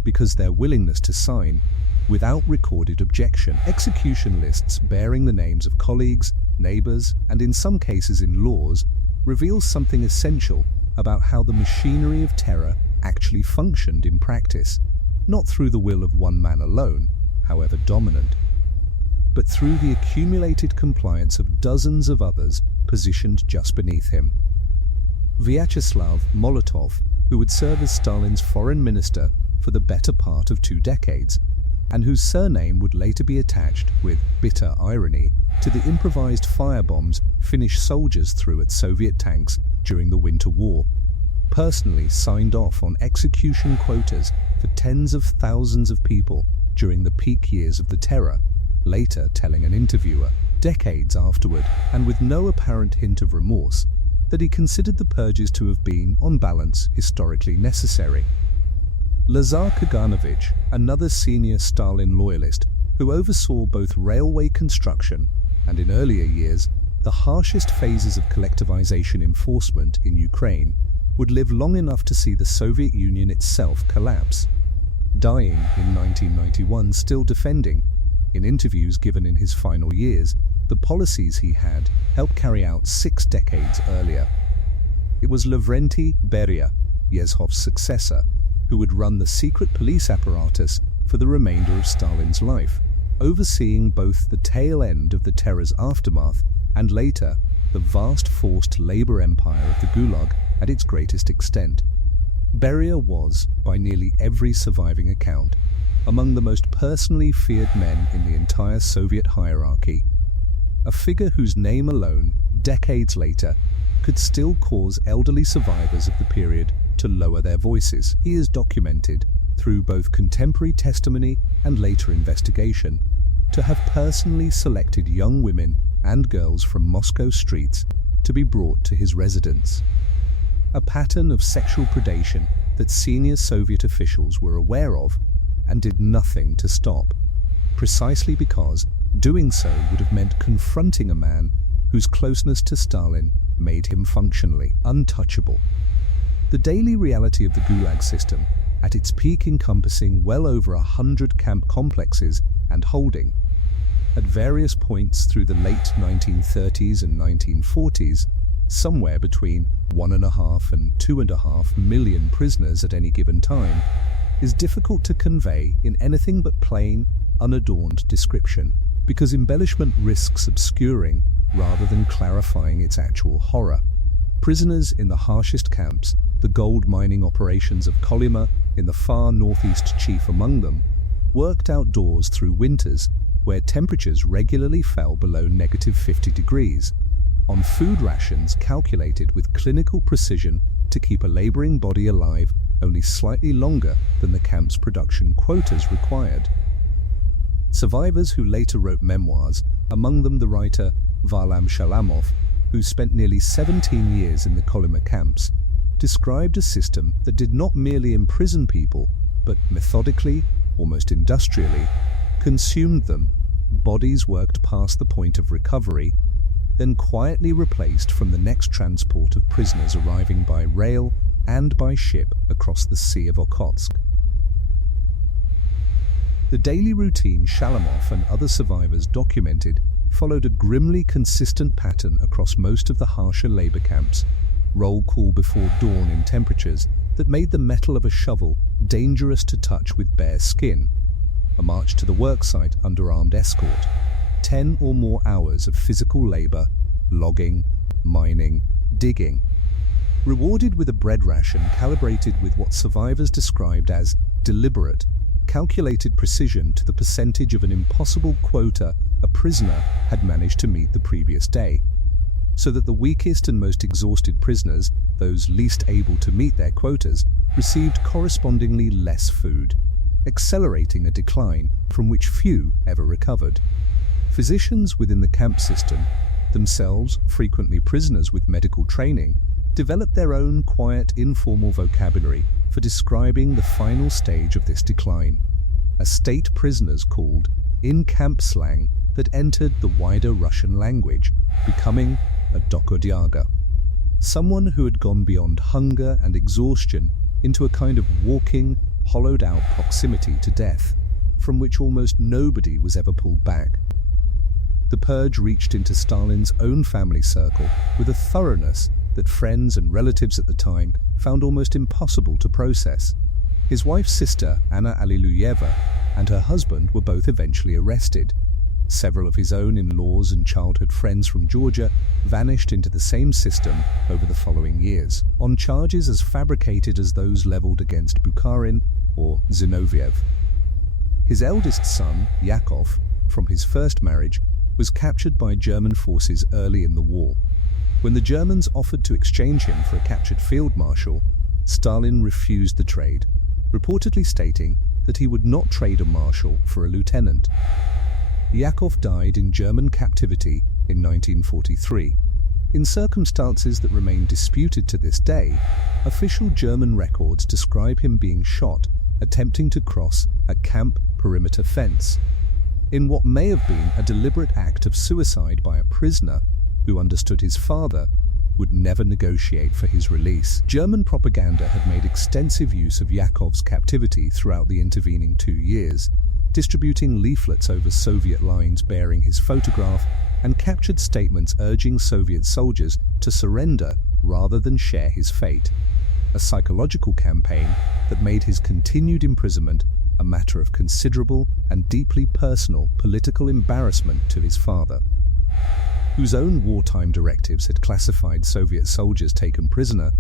because their willingness to sign, without recorded objection, execution lists bearing the names of colleagues, neighbors, and in some cases in-laws, reveals something essential about how the machinery of terror actually functioned in practice, not through the will of one man alone, however dominant, but through the accumulated compliance of dozens of others positioned just beneath him. Vyacheslav Molotov, who would serve as Stalin's foreign minister for the better part of 2 decades, and whose surname would later be attached, with bitter irony, to the improvised firebombs Finnish soldiers threw at Soviet tanks during the Winter War, personally signed off on execution quotas for tens of thousands of people during the peak years of the terror, later telling an interviewer, decades afterward, and with no apparent hint of remorse, that he considered the purges to have been, on balance, historically necessary. Lazar Kaganovich, another senior Stalin loyalist who oversaw both railway construction and, in earlier years, the harshest phases of collectivization enforcement in Ukraine, would live long enough to see the Soviet Union itself collapse, dying in 1991 still defending, in interviews given in his final years, the policies he had helped carry out 6 decades earlier. It was Lavrenti Beria, Yezhov's successor, who would run the secret police apparatus for the remainder of Stalin's life, overseeing both the tail end of the terror's aftermath and later the vast forced labor empire of the Gulag at its greatest extent. Beria was, by nearly every surviving account, among the most personally feared men in the entire Soviet hierarchy, a figure whose name alone, decades later, could still cause elderly survivors of the period to lower their voices. He is documented, through both contemporary testimony and later investigation, to have personally selected young women and girls from Moscow streets to be brought to his residence. A pattern of sexual predation that senior Soviet officials were aware of and did nothing to stop, precisely because doing so would have meant confronting a man whose closeness to Stalin made him functionally untouchable. The daily reality of the Gulag system, at its peak encompassing well over 100 camp complexes and holding, at various points through the late 1930s and 1940s, somewhere between 1.5 and 2.5 million prisoners at any given time, is difficult to convey in anything but plain, unadorned description, because embellishment risks obscuring rather than clarifying its actual horror. Prisoners in the harshest camps, the gold mining operations of Kolyma in the far northeast chief among them, worked outdoors through winters where temperatures regularly fell below -50 degrees, on food rations calculated with clinical precision to keep a laboring body alive only slightly longer than the camp's production quotas required. Survivors who later wrote memoirs, among them the writer Varlam Shalamov, who spent nearly 17 years in the Kolyma camps, described a system that did not merely imprison people, but methodically, almost industrially, consumed them. Bodies worked past the point of recovery, then quietly replaced from the next transport of prisoners arriving by rail and by ship across the Sea of Okhotsk. The daily routine Shalamov and other survivors documented followed a grimly consistent pattern across most of the harsher labor camps: roll call before dawn in temperatures that made the metal of a shovel dangerous to touch with bare skin, a march to the worksite under armed escort, 10 or more hours of physical labor, logging, mining, digging, rewarded with a bread ration calibrated with what survivors described as deliberate, calculated precision to the percentage of an impossible quota a prisoner had managed to meet the previous day, so that the weakest and most exhausted prisoners, those least able to meet their quotas, received correspondingly less food, accelerating a decline from which few ever recovered. Physicians within the camp system, themselves frequently prisoners with medical training, developed their own quiet, informal vocabulary for describing the final stage of this decline. as state prisoners called in-camp slang that entered the wider Russian language, becoming a dokodyaga, someone who had gone beyond hunger and exhaustion into a kind of walking, hollowed-out proximity to death, from which almost nobody was ever pulled back. The purge reached into Stalin's own family circle with a thoroughness that friends and relatives at the time found almost impossible to process. His wife's sister, Anna Alliluyeva, and her husband were both eventually arrested. Several of his own in-laws and childhood friends from Georgia vanished into the same system over the following years, on charges as fabricated as those leveled against Bukharin or Zinoviev. His eldest son, Yakov, from his first marriage, was captured by German forces early in the war. When the Germans offered to exchange him for a captured field marshal, Stalin refused the trade, reportedly stating that he would not trade a marshal for a lieutenant. Yakov died in German captivity in 1943. In circumstances that remain disputed to this day, official German records describe him being shot attempting to cross a camp perimeter fence, in what may have been a deliberate act of suicide by a prisoner who understood his father would never negotiate for his release. German propaganda had made extensive use of Yakov's captivity throughout the intervening 2 years, distributing leaflets over Soviet lines bearing his photograph and captured statements urging Soviet soldiers to surrender rather than share his fate, a psychological campaign that made his continued imprisonment a matter of considerable and deeply personal political embarrassment to his father, whose own wartime directives had classified Soviet soldiers taken prisoner,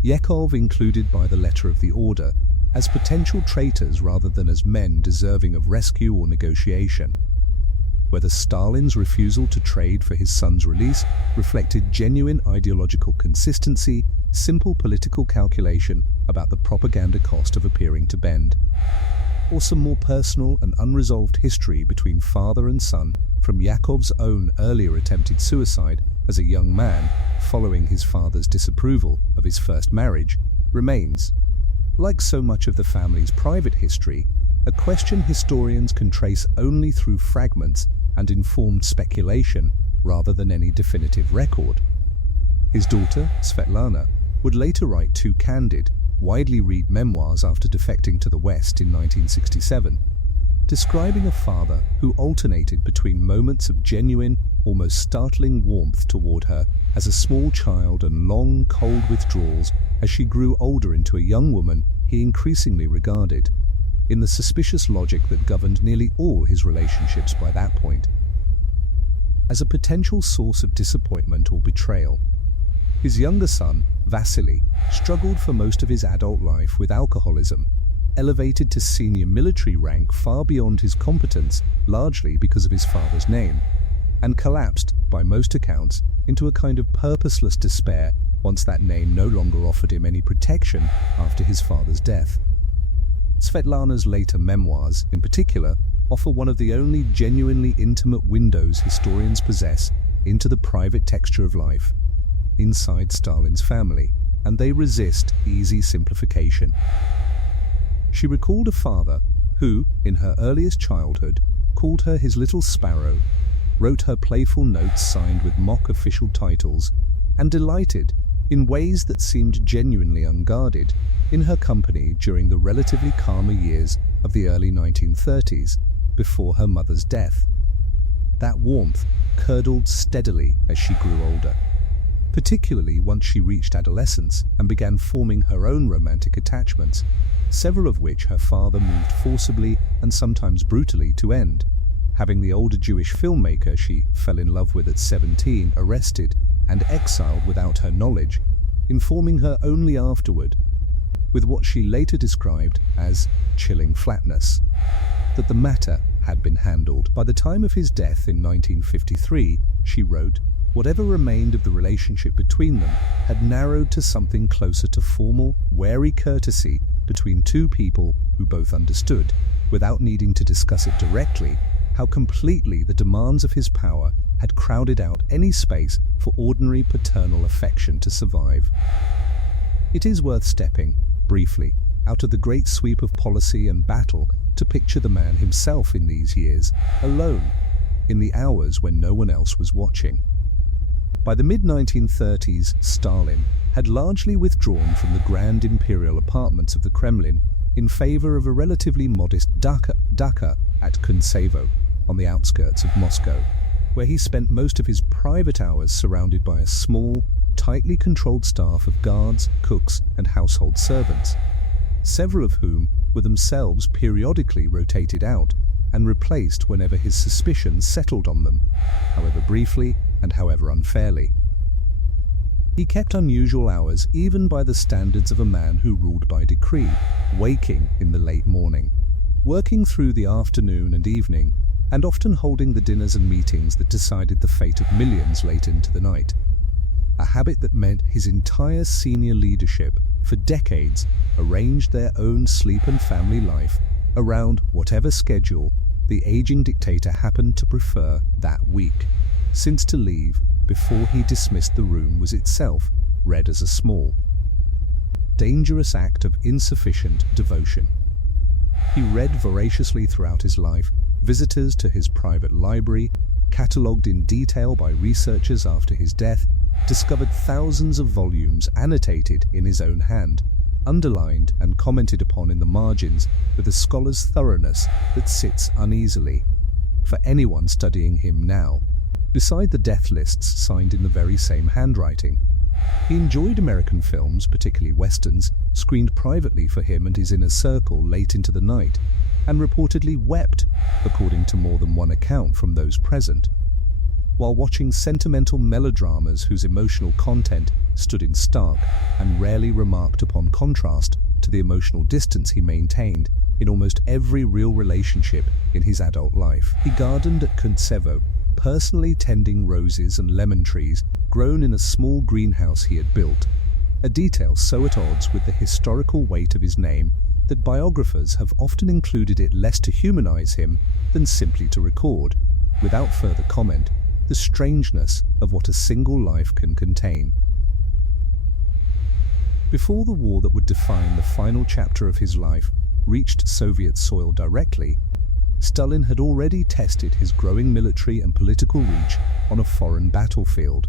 Yakov included by the letter of the order, as potential traitors rather than as men deserving of rescue or negotiation. Whether Stalin's refusal to trade for his son's release reflected genuine ideological consistency, simple political calculation about the propaganda cost of appearing to bend, or some more personal and unresolved history between father and son from Yakov's own earlier attempted suicide as a young man following his father's disapproval of his first marriage, remains, like so much of the family's private history, a question historians can trace only through fragments and informed speculation rather than any definitive record. His daughter, Svetlana, would later write 2 candid, widely read memoirs after defecting to the West in 1967, describing a father who alternated between moments of genuine, almost startling warmth toward her as a small child and long, cold withdrawals as she grew older into a young woman he increasingly regarded, in the suspicious logic that governed nearly all his relationships by that point, as a potential source of disappointment or betrayal. His younger son, Vasily, struggled for most of his adult life with alcoholism, elevated to senior military rank far beyond his competence, largely because of his father's name, and collapsed, by most accounts, into a kind of purposeless despair once that name no longer offered him any protection after his father's death. Svetlana's later memoirs, in particular, offer one of the only genuinely intimate windows historians possess into the private texture of life inside Stalin's family, and they resist easy simplification. She recalled a father who, in her earliest childhood, called her his little sparrow, wrote her playful notes signed with mock official titles, and delighted, in ways that seemed genuinely unguarded, in her company during the relatively calmer years of the early 1930s, before her mother's death. That warmth curdled steadily as she grew older, particularly once she reached adolescence and began forming her own romantic attachments, several of which her father moved forcibly and sometimes brutally to end, having the older Jewish filmmaker she fell in love with at 17 arrested and exiled without her knowledge, informing her only afterward, with what she later described as chilling flatness, that the matter had been handled. By the time of his death in 1953, she wrote, whatever remained of the relationship between them had narrowed to something closer to formal, wary courtesy between 2 people who both understood, without needing to discuss it directly, how completely the demands of his power had crowded out any space for ordinary paternal affection to survive. It is worth stepping, briefly, out of the great sweep of policy and battle to picture the man himself in these years, alone, in the hours when no one else was watching. By the mid-1930s, Stalin had largely withdrawn from the grand imperial apartments of the Kremlin in favor of a relatively modest dacha at Kuntsevo, on the outskirts of Moscow, where he spent most of his private hours surrounded by a small, tightly controlled staff of guards, cooks, and household servants, several of whom were themselves periodically rotated out and replaced whenever his suspicions settled on them, however briefly and however unfairly. He kept unusual hours even by the standards of a man who ruled by decree, waking in the late morning, working through the afternoon and evening, and often holding the dinners and meetings that decided the fate of millions late into the night. A habit that meant his entire senior leadership, for decades, arranged their own sleep and family life around whatever schedule the aging dictator happened to prefer that week, since to leave before he dismissed the room was itself read as a small, dangerous act of insufficient devotion. He read voraciously throughout his life, visitors to his private library, catalogued in detail by researchers after his death, discovered thousands of volumes annotated in his own hand, underlined and commented upon in the margins with a scholar's thoroughness that sits uneasily for anyone studying him now, beside the death lists signed in the very same handwriting. He enjoyed American films, particularly westerns, screened privately for him and his inner circle late into the night, and reportedly wept, according to more than one account from those present, while watching sentimental melodramas whose emotional content stood in stark and rarely remarked upon contrast to the emotional distance he maintained in almost every real relationship in his adult life. He gardened at Kuntsevo, personally tending roses and lemon trees grown in a small greenhouse he had built, a detail so at odds with the historical weight of his name that biographers have often included it less to humanize him than simply to record, without further comment, the strangeness of what a single life can contain. Before the war that would define the final chapter of his life reached Soviet soil directly, Stalin had already tested his growing military and political reach on a foreign battlefield.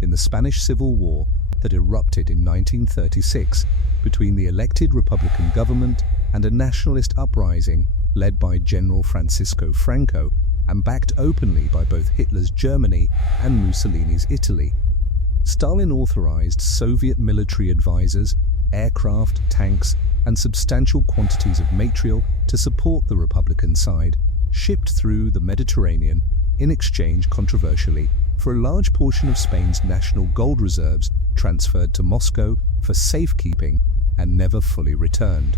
In the Spanish Civil War that erupted in 1936 between the elected Republican government and a nationalist uprising led by General Francisco Franco and backed openly by both Hitler's Germany and Mussolini's Italy, Stalin authorized Soviet military advisors, aircraft, tanks, and substantial quantities of material to support the Republican side, shipped through the Mediterranean in exchange, controversially, for a large portion of Spain's national gold reserves transferred to Moscow for safekeeping and never fully returned.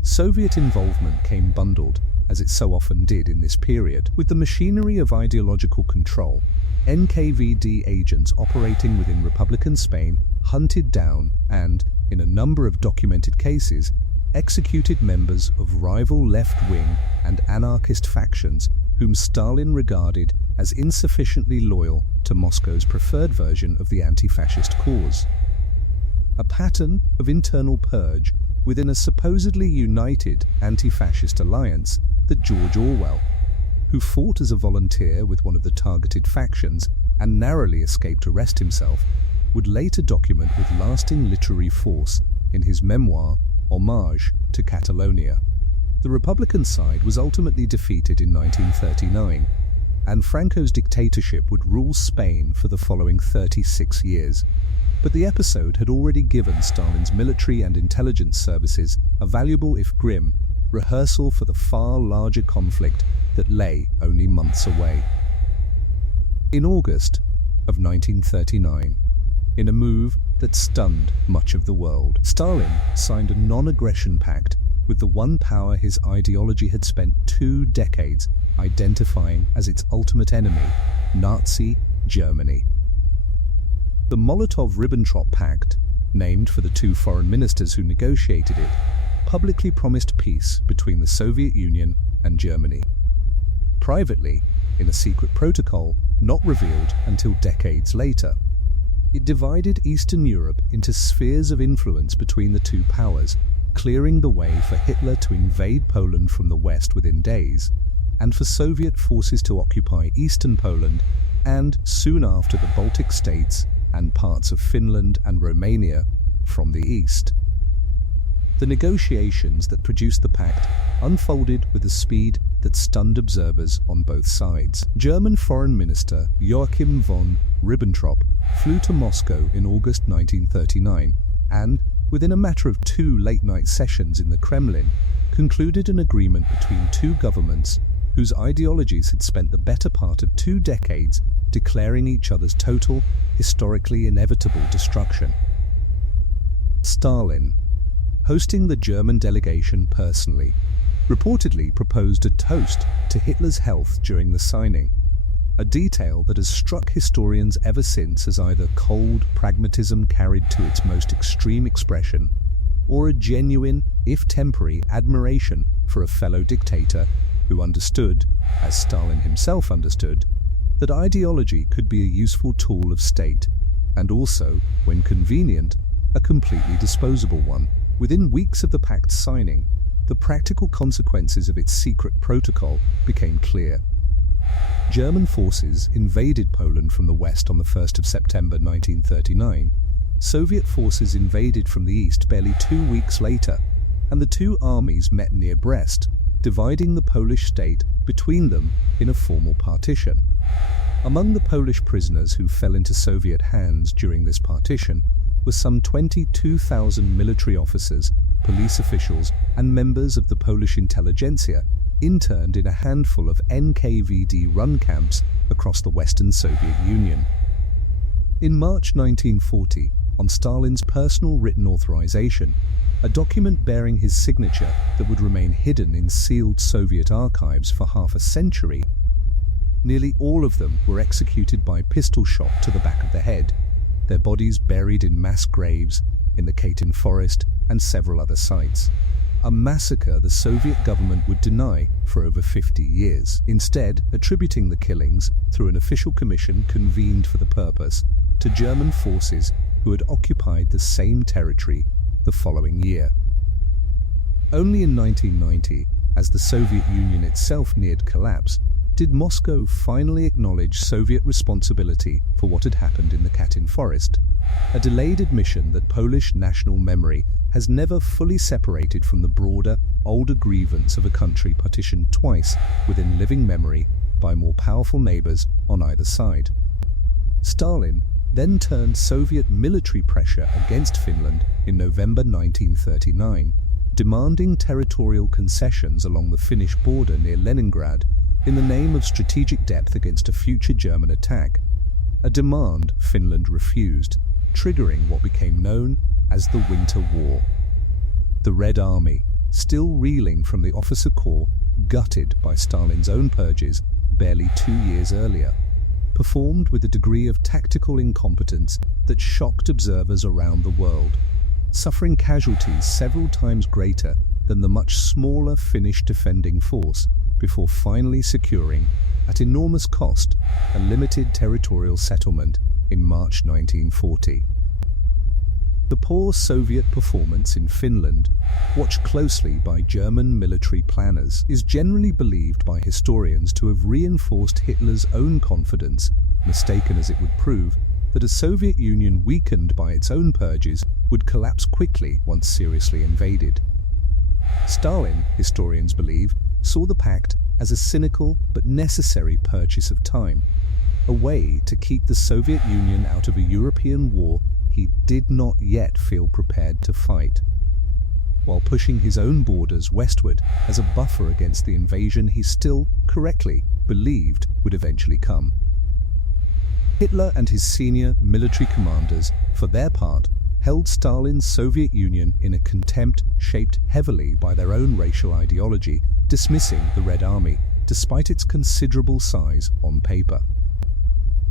Soviet involvement came bundled, as it so often did in this period, with the machinery of ideological control. NKVD agents operating within Republican Spain hunted down and, in a number of documented cases, executed members of rival left-wing and anarchist factions whom Stalin regarded as insufficiently loyal to Moscow's preferred version of the anti-fascist cause. A pattern of internal purge within a supposedly united anti-fascist alliance that George Orwell, who fought as a volunteer with one of the targeted factions and narrowly escaped arrest himself, would later document with lasting literary force in his memoir Homage to Catalonia. The Republican side was ultimately defeated in 1939, and Franco's dictatorship would rule Spain for the following 36 years. But the episode had already given Stalin's military and intelligence services a valuable, if grim, rehearsal for the far larger conflict that lay only months away. In August of 1939, in a move that stunned much of the world, Stalin signed a non-aggression pact with the one power his ideology had spent 2 decades identifying as its ultimate enemy, Nazi Germany. The Molotov-Ribbentrop Pact, named for the 2 foreign ministers who negotiated it, publicly promised peace between the Soviet Union and Germany. Privately, in a secret protocol not revealed until decades later, it divided Eastern Europe into spheres of influence between the 2 powers, clearing the way for Hitler to invade Poland from the west within days, and for Soviet forces to occupy eastern Poland and, soon after, the Baltic states and parts of Finland and Romania from the east. The negotiations that produced the pact unfolded with a speed that stunned observers on both sides. German Foreign Minister Joachim von Ribbentrop flew to Moscow in August 1939 and, within a matter of 2 late-night sessions in the Kremlin, concluded an agreement between two governments whose ideologies had spent the better part of 2 decades declaring each other's total, historically inevitable destruction. Stalin, hosting the German delegation personally, reportedly proposed a toast to Hitler's health during the signing, a detail that has struck historians ever since as either cold pragmatism carried to its most extreme expression, or a genuine, if temporary, admiration for a fellow dictator who understood, as Stalin himself understood, that ideology could be a useful tool of state, and also, when convenient, a completely disposable one. Within weeks of the pact's signing, the practical consequences of its secret protocol became clear. German forces invaded Poland from the west on the 1st of September 1939. Soviet forces invaded from the east barely 2 weeks later, and the two armies met near Brest, dividing the Polish state between them in a formal partition. Among the Polish prisoners who fell into Soviet hands during this partition were some 22,000 military officers, police officials, and members of the Polish intelligentsia interned in a handful of NKVD-run camps across the Western Soviet Union. In March 1940, on Stalin's personal written authorization, a document bearing his signature that would remain hidden in sealed Soviet archives for half a century, nearly all of them were executed by pistol shot to the back of the head, their bodies buried in mass graves in the Katyn forest and several other sites. A massacre the Soviet government would deny for over 50 years, instead attributing the killings, through an official commission convened for the purpose, to German forces who had occupied the same territory the following year. Only in 1990, as the Soviet Union itself neared collapse, did Moscow finally acknowledge Soviet responsibility for what had happened in the Katyn forest, a delayed admission that Polish national memory has never fully separated from the broader, older grievance of a country partitioned twice within living memory by more powerful neighbors on either side. Stalin then turned Soviet military pressure against Finland in November 1939, demanding territorial concessions along the Finnish border near Leningrad in the name of strategic depth against a future German attack, a demand Finland refused, triggering what became known as the Winter War. The Red Army, still reeling from the officer corps gutted by Stalin's own purges barely 2 years earlier, performed with a degree of tactical incompetence that shocked observers around the world, suffering casualties several times greater than the much smaller Finnish defending force, before finally securing, at enormous cost, a limited territorial settlement in March 1940. The poor Soviet performance in Finland, watched closely by German military planners, is generally believed by historians to have reinforced Hitler's own confidence, mistaken as it would prove, that a Soviet Union weakened by its own purges would collapse quickly once seriously invaded. Stalin, historians believe, saw the pact as a cynical but necessary purchase of time, a way to keep the Soviet Union out of a European war he did not yet feel prepared to fight, while pushing his own borders westward as a buffer against the invasion he still, correctly, believed would eventually come. Hitler and his senior military commanders, for their part, held Stalin's Soviet Union in a contempt shaped heavily by their own racial ideology, dismissing the Red Army, despite its considerable size on paper,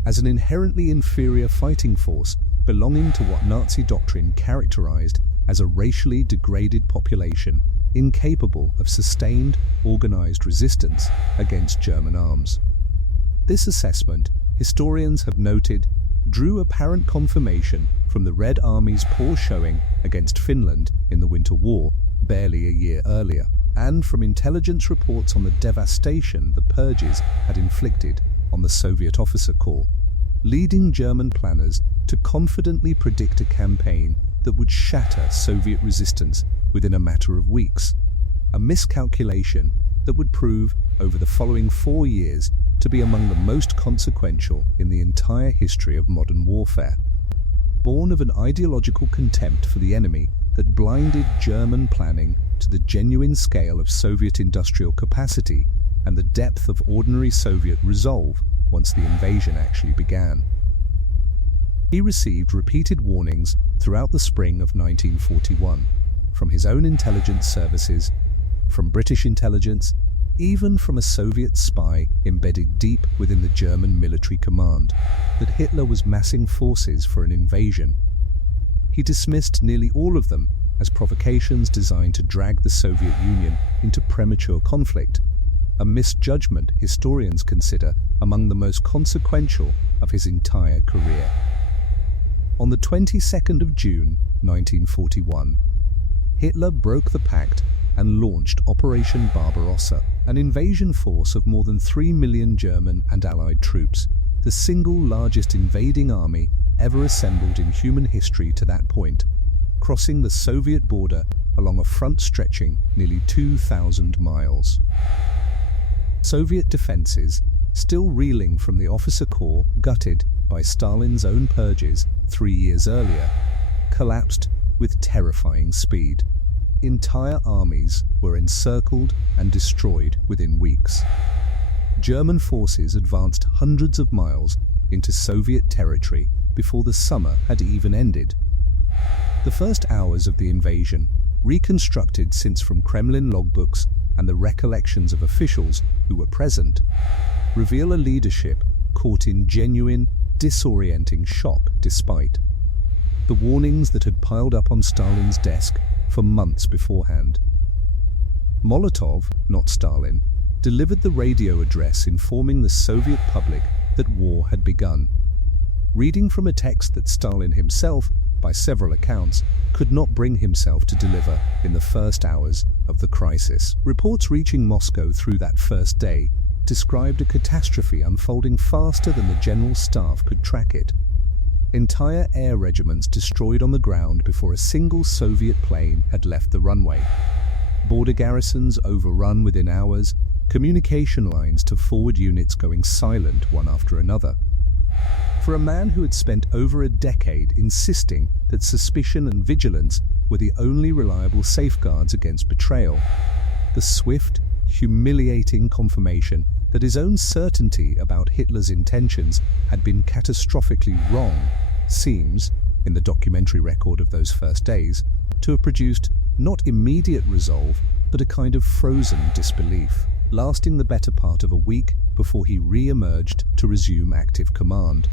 as an inherently inferior fighting force belonging to what Nazi doctrine characterized as a racially degraded population incapable of sustained, organized resistance against German arms. This assessment, historians have noted, drew apparent confirmation from the Red Army's poor showing against Finland in the Winter War, barely a year earlier, and from intelligence reports on the devastation the Purges had inflicted on the Soviet officer corps, leading German planners to confidently predict a campaign that would shatter Soviet resistance within a matter of weeks, a miscalculation that would prove over the following 4 years to be among the most consequential in the entire history of modern warfare. Born of an ideological contempt for the enemy that blinded German planning to the genuine scale of Soviet industrial capacity and the depth of ordinary Soviet resolve once the invasion actually began. He received repeated warnings throughout the spring of 1941, from his own intelligence services, from British intelligence, even from a Soviet spy embedded deep within the German military command, that Hitler was massing forces for an invasion. He dismissed nearly all of them as provocations designed to drag the Soviet Union into premature conflict, a misjudgment historians consider among the most consequential of his entire career. On the 22nd of June, 1941, Hitler broke the pact and launched Operation Barbarossa, an invasion force of more than 3 million German and Allied troops, the single largest invading army ever assembled in human history to that point, crossing the Soviet border along a front stretching nearly 2,000 miles. Soviet defenses, still reeling from the officer corps gutted by Stalin's own purges 3 years earlier, collapsed with terrifying speed. Entire armies were encircled and destroyed within weeks. German forces advanced hundreds of miles into Soviet territory before the summer had even ended. The first hours of the invasion, reconstructed since from Kremlin logbooks and the recollections of officials who were present, reveal a leadership caught in genuine, disorienting shock despite the warnings that had piled up on Stalin's desk for months beforehand. Molotov, not Stalin, delivered the radio address informing the Soviet public that war had begun, reading from a text that Stalin himself, by several accounts, could not bring himself to deliver in the first hours of the crisis. Reports reaching Moscow through that first day described a catastrophe unfolding faster than the general staff could track it. Entire air regiments destroyed on the ground before a single Soviet plane had left the runway. Border garrisons overrun within hours, communication lines to forward units going silent one after another. For a man who had spent over a decade insisting that suspicion and vigilance were the only reliable safeguards against betrayal, the swift, humiliating confirmation that his own certainty about Hitler's intentions had been catastrophically wrong seems, in the documentary record of those first days, to have produced not immediate resolve, but a kind of frozen disbelief, lasting the better part of a week before he re-emerged to resume active command.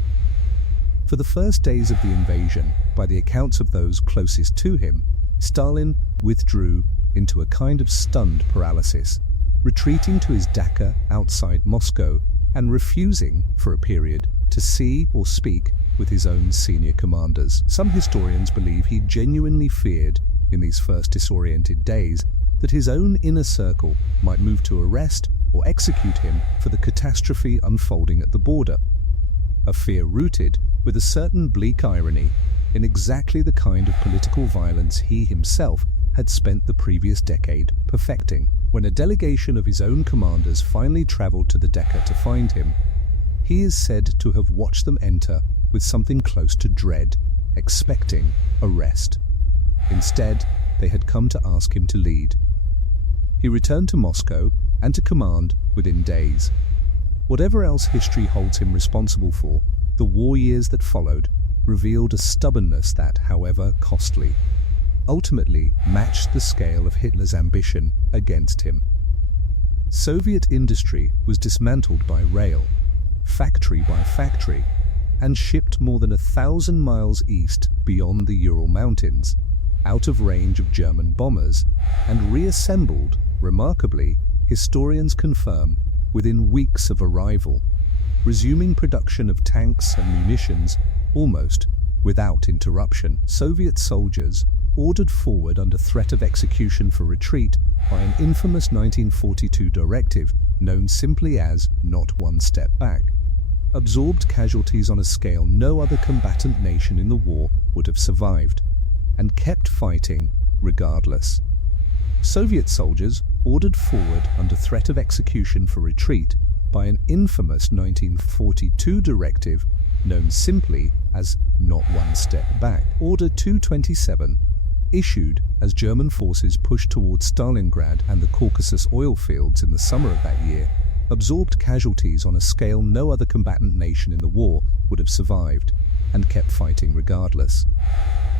For the first days of the invasion, by the accounts of those closest to him, Stalin withdrew into a kind of stunned paralysis, retreating to his dacha outside Moscow and refusing, for a period, to see or speak with his own senior commanders. Some historians believe he genuinely feared, in these first disoriented days, that his own inner circle might move to arrest or execute him for the catastrophe unfolding at the border. A fear rooted, with a certain bleak irony, in exactly the kind of political violence he himself had spent the previous decade perfecting. When a delegation of his own commanders finally traveled to the dacha to find him, he is said to have watched them enter with something close to dread, expecting arrest. Instead, they had come to ask him to lead. He returned to Moscow and to command within days. Whatever else history holds him responsible for, the war years that followed revealed a stubbornness that, however costly, ultimately matched the scale of Hitler's ambition against him. Soviet industry was dismantled by rail, factory by factory, and shipped more than 1,000 miles east beyond the Ural Mountains, out of range of German bombers, and reassembled, remarkably, historians confirm, within weeks of arrival, resuming production of tanks and munitions almost without interruption. Soviet soldiers, ordered forward under threat of execution for retreat by an infamous 1942 directive known simply as "not one step back," absorbed casualties on a scale no other combatant nation in the war would have survived, and kept fighting regardless. Soviet soldiers ordered forward under threat of execution for retreat by an infamous 1942 directive known simply as "not one step back." Order 227, issued as German forces pushed towards Stalingrad and the Caucasus oil fields in the summer of that year, absorbed casualties on a scale no other combatant nation in the war would have survived, and kept fighting regardless.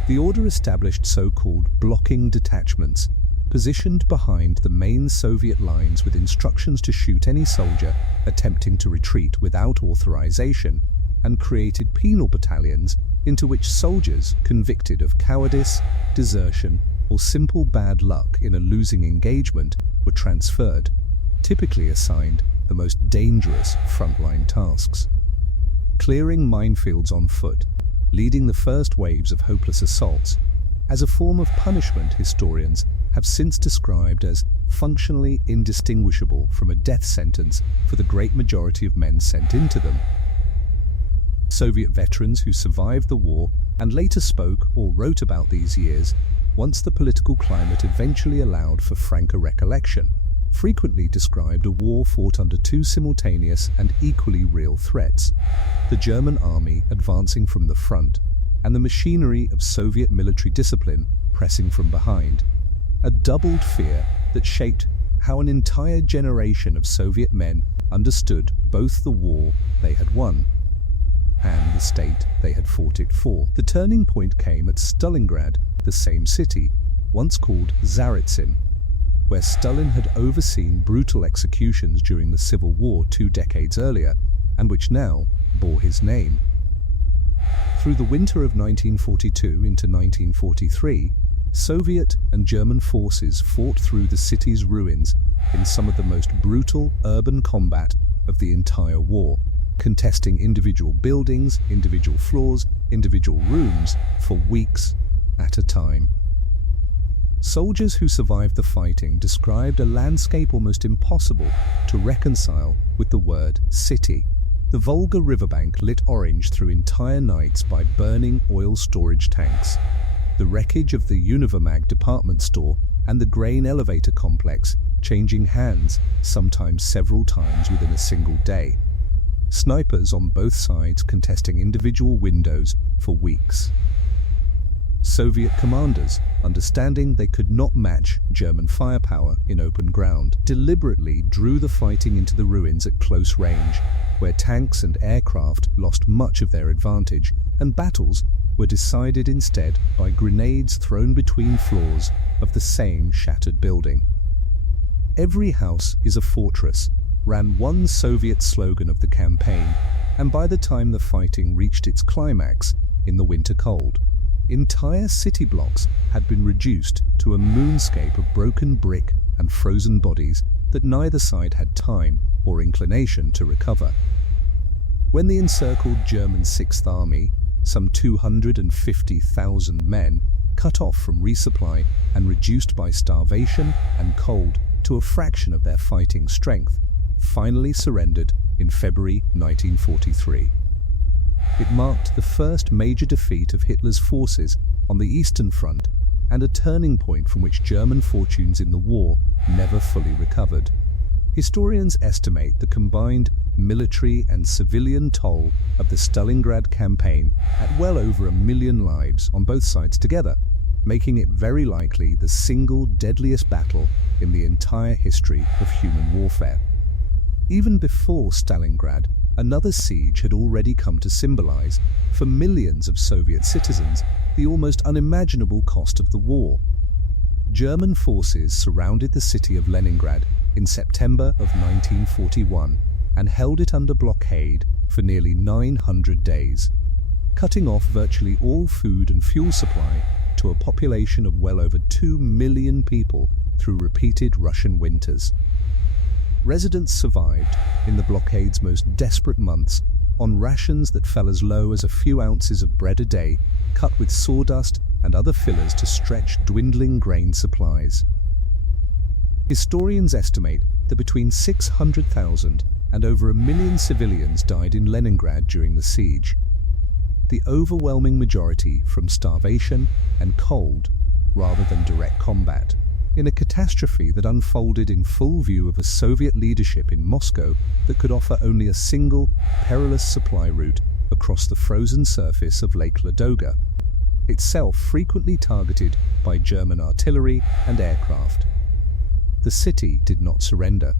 The order established so-called blocking detachments, positioned behind the main Soviet lines with instructions to shoot any soldier attempting to retreat without authorization, and created penal battalions into which soldiers convicted of cowardice, desertion, or simple bad luck in a losing engagement were transferred, typically assigned the most dangerous frontline tasks. Clearing minefields on foot, leading the first waves of hopeless assaults, as a form of punishment historians have since described as functionally indistinguishable from a death sentence for the great majority of men sent into them. Soviet veterans who survived the war and later spoke or wrote about these years, once the political climate eventually allowed for franker recollection, frequently described a war fought under two simultaneous and equally real threats: the German army advancing from the front, and the machinery of Soviet military discipline pressing from behind. A doubled fear that shaped how an entire generation of Soviet men understood both the war they had won and the state they had fought it for. The turning point came at Stalingrad, the same city, once called Tsaritsyn, where Stalin had overseen brutal executions during the Civil War 2 decades earlier, and which now bore his name. Through the winter of 1942 into 1943, Soviet and German forces fought through the city's ruins in some of the most brutal urban combat of the entire war, contesting individual buildings, individual floors, individual rooms for weeks at a time. Soldiers who survived the fighting described a landscape almost impossible to reconcile with the word city. The Volga riverbank lit orange through entire nights by burning oil storage tanks, the wreckage of the Univermag department store and the grain elevator complex changing hands, sometimes several times within a single day. Snipers on both sides contesting individual windows for weeks. Soviet commanders, understanding they could not match German firepower in open ground, deliberately drew the fighting into the ruins at close range, where tanks and aircraft lost much of their advantage, and battles were decided instead by grenades thrown between floors of the same shattered building. "Every house is a fortress," ran one Soviet slogan of the campaign, and by the time the fighting reached its climax in the winter cold, entire city blocks had been reduced to a moonscape of broken brick and frozen bodies that neither side had time or inclination to recover. When the encircled German Sixth Army, some 250,000 men, cut off from resupply and reduced by starvation and cold to a fraction of their fighting strength, finally surrendered in February 1943. It marked the first major defeat of Hitler's forces on the Eastern Front and a turning point from which German fortunes in the war never fully recovered. Historians estimate the combined military and civilian toll of the Stalingrad campaign at well over 1 million lives on both sides together, making it very likely the single deadliest battle in the entire history of human warfare. Even before Stalingrad, another siege had already come to symbolize, for millions of Soviet citizens, the almost unimaginable cost of the war. German forces surrounded the city of Leningrad in September of 1941 and held it under blockade for nearly 900 days, cutting off virtually all food and fuel supply to a population of well over 2 million people through repeated Russian winters. Residents survived, in the blockade's most desperate months, on rations that fell as low as a few ounces of bread a day, cut with sawdust and and other fillers to stretch dwindling grain supplies. Historians estimate that between 600,000 and over 1 million civilians died in Leningrad during the siege. The overwhelming majority from starvation and cold rather than direct combat, in a catastrophe that unfolded in full view of a Soviet leadership in Moscow that could offer only a single, perilous supply route across the frozen surface of Lake Ladoga, itself frequently targeted by German artillery and aircraft. The city did not surrender.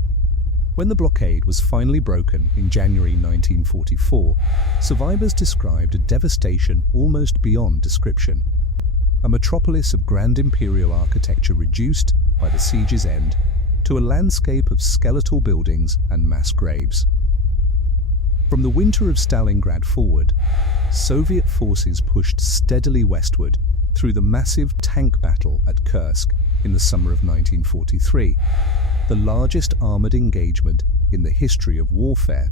When the blockade was finally broken in January 1944, survivors described a devastation almost beyond description. A metropolis of grand imperial architecture reduced, by the siege's end, to a landscape of skeletal buildings and mass graves. From the winter of Stalingrad forward, Soviet forces pushed steadily westward through the massive tank battle at Kursk in the summer of 1943, the largest armoured engagement in the history of warfare,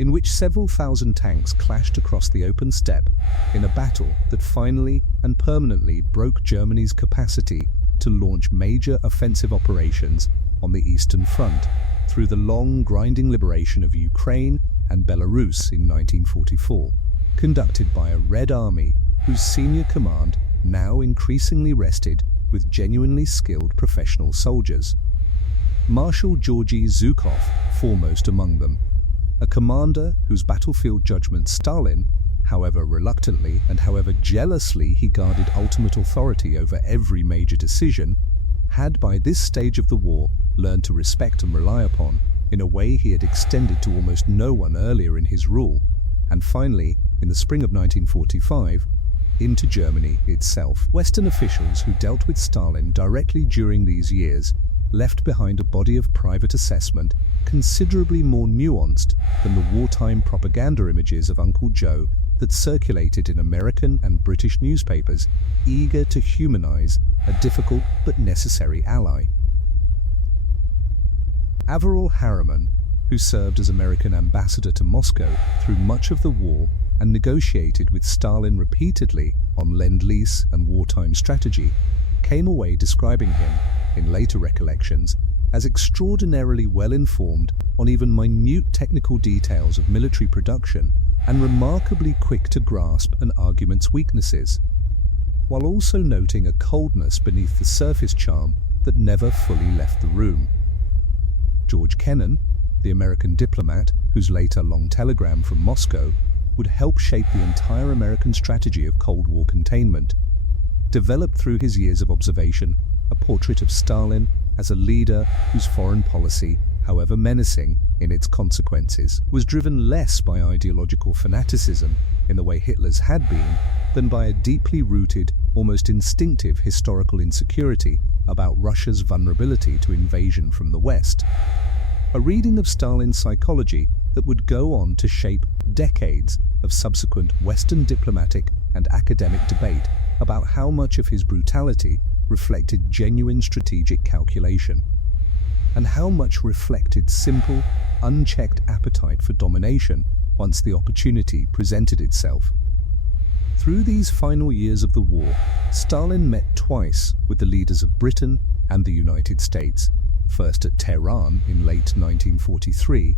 in which several thousand tanks clashed across the open steppe in a battle that finally and permanently broke Germany's capacity to launch major offensive operations on the Eastern Front through the long, grinding liberation of Ukraine and Belarus in 1944, conducted by a Red Army whose senior command now increasingly rested with genuinely skilled professional soldiers. Marshal Georgy Zhukov foremost among them, a commander whose battlefield judgment Stalin, however reluctantly and however jealously he guarded ultimate authority over every major decision, had by this stage of the war learned to respect and rely upon in a way he had extended to almost no one earlier in his rule, and finally, in the spring of 1945, into Germany itself. Western officials who dealt with Stalin directly during these years left behind a body of private assessment considerably more nuanced than the wartime propaganda images of Uncle Joe that circulated in American and British newspapers, eager to humanize a difficult but necessary ally. Averell Harriman, who served as American ambassador to Moscow through much of the war and negotiated with Stalin repeatedly on Lend-Lease and wartime strategy, came away describing him, in later recollections, as extraordinarily well-informed on even minute technical details of military production and remarkably quick to grasp an argument's weaknesses, while also noting a coldness beneath the surface charm that never fully left the room. George Kennan, the American diplomat whose later long telegram from Moscow would help shape the entire American strategy of Cold War containment, developed through his years of observation a portrait of Stalin as a leader whose foreign policy, however menacing in its consequences, was driven less by ideological fanaticism in the way Hitler's had been than by a deeply rooted, almost instinctive historical insecurity about Russia's vulnerability to invasion from the West. A reading of Stalin's psychology that would go on to shape decades of subsequent Western diplomatic and academic debate about how much of his brutality reflected genuine strategic calculation, and how much reflected simple, unchecked appetite for domination once the opportunity presented itself. Through these final years of the war, Stalin met twice with the leaders of Britain and the United States, first at Tehran in late 1943,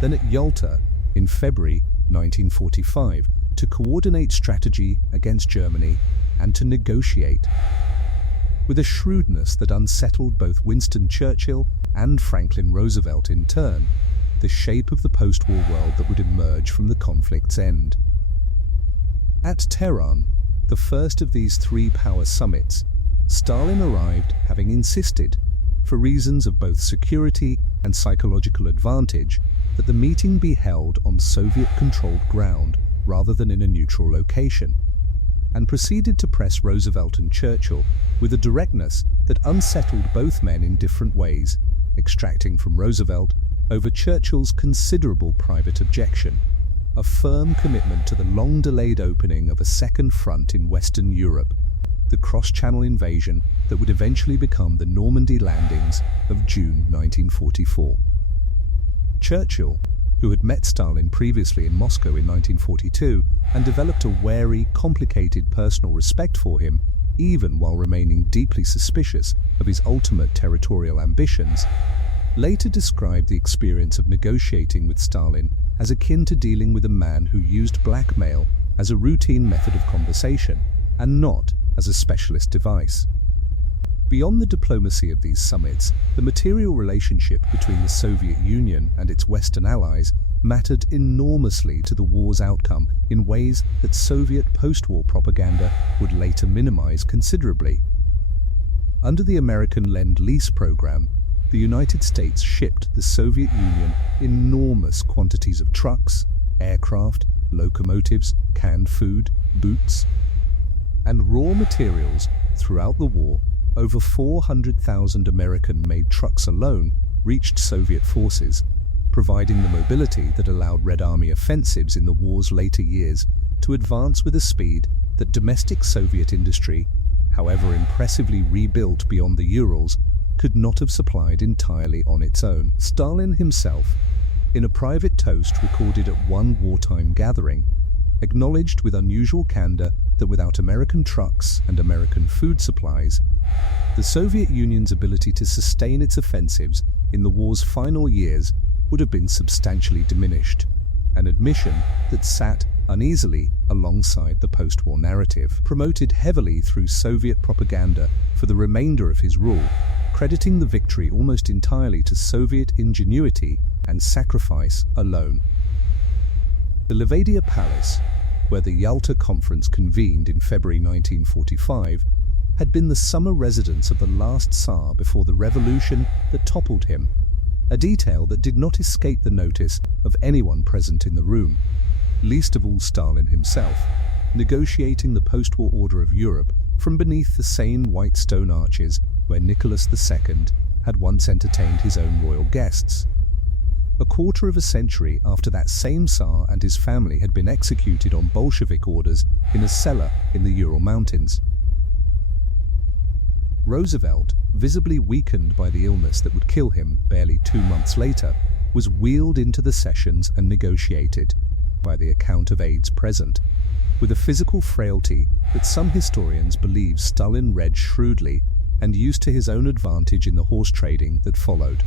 then at Yalta in February 1945, to coordinate strategy against Germany and to negotiate. With a shrewdness that unsettled both Winston Churchill and Franklin Roosevelt in turn, the shape of the post-war world that would emerge from the conflict's end. At Tehran, the first of these three power summits, Stalin arrived having insisted, for reasons of both security and psychological advantage, that the meeting be held on Soviet-controlled ground rather than in a neutral location, and proceeded to press Roosevelt and Churchill with a directness that unsettled both men in different ways, extracting from Roosevelt, over Churchill's considerable private objection, a firm commitment to the long-delayed opening of a second front in Western Europe, the cross-channel invasion that would eventually become the Normandy landings of June 1944. Churchill, who had met Stalin previously in Moscow in 1942 and developed a wary, complicated personal respect for him, even while remaining deeply suspicious of his ultimate territorial ambitions, later described the experience of negotiating with Stalin as akin to dealing with a man who used blackmail as a routine method of conversation and not as a specialist device. Beyond the diplomacy of these summits, the material relationship between the Soviet Union and its Western allies mattered enormously to the war's outcome in ways that Soviet post-war propaganda would later minimize considerably. Under the American Lend-Lease program, the United States shipped the Soviet Union enormous quantities of trucks, aircraft, locomotives, canned food, boots, and raw materials throughout the war. Over 400,000 American-made trucks alone reached Soviet forces, providing the mobility that allowed Red Army offensives in the war's later years to advance with a speed that domestic Soviet industry, however impressively rebuilt beyond the Urals, could not have supplied entirely on its own. Stalin himself, in a private toast recorded at one wartime gathering, acknowledged with unusual candor that without American trucks and American food supplies, the Soviet Union's ability to sustain its offensives in the war's final years would have been substantially diminished, an admission that sat uneasily alongside the post-war narrative, promoted heavily through Soviet propaganda for the remainder of his rule, crediting the victory almost entirely to Soviet ingenuity and sacrifice alone. The Levadia Palace, where the Yalta Conference convened in February 1945, had been the summer residence of the last Tsar before the revolution that toppled him, a detail that did not escape the notice of anyone present in the room, least of all Stalin himself, negotiating the post-war order of Europe from beneath the same white stone arches where Nicholas II had once entertained his own royal guests. A quarter of a century after that same Tsar and his family had been executed on Bolshevik orders in a cellar in the Ural Mountains. Roosevelt, visibly weakened by the illness that would kill him barely 2 months later, was wheeled into the sessions and negotiated, by the account of aides present, with a physical frailty that some historians believe Stalin read shrewdly and used to his own advantage in the horse trading that followed.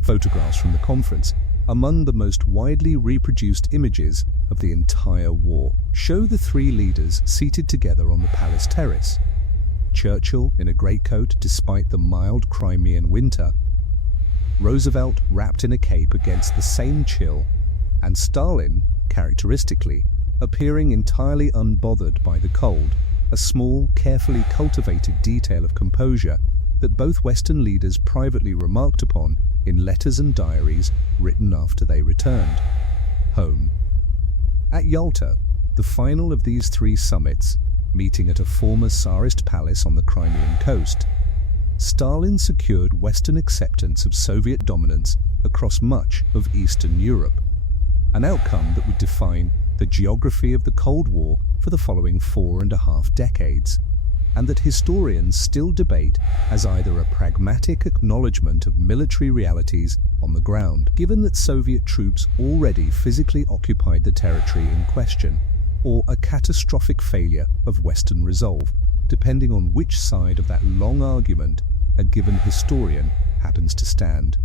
Photographs from the conference, among the most widely reproduced images of the entire war, show the three leaders seated together on the palace terrace. Churchill in a greatcoat despite the mild Crimean winter, Roosevelt wrapped in a cape against the same chill, and Stalin, characteristically, appearing entirely unbothered by the cold, a small, carefully cultivated detail of composure that both Western leaders privately remarked upon in letters and diaries written after they returned home. At Yalta, the final of these three summits, meeting at a former Tsarist palace on the Crimean coast, Stalin secured Western acceptance of Soviet dominance across much of Eastern Europe, an outcome that would define the geography of the Cold War for the following 4.5 decades, and that historians still debate as either a pragmatic acknowledgement of military realities on the ground, given that Soviet troops already physically occupied the territory in question, or a catastrophic failure of Western resolve, depending on which side of that long argument a given historian happens to stand.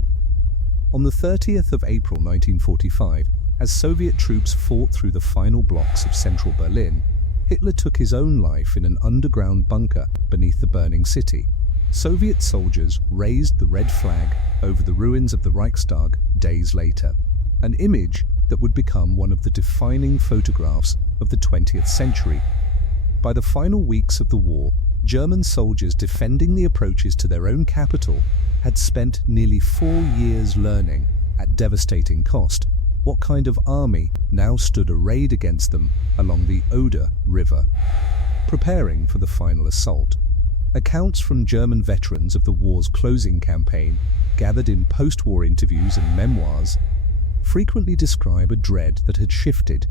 On the 30th of April 1945, as Soviet troops fought through the final blocks of central Berlin, Hitler took his own life in an underground bunker beneath the burning city. Soviet soldiers raised the red flag over the ruins of the Reichstag days later, an image that would become one of the defining photographs of the 20th century. By the final weeks of the war, German soldiers defending the approaches to their own capital had spent nearly 4 years learning, at devastating cost, what kind of army now stood arrayed against them along the Oder River, preparing for the final assault. Accounts from German veterans of the war's closing campaign, gathered in post-war interviews and memoirs, frequently describe a dread that had shifted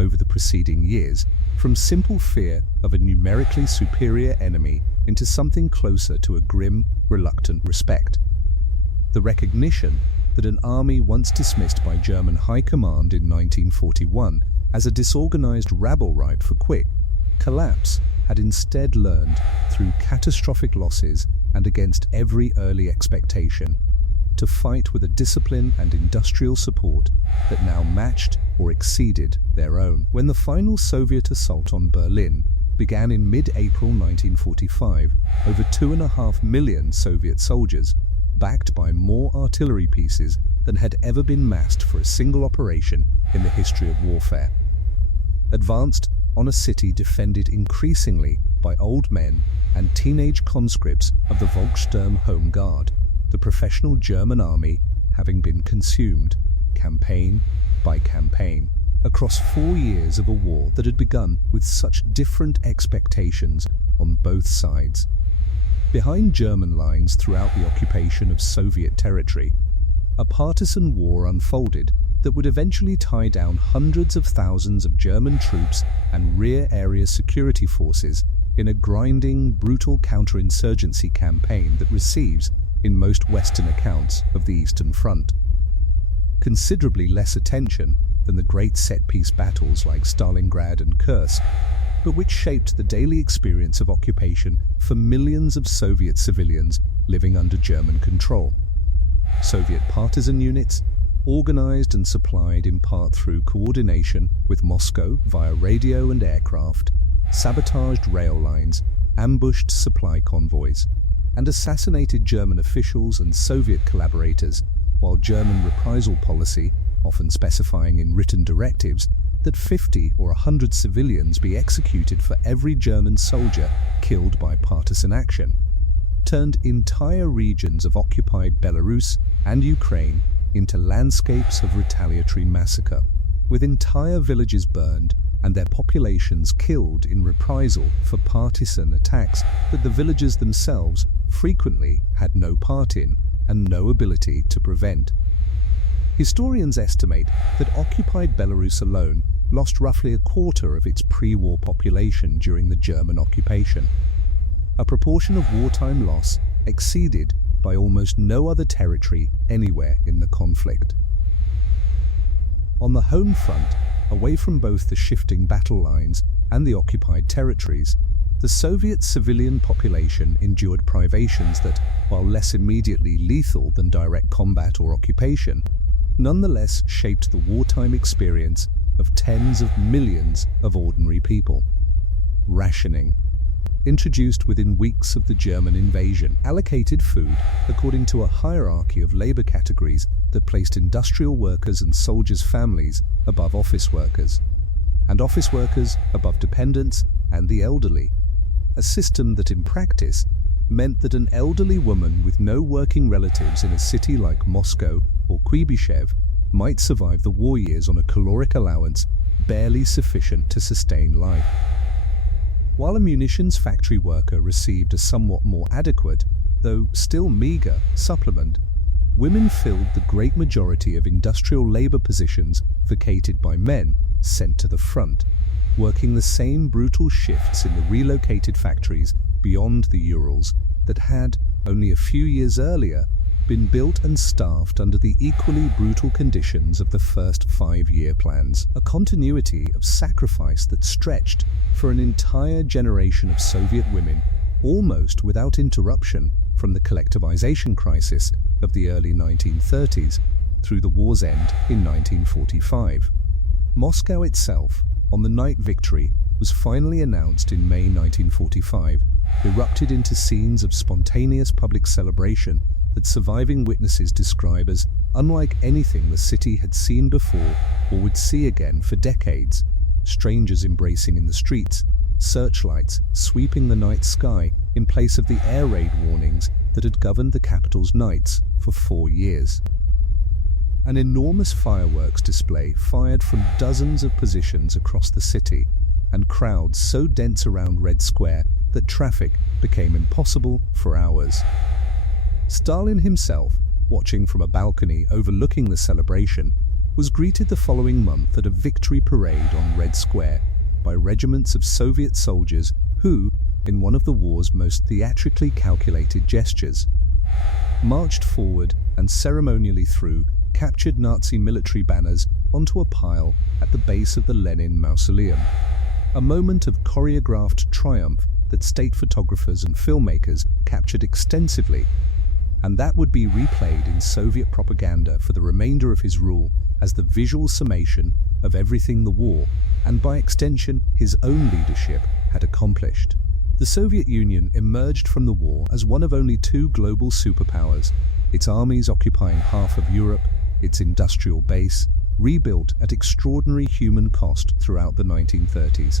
over the preceding years from simple fear of a numerically superior enemy into something closer to a grim, reluctant respect. The recognition that an army once dismissed by German high command in 1941 as a disorganized rabble ripe for quick collapse had instead learned, through catastrophic losses and against every early expectation, to fight with a discipline and industrial support that now matched or exceeded their own. When the final Soviet assault on Berlin began in mid-April 1945, over 2.5 million Soviet soldiers, backed by more artillery pieces than had ever been massed for a single operation in the history of warfare, advanced on a city defended increasingly by old men and teenage conscripts of the Volkssturm Home Guard, the professional German army having been consumed, campaign by campaign, across 4 years of a war that had begun with such different expectations on both sides. Behind German lines throughout the occupation of Soviet territory, a partisan war unfolded that would eventually tie down hundreds of thousands of German troops and rear area security forces in a grinding, brutal counterinsurgency campaign that receives, in most Western accounts of the Eastern Front, considerably less attention than the great set-piece battles like Stalingrad and Kursk, but which shaped the daily experience of occupation for millions of Soviet civilians living under German control. Soviet partisan units, organized and supplied in part through coordination with Moscow via radio and aircraft, sabotaged rail lines, ambushed supply convoys, and assassinated German officials and Soviet collaborators, while German reprisal policy, often specifying in written directives that 50 or 100 civilians be executed for every German soldier killed by partisan action, turned entire regions of occupied Belarus and Ukraine into landscapes of retaliatory massacre, with entire villages burned and their populations killed in reprisal for partisan attacks that the villagers themselves frequently had no part in and no ability to prevent. Historians estimate that occupied Belarus alone lost roughly a quarter of its pre-war population during the German occupation, a proportion of wartime loss exceeded by almost no other territory anywhere in the conflict. On the home front, away from both the shifting battle lines and the occupied territories, the Soviet civilian population endured privations that, while less immediately lethal than direct combat or occupation, nonetheless shaped the wartime experience of tens of millions of ordinary people. Rationing, introduced within weeks of the German invasion, allocated food according to a hierarchy of labor categories that placed industrial workers and soldiers' families above office workers, and office workers above dependents and the elderly, a system that in practice meant that an elderly woman with no working relatives in a city like Moscow or Kuibyshev might survive the war years on a caloric allowance barely sufficient to sustain life. While a munitions factory worker received a somewhat more adequate, though still meager, supplement, women filled the great majority of industrial labor positions vacated by men sent to the front, working the same brutal shifts in the relocated factories beyond the Urals that had, only a few years earlier, been built and staffed under the equally brutal conditions of the first 5-year plans, a continuity of sacrifice that stretched for an entire generation of Soviet women, almost without interruption from the collectivization crisis of the early 1930s through the war's end in 1945. Moscow itself, on the night victory was finally announced in May 1945, erupted into scenes of spontaneous public celebration that surviving witnesses describe as unlike anything the city had seen before or would see again for decades. Strangers embracing in the streets, searchlights sweeping the night sky in place of the air raid warnings that had governed the capital's nights for 4 years. An enormous fireworks display fired from dozens of positions across the city, and crowds so dense around Red Square that traffic became impossible for hours. Stalin himself, watching from a balcony overlooking the celebration, was greeted the following month at a victory parade on Red Square by regiments of Soviet soldiers who, in one of the war's most theatrically calculated gestures, marched forward and ceremonially threw captured Nazi military banners onto a pile at the base of the Lenin mausoleum, a moment of choreographed triumph that state photographers and filmmakers captured extensively, and that would be replayed in Soviet propaganda for the remainder of his rule as the visual summation of everything the war, and by extension his own leadership, had accomplished. The Soviet Union emerged from the war as one of only two global superpowers, its armies occupying half of Europe, its industrial base, rebuilt at extraordinary human cost throughout the 1930s,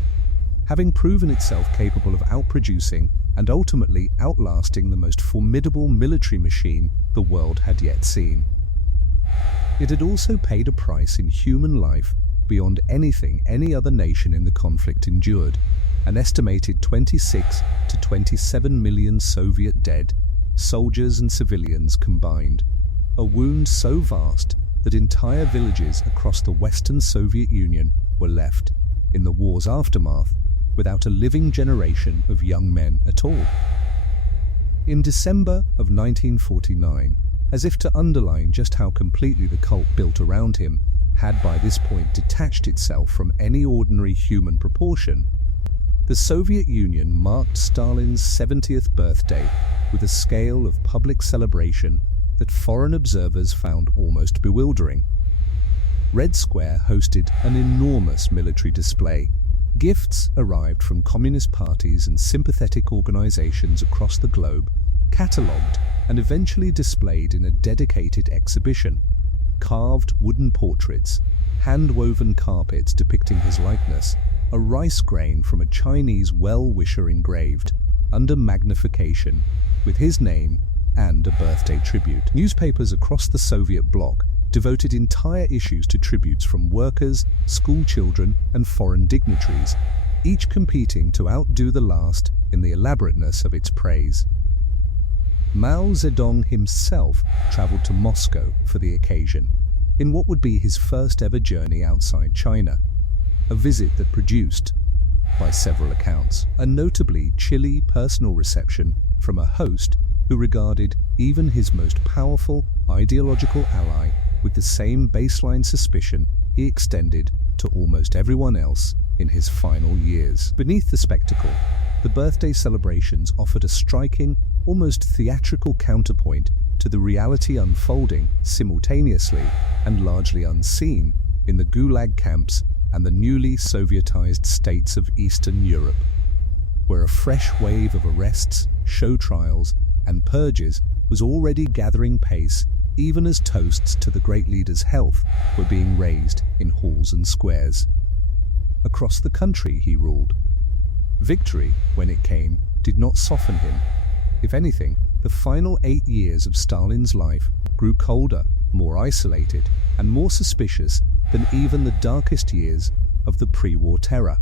having proven itself capable of outproducing and ultimately outlasting the most formidable military machine the world had yet seen. It had also paid a price in human life beyond anything any other nation in the conflict endured, an estimated 26 to 27 million Soviet dead, soldiers and civilians combined, a wound so vast that entire villages across the Western Soviet Union were left, in the war's aftermath, without a living generation of young men at all. In December of 1949, as if to underline just how completely the cult built around him had by this point detached itself from any ordinary human proportion, the Soviet Union marked Stalin's 70th birthday with a scale of public celebration that foreign observers found almost bewildering. Red Square hosted an enormous military display. Gifts arrived from communist parties and sympathetic organizations across the globe, catalogued and eventually displayed in a dedicated exhibition. Carved wooden portraits, hand-woven carpets depicting his likeness, a rice grain from a Chinese well-wisher engraved, under magnification, with his name and a birthday tribute. Newspapers across the Soviet bloc devoted entire issues to tributes from workers, school children, and foreign dignitaries, each competing to outdo the last in the elaborateness of its praise. Mao Zedong himself traveled to Moscow for the occasion, in what would be his first ever journey outside China, a visit that produced, by several accounts, a notably chilly personal reception from a host who regarded even his most powerful ideological ally with the same baseline suspicion he extended to almost everyone else in his final years. Beneath the spectacle, the birthday celebrations offered a striking, almost theatrical counterpoint to the reality unfolding simultaneously and largely unseen in the Gulag camps and the newly Sovietized states of Eastern Europe, where a fresh wave of arrests, show trials, and purges was already gathering pace, even as toasts to the great leader's health were being raised in halls and squares. Across the country, he ruled. Victory, when it came, did not soften him. If anything, the final 8 years of Stalin's life grew colder, more isolated, and more suspicious than even the darkest years of the pre-war terror.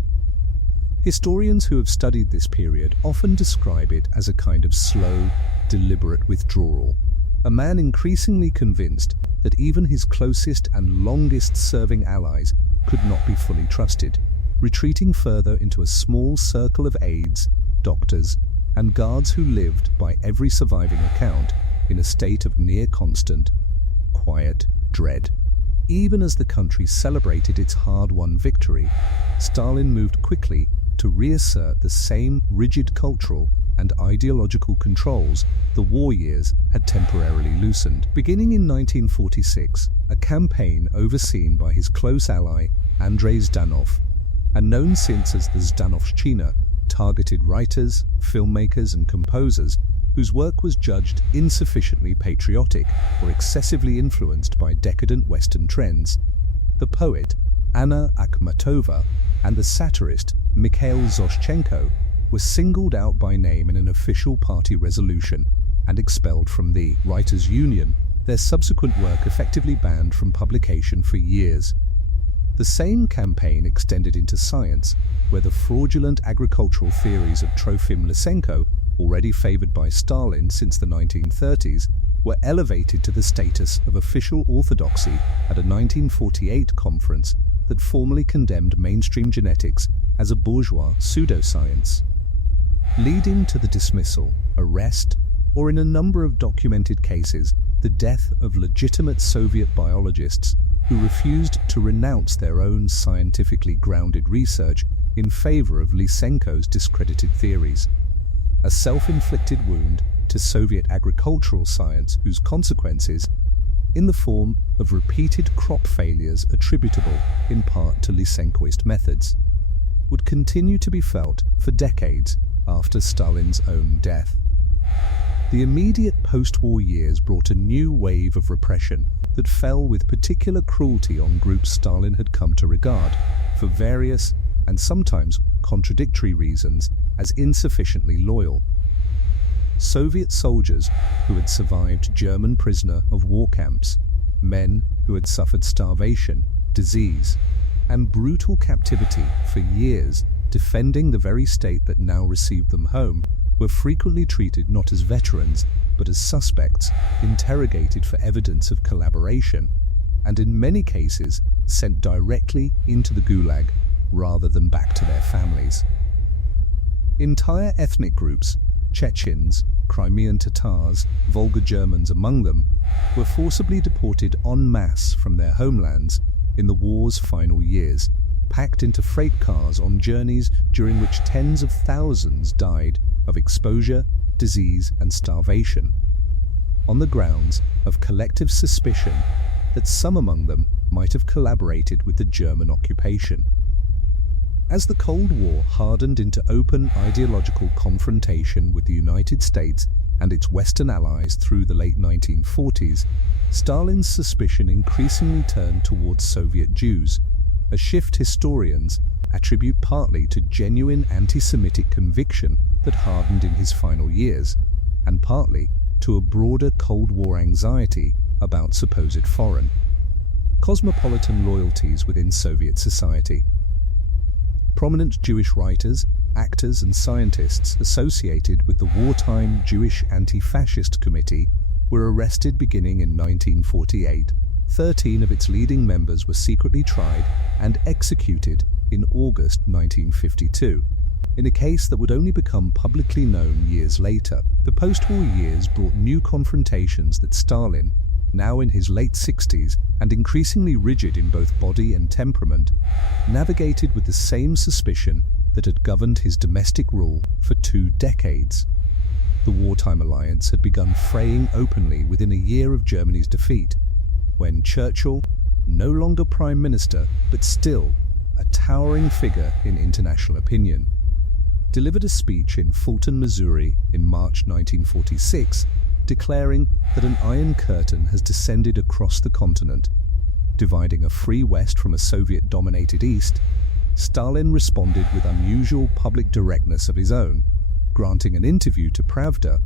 Historians who have studied this period often describe it as a kind of slow, deliberate withdrawal. A man increasingly convinced that even his closest and longest-serving allies could not be fully trusted, retreating further into a small circle of aides, doctors, and guards who lived, by every surviving account, in a state of near-constant, quiet dread. Even as the country celebrated its hard-won victory, Stalin moved quickly to reassert the same rigid cultural and ideological controls the war years had temporarily loosened. Beginning in 1946, a campaign overseen by his close ally Andrei Zhdanov, and known since as the Zhdanovщина, targeted writers, filmmakers, and composers whose work was judged insufficiently patriotic or excessively influenced by decadent Western trends. The poet Anna Akhmatova and the satirist Mikhail Zoshchenko were singled out by name in an official party resolution and expelled from the Writers' Union, their subsequent work effectively banned from publication for years. The same campaign extended into science, where the fraudulent agricultural theories of Trofim Lysenko, already favored by Stalin since the 1930s, were elevated to the status of official orthodoxy at a 1948 conference that formally condemned mainstream genetics as a bourgeois pseudoscience, leading to the dismissal, arrest, or in a number of documented cases, the death of legitimate Soviet biologists who refused to renounce their own scientifically grounded research in favor of Lysenko's discredited theories. A self-inflicted wound to Soviet agricultural science whose consequences, in the form of repeated crop failures attributable in part to Lysenkoist methods, would continue to be felt for decades after Stalin's own death. The immediate post-war years brought a new wave of repression that fell with particular cruelty on groups Stalin had come to regard, for various and sometimes contradictory reasons, as insufficiently loyal. Soviet soldiers who had survived German prisoner of war camps, men who had suffered starvation, disease, and brutal captivity for years defending the very state that now received them home, were frequently treated not as veterans but as suspects, interrogated for evidence of collaboration, and in many cases sent directly into the Gulag rather than back to their families. Entire ethnic groups, Chechens, Crimean Tatars, Volga Germans among them, were forcibly deported en masse from their homelands in the war's final years, packed into freight cars on journeys during which tens of thousands died of exposure, disease, and starvation, on the grounds of collective suspicion that some among them might have collaborated with the German occupation. As the Cold War hardened into open ideological confrontation with the United States and its Western allies through the late 1940s, Stalin's suspicion increasingly turned towards Soviet Jews, a shift historians attribute partly to genuine anti-Semitic conviction that hardened in his final years, and partly to a broader Cold War anxiety about supposed foreign, cosmopolitan loyalties within Soviet society. Prominent Jewish writers, actors, and scientists associated with the wartime Jewish Anti-Fascist Committee were arrested beginning in 1948. 13 of its leading members were secretly tried and executed in August 1952. In a case that would only become publicly known years later, the post-war years brought new confrontations that Stalin, now in his late 60s and increasingly rigid in both body and temperament, navigated with the same suspicion that had governed his domestic rule for 2 decades. The wartime alliance had begun fraying openly within a year of Germany's defeat, when Churchill, no longer Prime Minister but still a towering figure in international opinion, delivered a speech in Fulton, Missouri in March 1946, declaring that an Iron Curtain has descended across the continent, dividing a free West from a Soviet-dominated East. Stalin responded with unusual public directness of his own, granting an interview to Pravda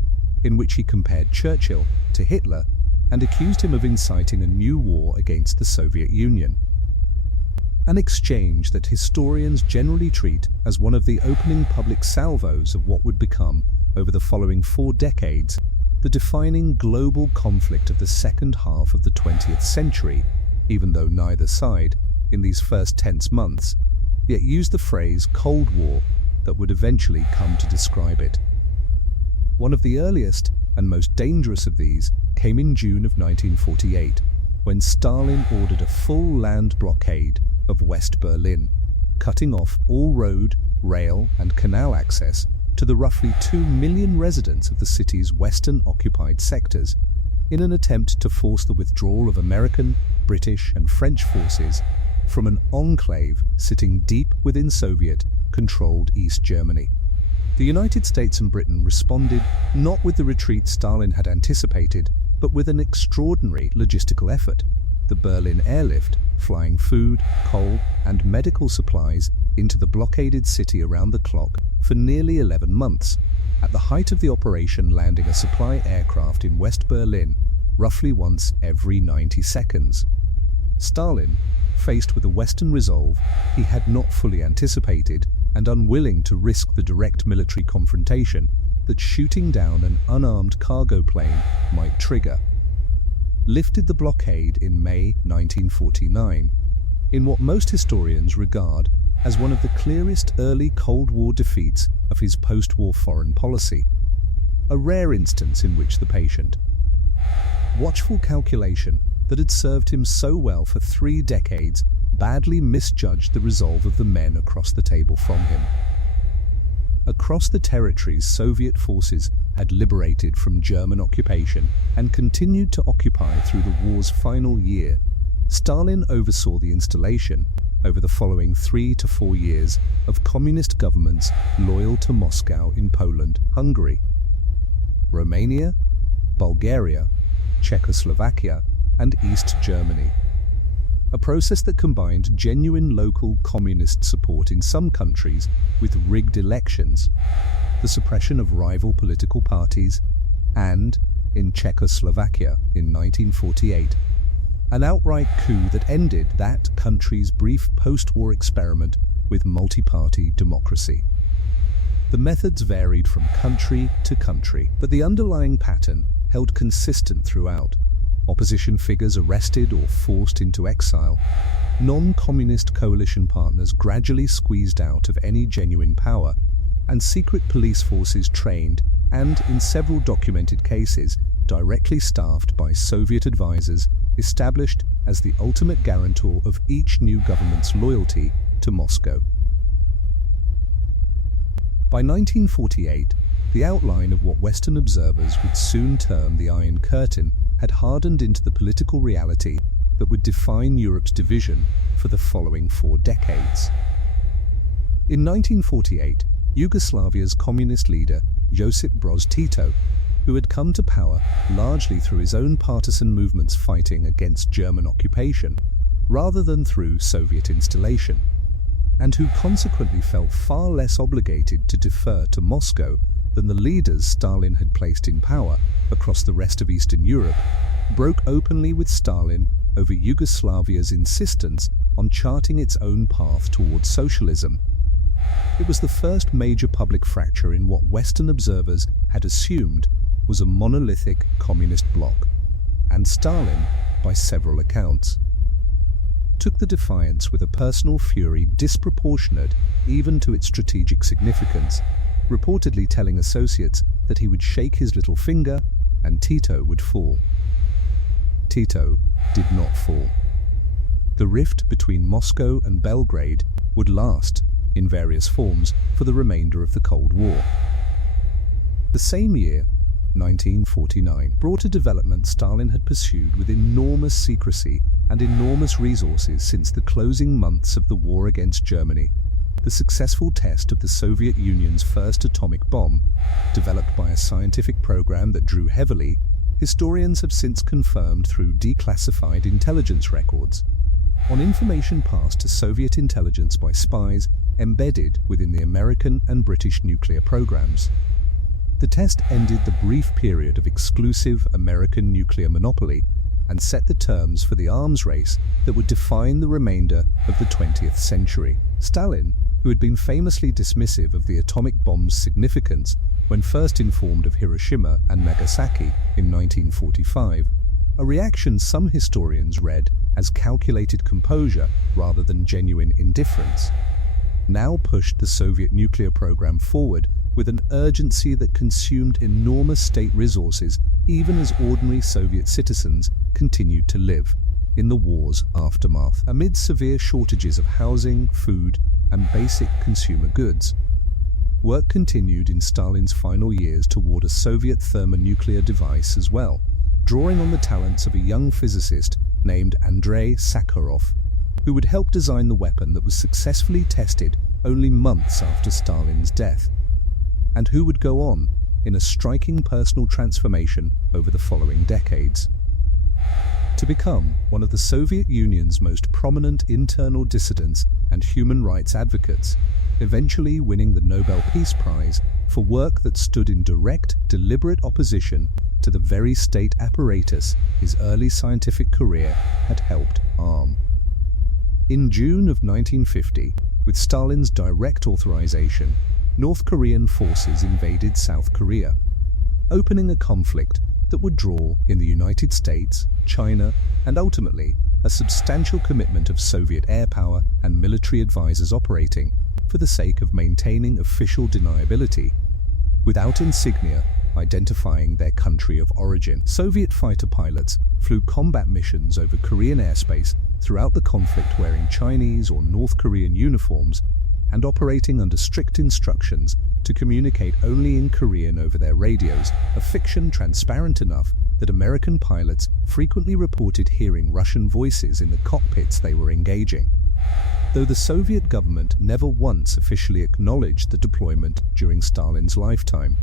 in which he compared Churchill to Hitler and accused him of inciting a new war against the Soviet Union. An exchange that historians generally treat as one of the opening public salvos of what would become, over the following 4 decades, the defining global conflict of the second half of the 20th century, even though neither side, in these first tense months, yet used the phrase Cold War that would eventually come to describe it. One of the earliest and most dangerous of these came in June of 1948, when Stalin ordered a full land blockade of West Berlin, cutting off all road, rail, and canal access to the roughly 2 million residents of the city's western occupied sectors, in an attempt to force the withdrawal of American, British, and French forces from an enclave sitting deep within Soviet-controlled East Germany. The United States and Britain responded not with the retreat Stalin had anticipated, but with an extraordinary logistical effort: the Berlin airlift, flying food, coal, and medical supplies into the blockaded city around the clock for nearly 11 months, at the height of the operation landing a supply aircraft in West Berlin roughly once every 90 seconds. Stalin, faced with a Western resolve he had not fully anticipated and unwilling to risk the direct military confrontation that shooting down an unarmed cargo plane might trigger, lifted the blockade in May 1949, in what most historians regard as one of the clearest early Cold War defeats of his post-war foreign policy, a rare instance in which the patient, watchful calculation that had served him so well for 3 decades badly misjudged the resolve of the men across the table from him. Across the territories Soviet forces had liberated from German occupation and continued to occupy through the war's final year, Stalin oversaw the installation, over the following 3 to 4 years, of communist governments loyal to Moscow in Poland, Hungary, Romania, Bulgaria, Czechoslovakia, and East Germany. A process that combined genuine local communist support in some countries with rigged elections, the suppression of rival political parties, and, in Czechoslovakia in 1948, an outright coup that ended that country's brief post-war experiment with multi-party democracy. The methods varied from country to country, but the underlying pattern held consistent throughout. Opposition figures arrested or forced into exile, non-communist coalition partners gradually squeezed out of any genuine power, and secret police forces trained and, in several documented cases, directly staffed by Soviet advisors, established as the ultimate guarantor of each new government's loyalty to Moscow. By 1948, the outline of what Western observers would soon term the Iron Curtain had hardened into the political reality that would define Europe's division for the following 4 decades. In 1948, Yugoslavia's communist leader, Josip Broz Tito, who had come to power largely through his own partisan movements fighting against German occupation, rather than through Soviet installation, and who consequently felt far less obligated to defer to Moscow than the leaders Stalin had placed in power across the rest of Eastern Europe, broke openly with Stalin over Yugoslavia's insistence on charting its own path towards socialism. It was the first major public fracture in what Western observers had assumed was a monolithic communist bloc, and Stalin, by several accounts, took the defiance with a personal fury disproportionate even to its strategic significance, reportedly telling associates that he would shake his little finger and Tito would fall. Tito did not fall. The rift between Moscow and Belgrade would last, in various forms, for the remainder of the Cold War. The same year, 1949, brought a development Stalin had pursued with enormous secrecy and enormous resources since the closing months of the war against Germany: the successful test of the Soviet Union's first atomic bomb, developed by a scientific program that drew heavily, historians have since confirmed through declassified intelligence records, on information passed to Soviet intelligence by spies embedded within the American and British nuclear programs. The test ended the brief period of exclusive American nuclear monopoly and set the terms for the arms race that would define the remainder of the 20th century. Stalin, who had been famously dismissive of the atomic bomb's significance when first informed of Hiroshima and Nagasaki in 1945, a reaction some historians read as calculated composure rather than genuine indifference, now pushed the Soviet nuclear program forward with an urgency that consumed enormous state resources even as ordinary Soviet citizens continued to live in the war's aftermath, amid severe shortages of housing, food, and basic consumer goods. Work continued in Stalin's final years toward a Soviet thermonuclear device as well, drawing on the talents of a young physicist named Andrei Sakharov, who would help design the weapon that was successfully tested only months after Stalin's death, and who would go on in a striking personal transformation over the following decades, to become one of the Soviet Union's most prominent internal dissidents and human rights advocates, eventually winning the Nobel Peace Prize for work that stood in direct, deliberate opposition to the very state apparatus his early scientific career had helped arm. In June of 1950, with Stalin's direct authorization, North Korean forces invaded South Korea, opening a conflict that would draw in the United States, China, and ultimately a substantial commitment of Soviet air power and military advisors operating for the sake of maintaining official deniability, without insignia identifying their country of origin. Soviet fighter pilots flew combat missions over Korean airspace throughout the conflict wearing Chinese or North Korean uniforms and operating under strict instructions to communicate only in Korean over their radios, a fiction transparent enough that American pilots frequently reported hearing Russian voices in the cockpits they were engaging. Though the Soviet government never once officially acknowledged the deployment during Stalin's lifetime.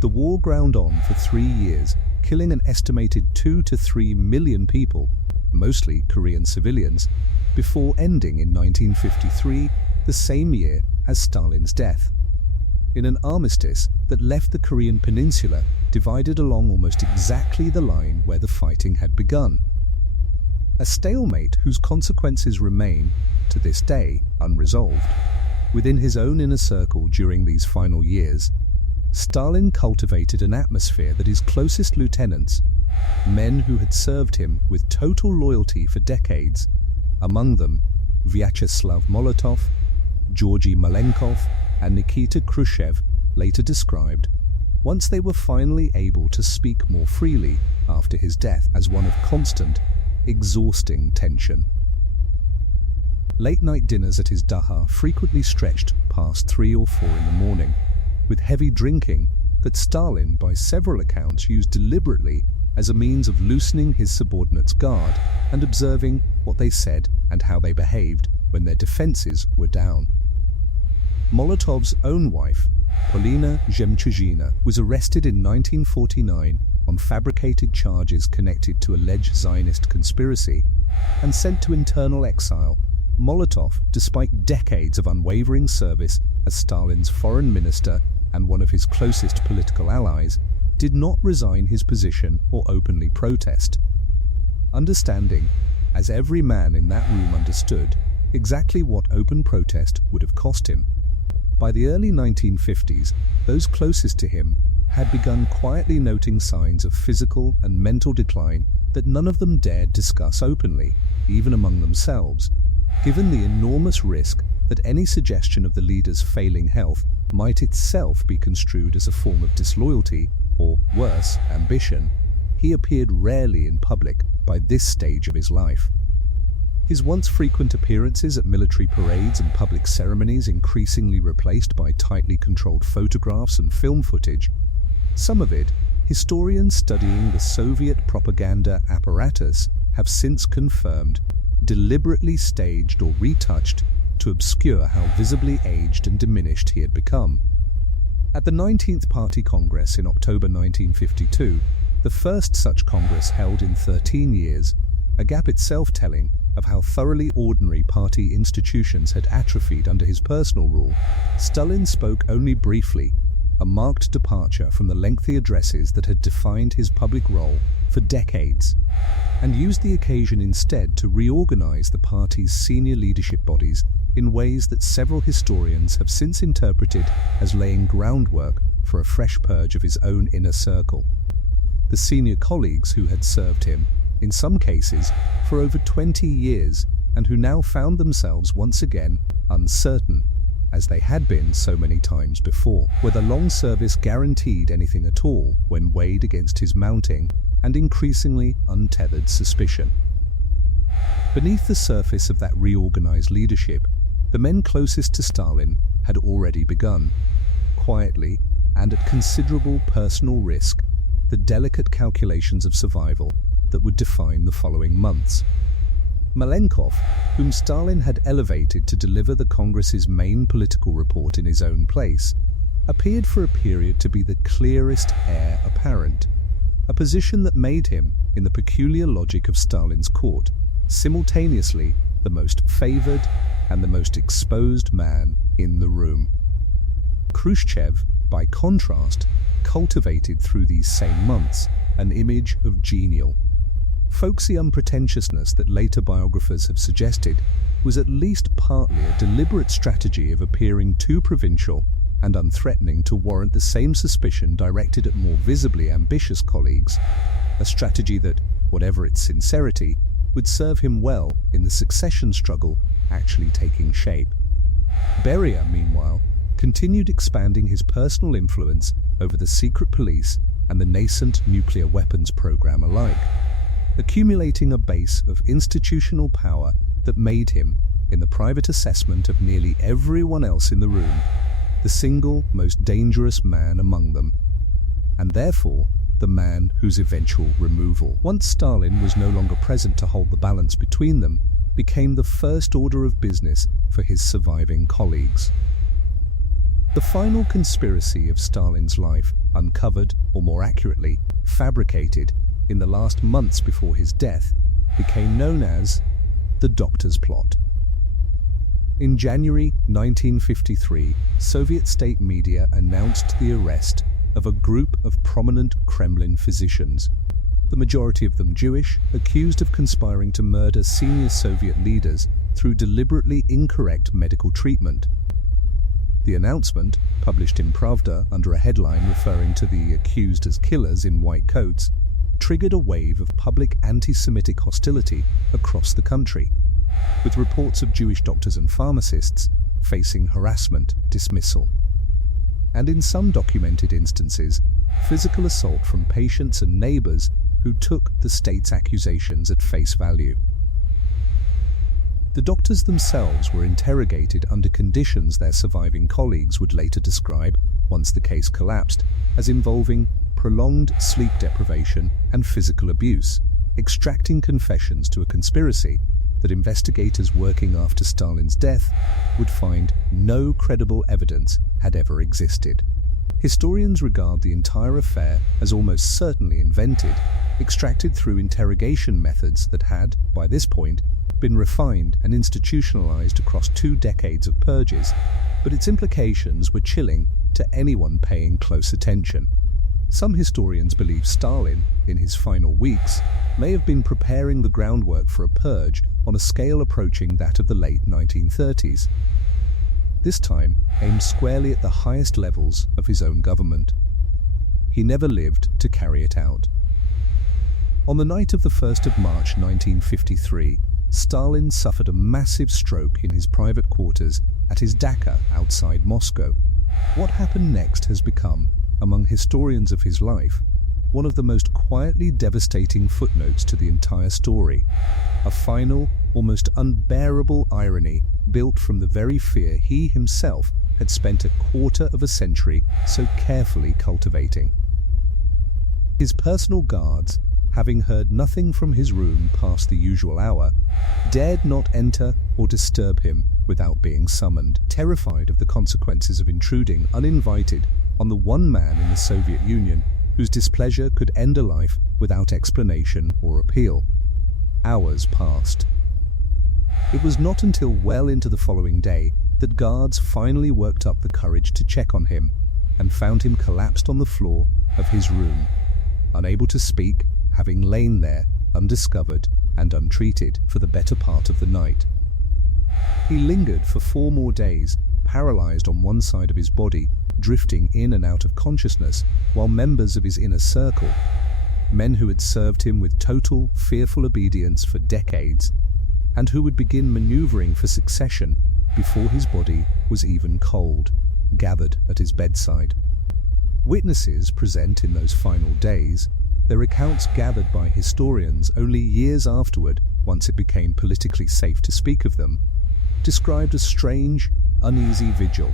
The war ground on for 3 years, killing an estimated 2 to 3 million people, mostly Korean civilians, before ending in 1953, the same year as Stalin's death, in an armistice that left the Korean peninsula divided along almost exactly the line where the fighting had begun. A stalemate whose consequences remain, to this day, unresolved. Within his own inner circle during these final years, Stalin cultivated an atmosphere that his closest lieutenants, men who had served him with total loyalty for decades, among them Vyacheslav Molotov, Georgy Malenkov, and Nikita Khrushchev, later described, once they were finally able to speak more freely after his death, as one of constant, exhausting tension. Late-night dinners at his dacha frequently stretched past 3 or 4 in the morning, with heavy drinking that Stalin, by several accounts, used deliberately as a means of loosening his subordinates' guard and observing what they said and how they behaved when their defenses were down. Molotov's own wife, Polina Zhemchuzhina, was arrested in 1949 on fabricated charges connected to alleged Zionist conspiracy and sent to internal exile. Molotov, despite decades of unwavering service as Stalin's foreign minister and one of his closest political allies, did not resign his position or openly protest. Understanding, as every man in that room understood, exactly what open protest would have cost him. By the early 1950s, those closest to him had begun quietly noting signs of physical and mental decline that none of them dared discuss openly, even among themselves, given the enormous risk that any suggestion of the leader's failing health might itself be construed as a form of disloyalty or, worse, ambition. He appeared rarely in public by this stage of his life. His once frequent appearances at military parades and public ceremonies increasingly replaced by tightly controlled photographs and film footage, some of it, historians studying the Soviet propaganda apparatus have since confirmed, deliberately staged or retouched to obscure how visibly aged and diminished he had become. At the 19th Party Congress in October 1952, the first such Congress held in 13 years, a gap itself telling of how thoroughly ordinary party institutions had atrophied under his personal rule, Stalin spoke only briefly, a marked departure from the lengthy addresses that had defined his public role for decades, and used the occasion instead to reorganize the party's senior leadership bodies in ways that several historians have since interpreted as laying groundwork for a fresh purge of his own inner circle. The senior colleagues who had served him, in some cases, for over 20 years, and who now found themselves once again uncertain, as they had been so many times before, whether long service guaranteed anything at all when weighed against his mounting and increasingly untethered suspicion. Beneath the surface of that reorganized leadership, the men closest to Stalin had already begun, quietly and at considerable personal risk, the delicate calculations of survival that would define the following months. Malenkov, whom Stalin had elevated to deliver the Congress's main political report in his own place, appeared for a period to be the clearest heir apparent, a position that made him, in the peculiar logic of Stalin's court, simultaneously the most favored and the most exposed man in the room. Khrushchev, by contrast, cultivated through these same months an image of genial, folksy unpretentiousness that later biographers have suggested was at least partly a deliberate strategy of appearing too provincial and unthreatening to warrant the same suspicion directed at more visibly ambitious colleagues, a strategy that, whatever its sincerity, would serve him well in the succession struggle actually taking shape. Beria, meanwhile, continued expanding his personal influence over the secret police and the nascent nuclear weapons program alike, accumulating a base of institutional power that made him, in the private assessment of nearly everyone else in the room, the single most dangerous man among them, and therefore the man whose eventual removal, once Stalin was no longer present to hold the balance between them, became the first order of business for his surviving colleagues. The final conspiracy of Stalin's life, uncovered, or more accurately, fabricated, in the last months before his death, became known as the Doctor's Plot. In January 1953, Soviet state media announced the arrest of a group of prominent Kremlin physicians, the majority of them Jewish, accused of conspiring to murder senior Soviet leaders through deliberately incorrect medical treatment. The announcement, published in Pravda under a headline referring to the accused as killers in white coats, triggered a wave of public anti-Semitic hostility across the country, with reports of Jewish doctors and pharmacists facing harassment, dismissal, and in some documented instances, physical assault from patients and neighbors who took the state's accusations at face value. The doctors themselves were interrogated under conditions their surviving colleagues would later describe, once the case collapsed, as involving prolonged sleep deprivation and physical abuse, extracting confessions to a conspiracy that investigators working after Stalin's death would find no credible evidence had ever existed. Historians regard the entire affair as almost certainly invented, extracted through interrogation methods that had, by this point, been refined and institutionalized across 2 decades of purges, but its implications were chilling to anyone paying close attention. Some historians believe Stalin, in his final weeks, may have been preparing the groundwork for a purge on a scale approaching that of the late 1930s. This time aimed squarely at the highest levels of his own government. He never lived to carry it out. On the night of the 1st of March 1953, Stalin suffered a massive stroke in his private quarters at his dacha outside Moscow. What happened next has become, among historians of his life, one of the most quietly devastating footnotes to the entire story, a final, almost unbearable irony built from the very fear he himself had spent a quarter of a century so carefully cultivating. His personal guards, having heard nothing from his room past the usual hour, dared not enter or disturb him without being summoned, terrified of the consequences of intruding uninvited on the one man in the Soviet Union whose displeasure could end a life without explanation or appeal. Hours passed. It was not until well into the following day that guards finally worked up the courage to check on him and found him collapsed on the floor of his room, unable to speak, having lain there undiscovered and untreated for the better part of the night. He lingered for 4 more days, paralyzed on one side of his body, drifting in and out of consciousness, while members of his inner circle, men who had served him with total, fearful obedience for decades, and who would begin maneuvering for succession before his body was even cold, gathered at his bedside. Witnesses present in those final days, their accounts gathered by historians only years afterward, once it became politically safe to speak of them, described a strange, uneasy vigil,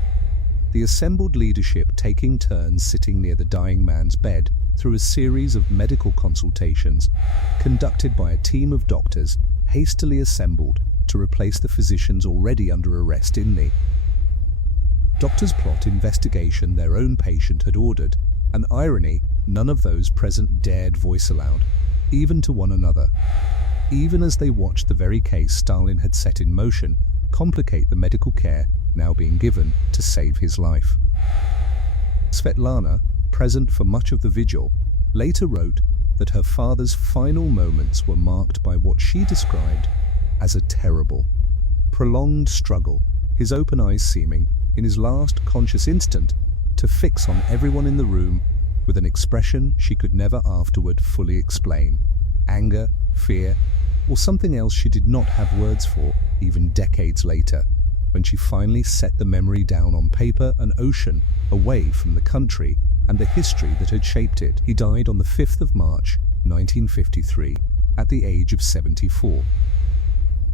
the assembled leadership taking turns sitting near the dying man's bed through a series of medical consultations conducted by a team of doctors hastily assembled to replace the physicians already under arrest in the Doctor's Plot investigation their own patient had ordered, an irony none of those present dared voice aloud, even to one another, even as they watched the very case Stalin had set in motion complicate the medical care now being given to save his life. Svetlana, present for much of the vigil, later wrote that her father's final moments were marked by what she described as a terrible, prolonged struggle, his open eyes seeming, in his last conscious instant, to fix on everyone in the room with an expression she could never afterward fully explain, anger, fear, or something else she did not have words for even decades later, when she finally set the memory down on paper and ocean away from the country and the history that had shaped it. He died on the 5th of March, 1953, at the age of 74.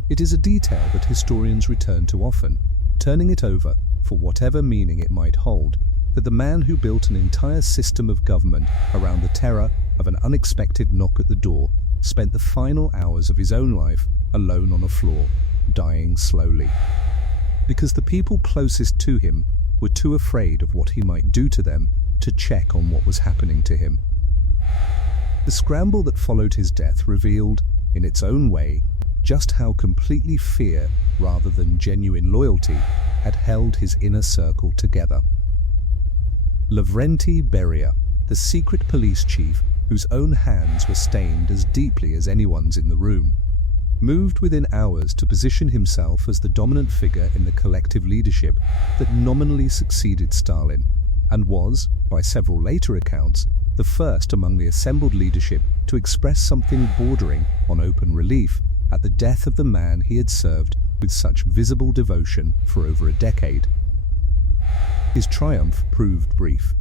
It is a detail that historians return to often, turning it over, for whatever meaning it might hold, that the man who built an entire system of government around the terror of an unexpected knock at the door spent the final hours of his own life alone on a floor, dying slowly. Because the people closest to him were too afraid of what he might do to them to check on what was happening to him. The scramble that followed his death revealed, in its own way, just how completely fear, rather than genuine loyalty, had held his inner circle together. Lavrenti Beria, the secret police chief whose own hands were stained as deeply as anyone's in the room, moved within hours to position himself as the dominant figure in the collective leadership that nominally succeeded Stalin, and was, by several later accounts, the first among the assembled leadership to express something bordering on open relief at the death of the man he had served with such visible devotion for over a decade. His triumph proved brief.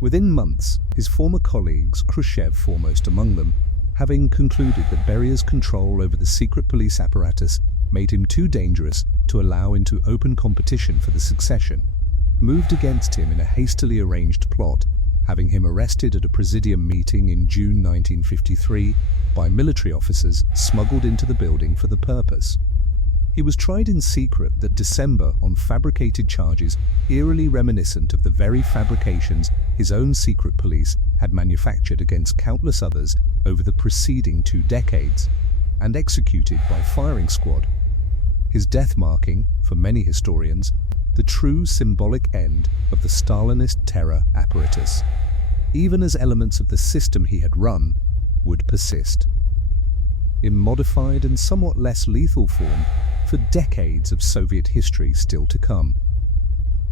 Within months, his former colleagues, Khrushchev foremost among them, having concluded that Beria's control over the secret police apparatus made him too dangerous to allow into open competition for the succession, moved against him in a hastily arranged plot, having him arrested at a presidium meeting in June 1953 by military officers smuggled into the building for the purpose. He was tried in secret that December on fabricated charges eerily reminiscent of the very fabrications his own secret police had manufactured against countless others over the preceding 2 decades, and executed by firing squad. His death marking, for many historians, the true symbolic end of the Stalinist terror apparatus, even as elements of the system he had run would persist, in modified and somewhat less lethal form, for decades of Soviet history still to come.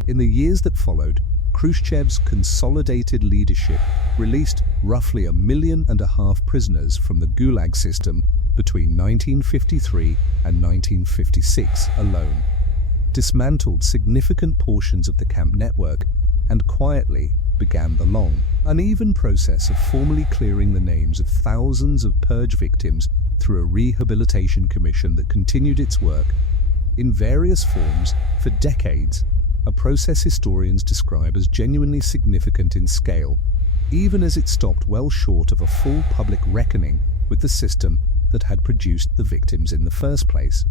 In the years that followed, Khrushchev's consolidated leadership released roughly 1.5 million prisoners from the Gulag system between 1953 and 1956 alone, dismantled significant portions of the camp network, and quietly began the long, uneven process of formally clearing the names of thousands of Purge victims through a rehabilitation commission that continued its work in various forms for decades, a process historians describe as genuinely significant in scale, even as it stopped well short of a full public reckoning with the system that had produced the victims in the first place.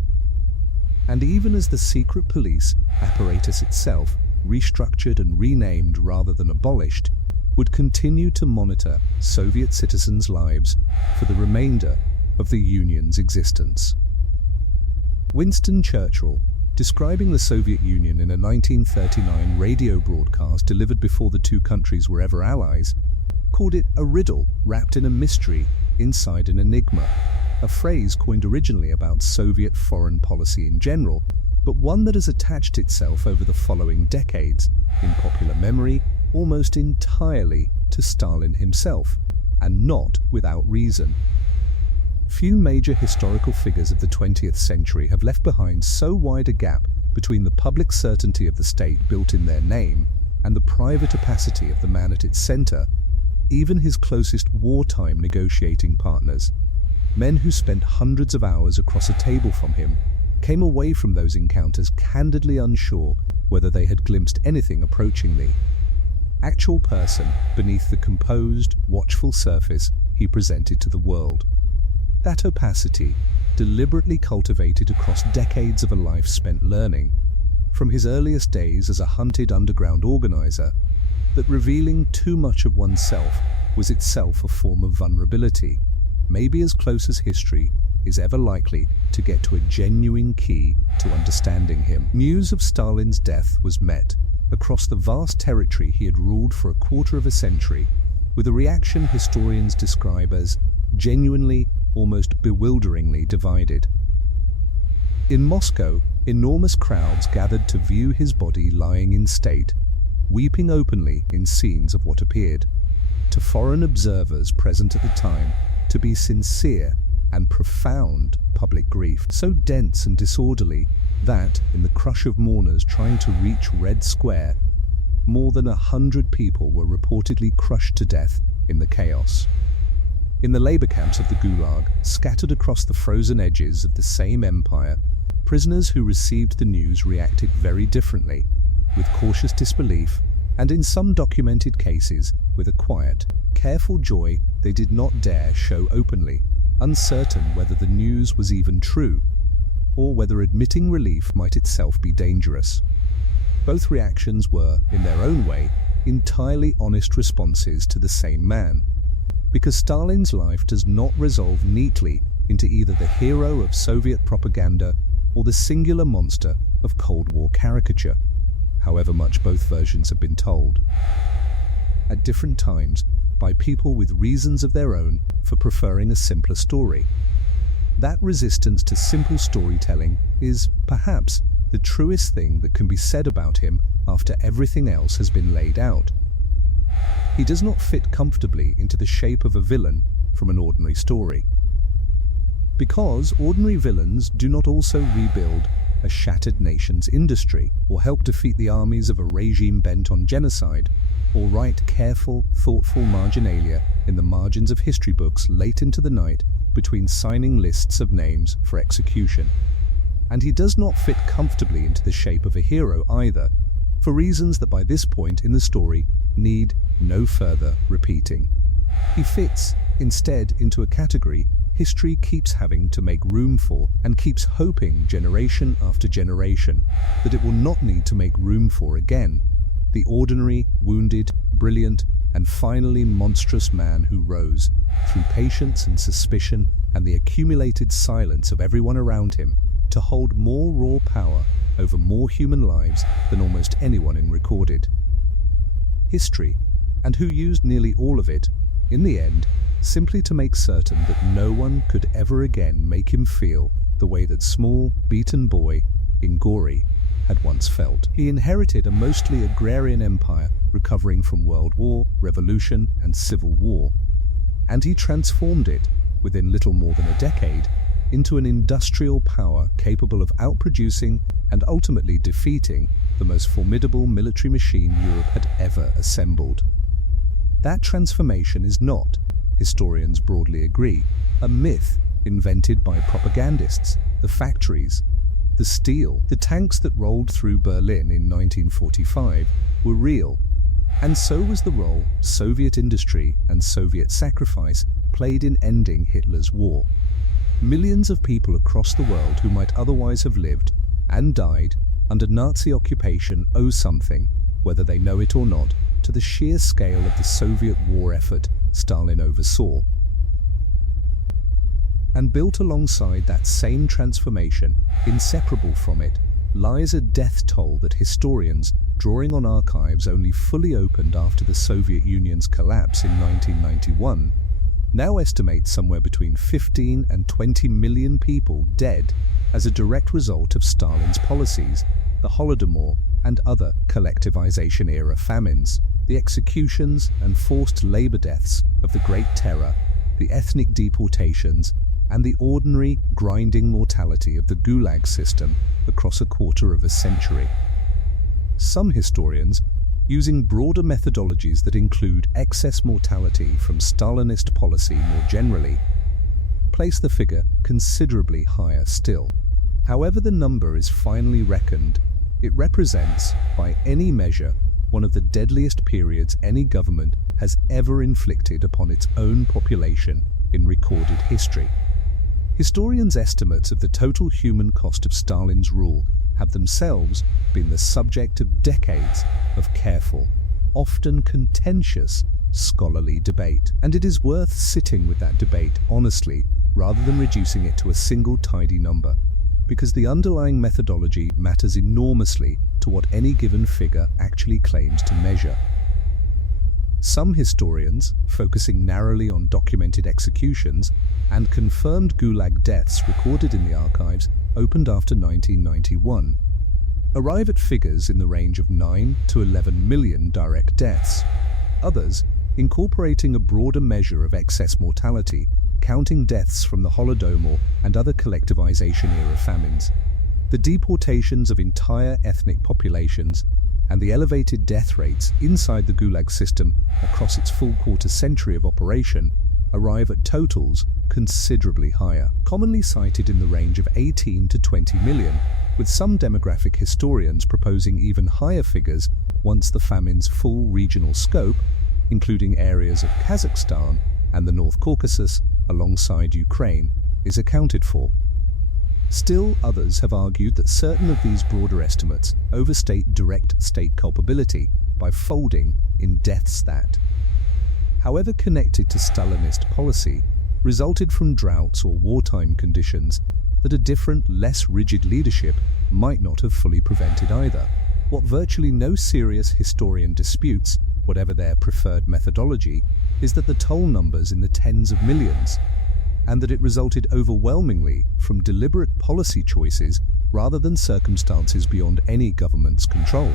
And even as the secret police apparatus itself, restructured and renamed rather than abolished, would continue to monitor Soviet citizens' lives for the remainder of the Union's existence. Winston Churchill, describing the Soviet Union in a 1939 radio broadcast delivered before the two countries were ever allies, called it a riddle wrapped in a mystery inside an enigma, a phrase coined originally about Soviet foreign policy in general, but one that has attached itself over the following decades, in popular memory, almost entirely to Stalin himself, and not without reason. Few major historical figures of the 20th century have left behind so wide a gap between the public certainty of the state built in their name and the private opacity of the man at its center. Even his closest wartime negotiating partners, men who spent hundreds of hours across a table from him, came away from those encounters candidly unsure whether they had glimpsed anything approaching the actual person beneath the composed, watchful surface he presented to the world. That opacity, deliberately cultivated across decades of a life spent learning, from his earliest days as a hunted underground organizer, that revealing too much of oneself was itself a form of vulnerability, may be as close as history is ever likely to get to a genuine key to understanding him. News of Stalin's death was met, across the vast territory he had ruled for a quarter of a century, with a reaction historians describe as genuinely, almost bewilderingly divided. In Moscow, enormous crowds gathered to view his body lying in state, weeping openly in scenes of what appeared, to foreign observers present at the time, to be sincere and profound public grief, so dense and disorderly that, in the crush of mourners trying to reach Red Square, more than 100 people were reportedly crushed to death in the chaos. In the labor camps of the Gulag, scattered across the frozen edges of the same empire, prisoners who received the news reacted very differently, with cautious disbelief, and in some documented cases, with a quiet, careful joy they did not dare show openly, uncertain whether the news was even true, or whether admitting relief might itself be dangerous. Both reactions were, in their own way, entirely honest responses to the same man, because Stalin's life does not resolve neatly into either the hero of Soviet propaganda or the singular monster of Cold War caricature, however much both versions have been told. At different times, by people with reasons of their own for preferring a simpler story. That resistance to simple storytelling is, perhaps, the truest thing that can be said about him after everything else has been laid out. He does not fit comfortably into the shape of a villain from an ordinary story. Because ordinary villains do not also rebuild a shattered nation's industry, or help defeat the armies of a regime bent on genocide, or write careful, thoughtful marginalia in the margins of history books late into the night between signing lists of names for execution. And he does not fit comfortably into the shape of a hero either, for reasons that by this point in the story need no further repeating. He fits, instead, into a category history keeps having to make room for, and keeps hoping generation after generation that it will not need to make room for again. The ordinary, wounded, brilliant, and finally monstrous man who rose, through patience and suspicion and the accumulated silence of everyone around him, to hold more raw power over more human lives than almost anyone in recorded history, and who used nearly all of it, in the end, simply to make certain that no one could ever again make him feel the way that small, beaten boy in Gori had once felt. He inherited a mostly agrarian empire recovering from World War, Revolution, and Civil War, and he transformed it, within little more than a decade, into an industrial power capable of outproducing and ultimately defeating the most formidable military machine Europe had ever assembled. That transformation is not, historians broadly agree, a myth invented by propagandists. The factories, the steel, the tanks that rolled through Berlin in 1945 were real, and so was the role Soviet industry and Soviet sacrifice played in ending Hitler's war. Millions of people across the world who might otherwise have lived and died under Nazi occupation owe something, whether they know it or not, to the sheer scale of the Soviet war effort Stalin oversaw. And built alongside that same transformation, inseparable from it, lies a death toll that historians, drawing on archives only fully opened after the Soviet Union's collapse in 1991, now estimate somewhere between 15 and 20 million people dead as a direct result of Stalin's policies, the Holodomor and other collectivization-era famines, the executions and forced labor deaths of the Great Terror, the ethnic deportations, and the ordinary, grinding mortality of the Gulag system across a quarter of a century. Some historians, using broader methodologies that include excess mortality from Stalinist policy more generally, place the figure considerably higher still. However the number is finally reckoned, it represents, by any measure, one of the deadliest periods any government has ever inflicted upon its own population in recorded history. Historians' estimates of the total human cost of Stalin's rule have themselves been the subject of decades of careful, often contentious, scholarly debate. And it is worth sitting with that debate honestly rather than reducing it to a single tidy number, because the underlying methodology matters enormously to what any given figure actually claims to measure. Some historians, focusing narrowly on documented executions and confirmed Gulag deaths recorded in the archives opened after 1991, arrive at figures in the range of 9 to 11 million direct deaths. Others, incorporating a broader measure of excess mortality, counting deaths from the Holodomor and other collectivization-era famines, the deportations of entire ethnic populations, and the elevated death rates inside the Gulag system across its full quarter century of operation, arrive at totals considerably higher, commonly cited in the range of 18 to 20 million, with some demographic historians proposing even higher figures once the famine's full regional scope, including areas of Kazakhstan and the North Caucasus alongside Ukraine, is accounted for. Still, others have argued that certain of these broader estimates overstate direct state culpability by folding in deaths that, however connected to Stalinist policy, resulted from droughts or wartime conditions that a different, less rigid leadership might not have fully prevented either. What virtually no serious historian disputes, whatever their preferred methodology, is that the toll numbers in the tens of millions, and that it resulted overwhelmingly from deliberate policy choices rather than circumstances beyond any government's control.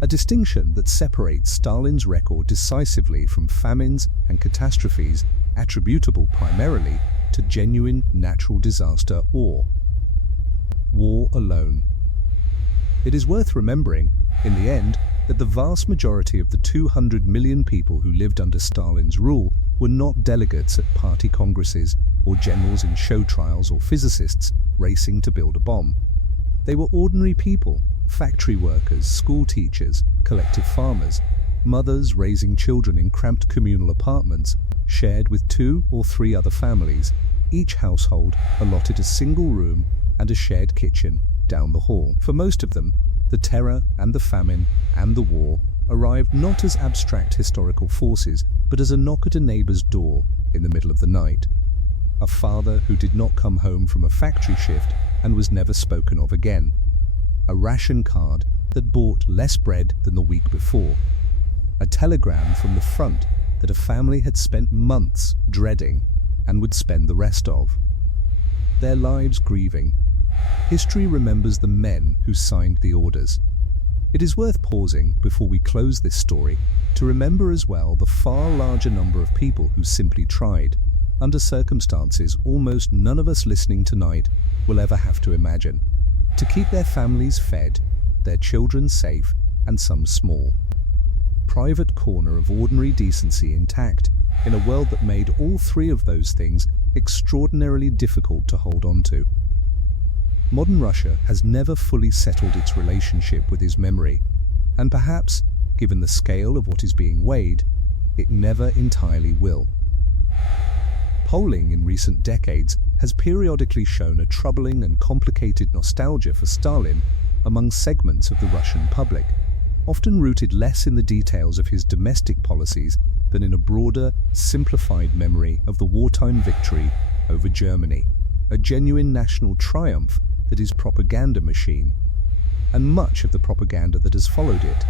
A distinction that separates Stalin's record decisively from famines and catastrophes attributable primarily to genuine natural disaster or war alone. It is worth remembering, in the end, that the vast majority of the 200 million people who lived under Stalin's rule were not delegates at party congresses or generals in show trials or physicists racing to build a bomb. They were ordinary people, factory workers, school teachers, collective farmers, mothers raising children in cramped communal apartments shared with 2 or 3 other families, each household allotted a single room and a shared kitchen down the hall. For most of them, the terror and the famine and the war arrived not as abstract historical forces, but as a knock at a neighbor's door in the middle of the night. A father who did not come home from a factory shift and was never spoken of again. A ration card that bought less bread than the week before. A telegram from the front that a family had spent months dreading and would spend the rest of their lives grieving. History remembers the men who signed the orders. It is worth pausing before we close this story to remember as well the far larger number of people who simply tried, under circumstances almost none of us listening tonight will ever have to imagine, to keep their families fed, their children safe, and some small private corner of ordinary decency intact in a world that made all 3 of those things extraordinarily difficult to hold on to. Modern Russia has never fully settled its relationship with his memory, and perhaps, given the scale of what is being weighed, it never entirely will. Polling in recent decades has periodically shown a troubling and complicated nostalgia for Stalin among segments of the Russian public, often rooted less in the details of his domestic policies than in a broader, simplified memory of the wartime victory over Germany, a genuine national triumph that is propaganda machine, and much of the propaganda that has followed it,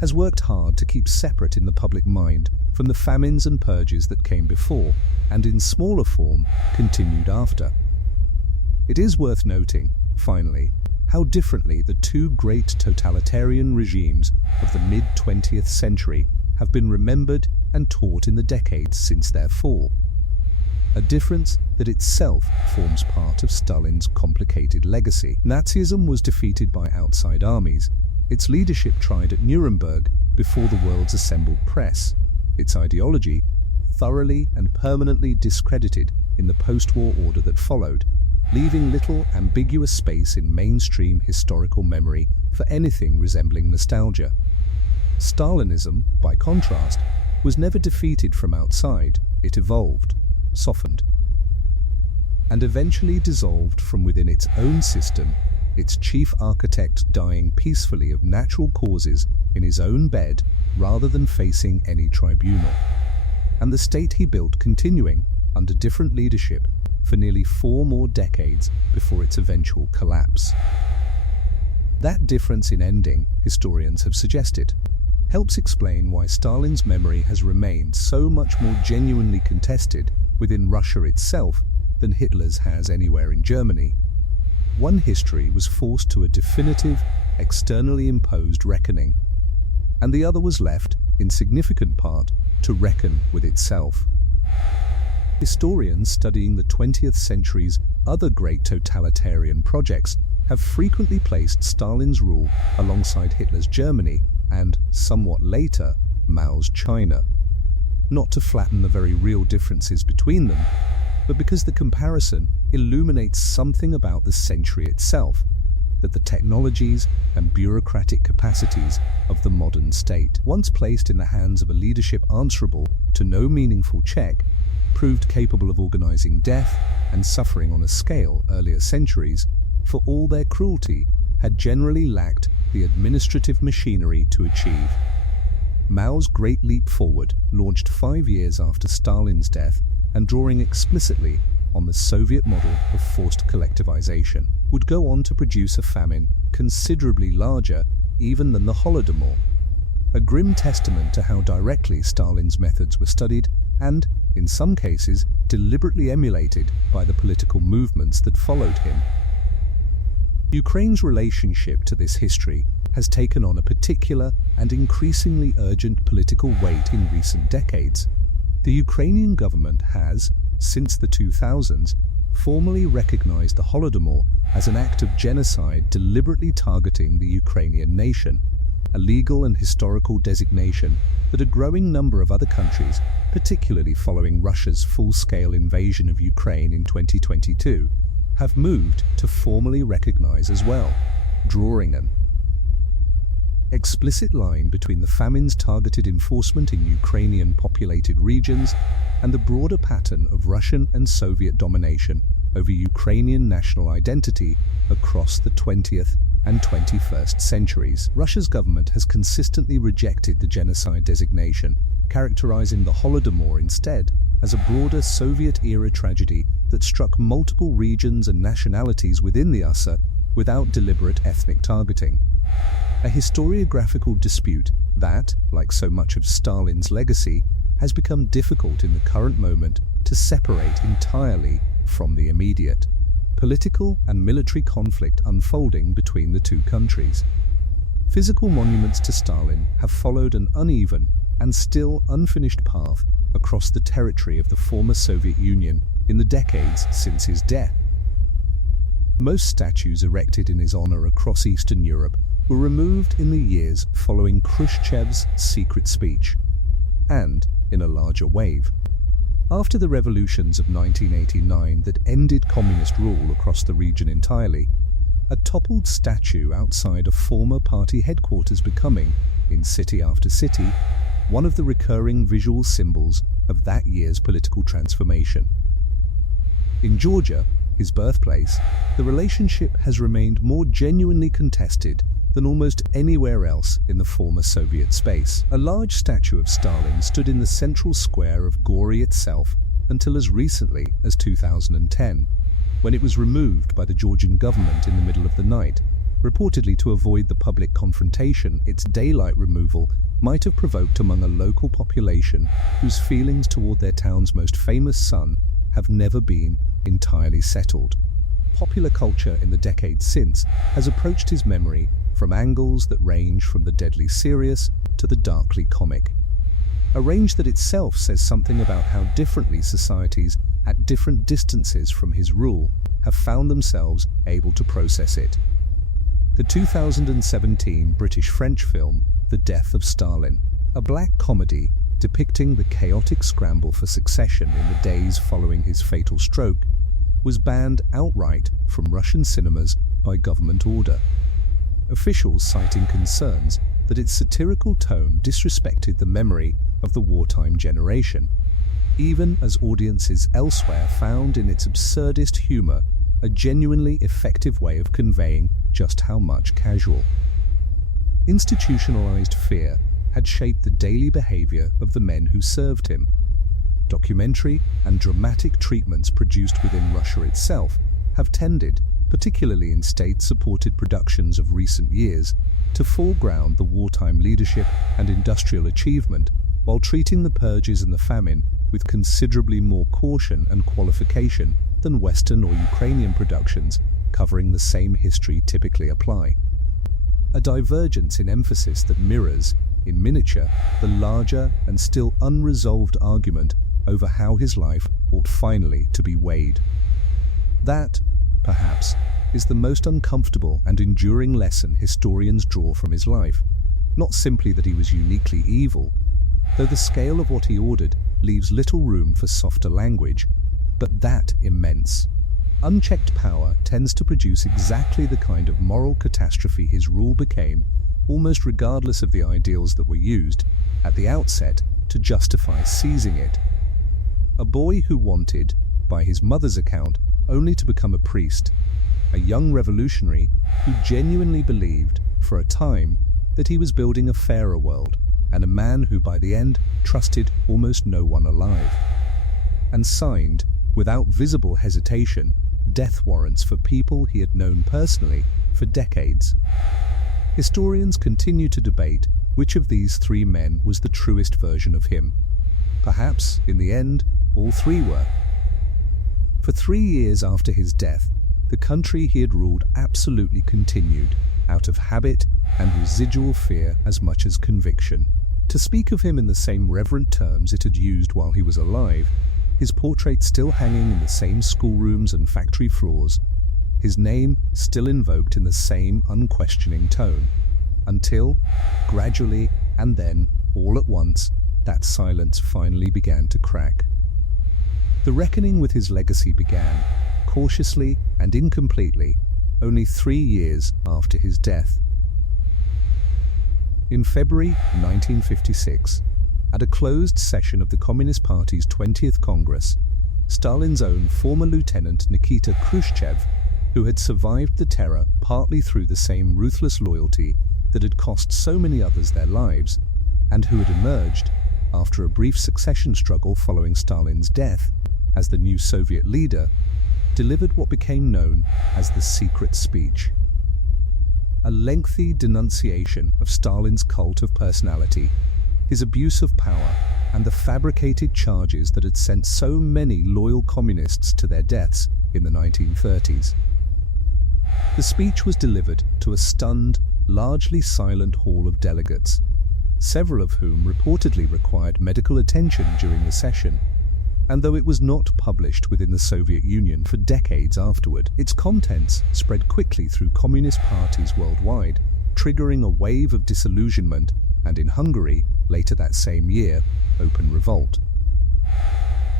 has worked hard to keep separate in the public mind from the famines and purges that came before, and in smaller form continued after. It is worth noting, finally, how differently the 2 great totalitarian regimes of the mid-20th century have been remembered and taught in the decades since their fall. A difference that itself forms part of Stalin's complicated legacy. Nazism was defeated by outside armies, its leadership tried at Nuremberg before the world's assembled press, its ideology thoroughly and permanently discredited in the post-war order that followed, leaving little ambiguous space in mainstream historical memory for anything resembling nostalgia. Stalinism, by contrast, was never defeated from outside. It evolved, softened, and eventually dissolved from within its own system, its chief architect dying peacefully of natural causes in his own bed rather than facing any tribunal, and the state he built continuing, under different leadership, for nearly 4 more decades before its eventual collapse. That difference in ending, historians have suggested, helps explain why Stalin's memory has remained so much more genuinely contested within Russia itself than Hitler's has anywhere in Germany. One history was forced to a definitive, externally imposed reckoning, and the other was left, in significant part, to reckon with itself. Historians studying the 20th century's other great totalitarian projects have frequently placed Stalin's rule alongside Hitler's Germany and, somewhat later, Mao's China. not to flatten the very real differences between them, but because the comparison illuminates something about the century itself, that the technologies and bureaucratic capacities of the modern state, once placed in the hands of a leadership answerable to no meaningful check, proved capable of organizing death and suffering on a scale earlier centuries, for all their cruelty, had generally lacked the administrative machinery to achieve. Mao's Great Leap Forward, launched 5 years after Stalin's death and drawing explicitly on the Soviet model of forced collectivization, would go on to produce a famine considerably larger even than the Holodomor, a grim testament to how directly Stalin's methods were studied and, in some cases, deliberately emulated by the political movements that followed him. Ukraine's relationship to this history has taken on a particular and increasingly urgent political weight in recent decades. The Ukrainian government has, since the 2000s, formally recognized the Holodomor as an act of genocide deliberately targeting the Ukrainian nation, a legal and historical designation that a growing number of other countries, particularly following Russia's full-scale invasion of Ukraine in 2022, have moved to formally recognize as well, drawing an explicit line between the famine's targeted enforcement in Ukrainian populated regions and the broader pattern of Russian and Soviet domination over Ukrainian national identity across the 20th and 21st centuries. Russia's government has consistently rejected the genocide designation, characterizing the Holodomor instead as a broader Soviet-era tragedy that struck multiple regions and nationalities within the USSR without deliberate ethnic targeting. A historiographical dispute that, like so much of Stalin's legacy, has become difficult in the current moment to separate entirely from the immediate political and military conflict unfolding between the two countries. Physical monuments to Stalin have followed an uneven and still unfinished path across the territory of the former Soviet Union in the decades since his death. Most statues erected in his honor across Eastern Europe were removed in the years following Khrushchev's secret speech, and, in a larger wave, after the revolutions of 1989 that ended communist rule across the region entirely, a toppled statue outside a former party headquarters becoming, in city after city, one of the recurring visual symbols of that year's political transformation. In Georgia, his birthplace, the relationship has remained more genuinely contested than almost anywhere else in the former Soviet space. A large statue of Stalin stood in the central square of Gori itself until as recently as 2010, when it was removed by the Georgian government in the middle of the night, reportedly to avoid the public confrontation its daylight removal might have provoked among a local population whose feelings toward their town's most famous son have never been entirely settled. Popular culture in the decades since has approached his memory from angles that range from the deadly serious to the darkly comic. A range that itself says something about how differently societies at different distances from his rule have found themselves able to process it. The 2017 British-French film The Death of Stalin, a black comedy depicting the chaotic scramble for succession in the days following his fatal stroke, was banned outright from Russian cinemas by government order. Officials citing concerns that its satirical tone disrespected the memory of the wartime generation, even as audiences elsewhere found in its absurdist humor a genuinely effective way of conveying just how much casual, institutionalized fear had shaped the daily behavior of the men who served him. Documentary and dramatic treatments produced within Russia itself have tended, particularly in state-supported productions of recent years, to foreground the wartime leadership and industrial achievement while treating the purges and the famine with considerably more caution and qualification than Western or Ukrainian productions covering the same history typically apply. A divergence in emphasis that mirrors, in miniature, the larger and still unresolved argument over how his life ought finally to be weighed. That, perhaps, is the most uncomfortable and enduring lesson historians draw from his life. Not simply that he was uniquely evil, though the scale of what he ordered leaves little room for softer language, but that immense. Unchecked power tends to produce exactly the kind of moral catastrophe his rule became, almost regardless of the ideals that were used at the outset to justify seizing it. A boy who wanted, by his mother's account, only to become a priest, a young revolutionary who genuinely believed, for a time, that he was building a fairer world, and a man who by the end trusted almost no one alive, and signed, without visible hesitation, death warrants for people he had known personally for decades. Historians continue to debate which of these three men was the truest version of him. Perhaps, in the end, all three were. For 3 years after his death, the country he had ruled absolutely continued, out of habit and residual fear as much as conviction. To speak of him in the same reverent terms it had used while he was alive, his portrait still hanging in the same schoolrooms and factory floors, his name still invoked in the same unquestioning tone, until, gradually and then, all at once, that silence finally began to crack. The reckoning with his legacy began, cautiously and incompletely, only 3 years after his death. In February 1956, at a closed session of the Communist Party's 20th Congress, Stalin's own former lieutenant Nikita Khrushchev, who had survived the terror partly through the same ruthless loyalty that had cost so many others their lives, and who had emerged, after a brief succession struggle following Stalin's death, as the new Soviet leader, delivered what became known as the secret speech. A lengthy denunciation of Stalin's cult of personality, his abuse of power, and the fabricated charges that had sent so many loyal communists to their deaths in the 1930s. The speech was delivered to a stunned, largely silent hall of delegates, several of whom reportedly required medical attention during the session, and though it was not published within the Soviet Union for decades afterward, its contents spread quickly through communist parties worldwide, triggering a wave of disillusionment and, in Hungary, later that same year, open revolt.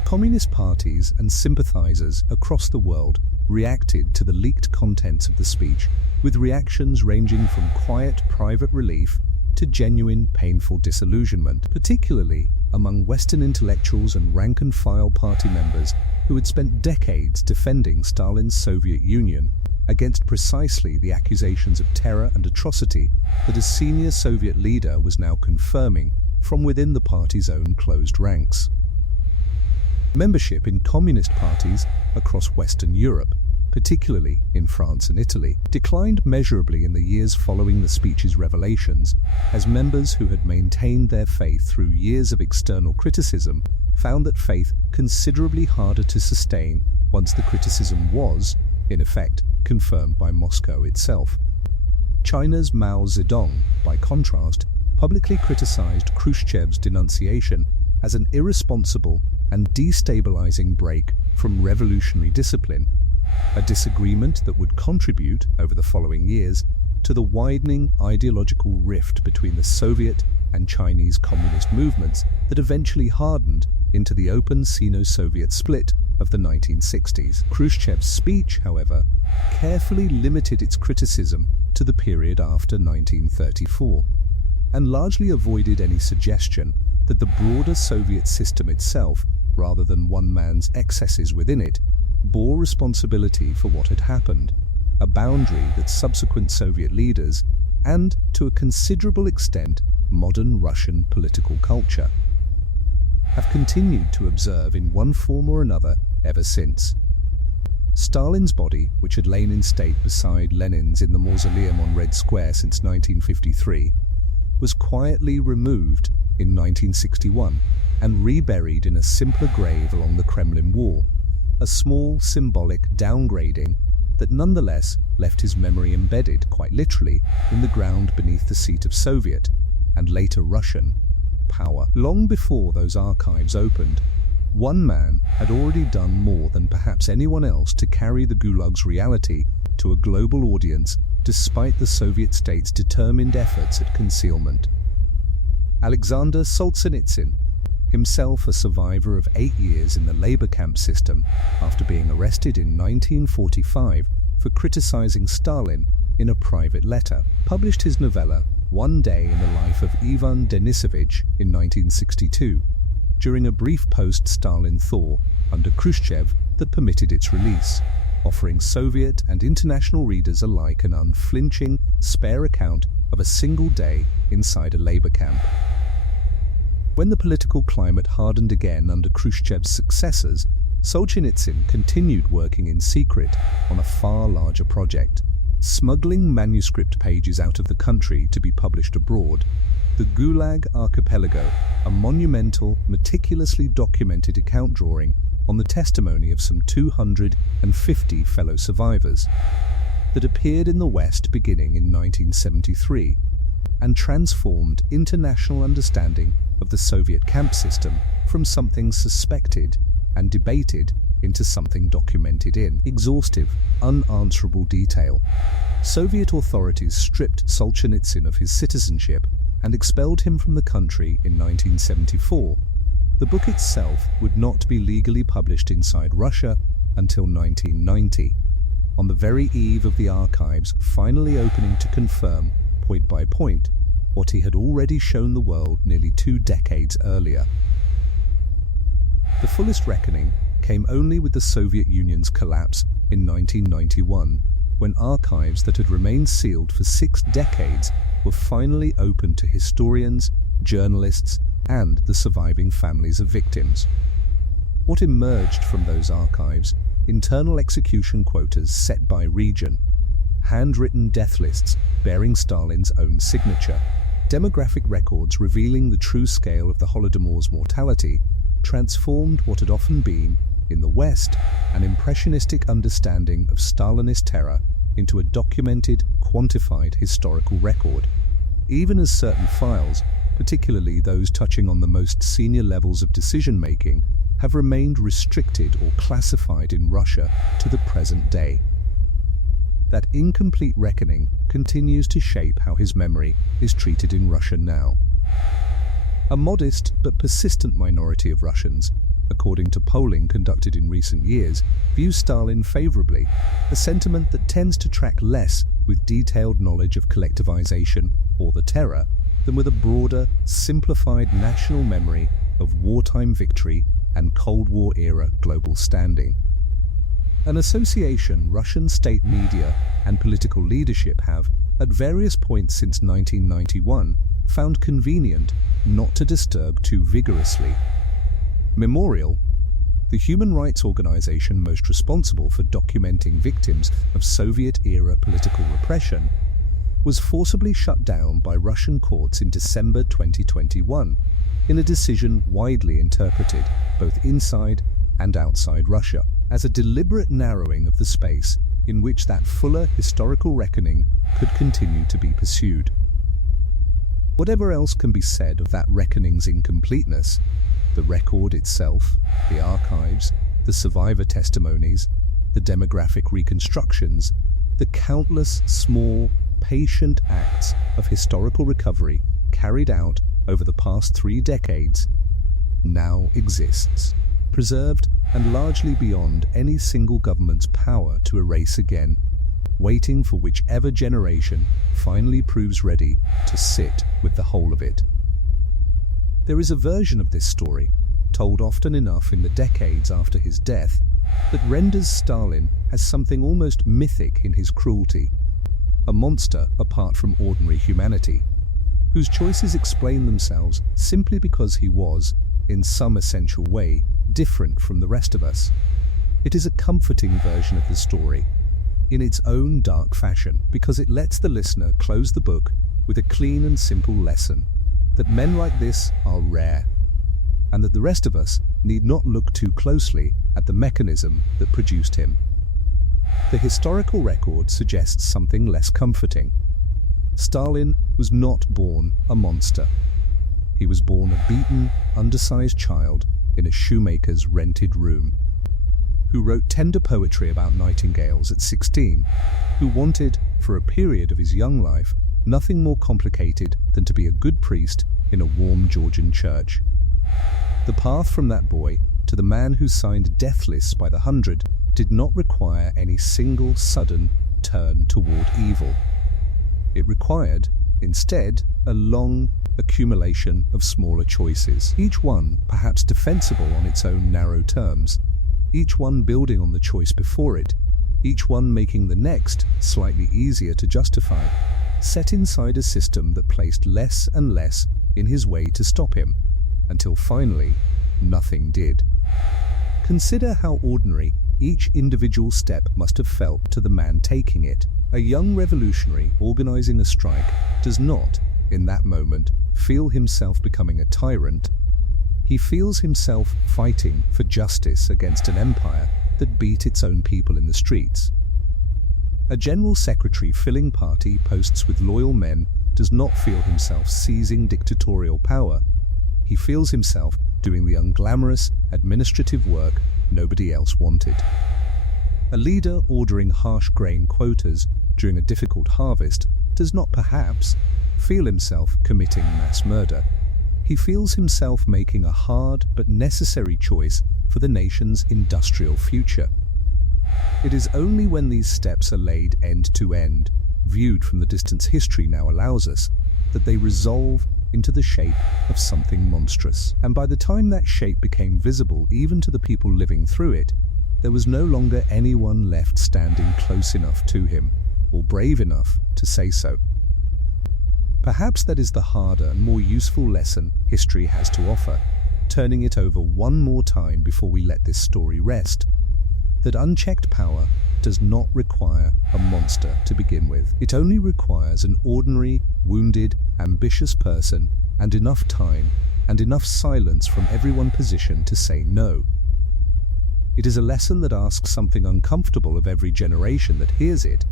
Communist parties and sympathizers across the world reacted to the leaked contents of the speech, with reactions ranging from quiet private relief to genuine painful disillusionment, particularly among Western intellectuals and rank-and-file party members who had spent decades defending Stalin's Soviet Union against precisely the accusations of terror and atrocity that a senior Soviet leader was now confirming from within the party's own closed ranks. Membership in communist parties across Western Europe, particularly in France and Italy, declined measurably in the years following the speech's revelations, as members who had maintained their faith through years of external criticism found that faith considerably harder to sustain once the criticism was, in effect, confirmed by Moscow itself. China's Mao Zedong, by contrast, publicly criticized Khrushchev's denunciation as an irresponsible and destabilizing break from revolutionary discipline, a disagreement that would contribute, over the following years, to the widening ideological rift between the Soviet and Chinese communist movements that eventually hardened into the open Sino-Soviet split of the 1960s. Khrushchev's speech, however, carefully limited its criticism to the period after 1934, and largely avoided any suggestion that the broader Soviet system itself, rather than one man's excesses within it, bore responsibility for what had happened, a boundary that subsequent Soviet leaders, and to a considerable extent modern Russian political culture, have continued to observe in one form or another ever since. Stalin's body, which had lain in state beside Lenin's in the mausoleum on Red Square since 1953, was quietly removed in 1961 and reburied in a simpler grave along the Kremlin wall, a small symbolic downgrading that nonetheless left his memory embedded, quite literally, in the ground beneath the seat of Soviet, and later Russian, power. Long before those archives opened, one man had already done more than perhaps anyone else to carry the Gulags reality to a global audience despite the Soviet state's determined efforts at concealment. Alexander Solzhenitsyn, himself a survivor of 8 years in the labor camp system after being arrested in 1945 for criticizing Stalin in a private letter, published his novella One Day in the Life of Ivan Denisovich in 1962, during a brief post-Stalin thaw under Khrushchev that permitted its release, offering Soviet and international readers alike an unflinching, spare account of a single day inside a labor camp. When the political climate hardened again under Khrushchev's successors, Solzhenitsyn continued working in secret on a far larger project, smuggling manuscript pages out of the country to be published abroad. The Gulag Archipelago, a monumental, meticulously documented account drawing on the testimony of some 250 fellow survivors, that appeared in the West beginning in 1973 and transformed international understanding of the Soviet camp system from something suspected and debated into something documented in exhaustive, unanswerable detail. Soviet authorities stripped Solzhenitsyn of his citizenship and expelled him from the country in 1974. The book itself would not be legally published inside Russia until 1990, on the very eve of the archives finally opening to confirm, point by point, what he had already shown the world nearly 2 decades earlier. The fullest reckoning came only with the Soviet Union's collapse in 1991, when archives that had remained sealed for 6 decades were finally opened to historians, journalists, and the surviving families of victims. What emerged from those archives? Internal execution quotas set by region, handwritten death lists bearing Stalin's own signature, demographic records revealing the true scale of the Holodomor's mortality, transformed what had often been, in the West, an impressionistic understanding of Stalinist terror into a documented, quantified historical record, even as certain files, particularly those touching on the most senior levels of decision-making, have remained restricted or classified in Russia to the present day. That incomplete reckoning continues to shape how his memory is treated in Russia now. A modest but persistent minority of Russians, according to polling conducted in recent years, view Stalin favorably, a sentiment that tends to track less with detailed knowledge of collectivization or the terror than with a broader, simplified national memory of wartime victory and Cold War-era global standing. An association Russian state media and political leadership have, at various points since 1991, found convenient not to disturb too vigorously. Memorial, the human rights organization most responsible for documenting victims of Soviet-era political repression, was forcibly shut down by Russian courts in December 2021, in a decision widely interpreted, both inside and outside Russia, as a deliberate narrowing of the space in which that fuller historical reckoning could continue to be pursued. Whatever else can be said of that reckoning's incompleteness, the record itself, the archives, the survivor testimonies, the demographic reconstructions, the countless small, patient acts of historical recovery carried out over the past 3 decades, now exists, preserved and largely beyond any single government's power to erase again, waiting for whichever generation finally proves ready to sit with the whole of it. There is a version of this story, told often enough in the decades after his death, that renders Stalin as something almost mythic in his cruelty, a monster apart from ordinary humanity, whose choices explain themselves simply because he was, in some essential way, different from the rest of us. It is a comforting version of the story, in its own dark fashion, because it lets the listener close the book with a clean and simple lesson that men like this are rare, and that the rest of us need not look too closely at the mechanism that produced him. The historical record suggests something less comforting. Stalin was not born a monster. He was born a beaten, undersized child in a shoemaker's rented room, who wrote tender poetry about nightingales at 16, who wanted, for a period of his young life, nothing more complicated than to be a good priest in a warm Georgian church. The path from that boy to the man who signed death lists by the hundred did not require any single sudden turn toward evil. It required, instead, a long accumulation of smaller choices, each one perhaps defensible on its own narrow terms, each one building on the choice before it, each one making the next slightly easier to justify, set inside a system that placed less and less in his way to stop him, until finally, nothing did. Consider how ordinary each individual step must have felt to the man taking it. A young revolutionary organizing a strike does not, in that moment, feel himself becoming a tyrant. He feels himself fighting for justice against an empire that beat its own people in the streets. A general secretary filling party posts with loyal men does not feel himself seizing dictatorial power. He feels himself doing the unglamorous administrative work nobody else wanted. A leader ordering harsh grain quotas during a difficult harvest does not perhaps feel himself committing mass murder. He feels himself making a hard but necessary choice for the nation's industrial future. It is only when these steps are laid end to end, viewed from the distance history now allows us, that they resolve into the shape of something monstrous. And by the time that shape became visible even to the people living through it, there was no longer anyone left standing close enough to him, or brave enough to say so. Perhaps that is the harder and more useful lesson history has to offer, turning it over one more time before we let this story rest. That unchecked power does not require a monster to begin with. It only requires an ordinary, wounded, ambitious person and enough time and enough silence from everyone positioned to say no. It is a lesson that asks something uncomfortable of every generation that hears it,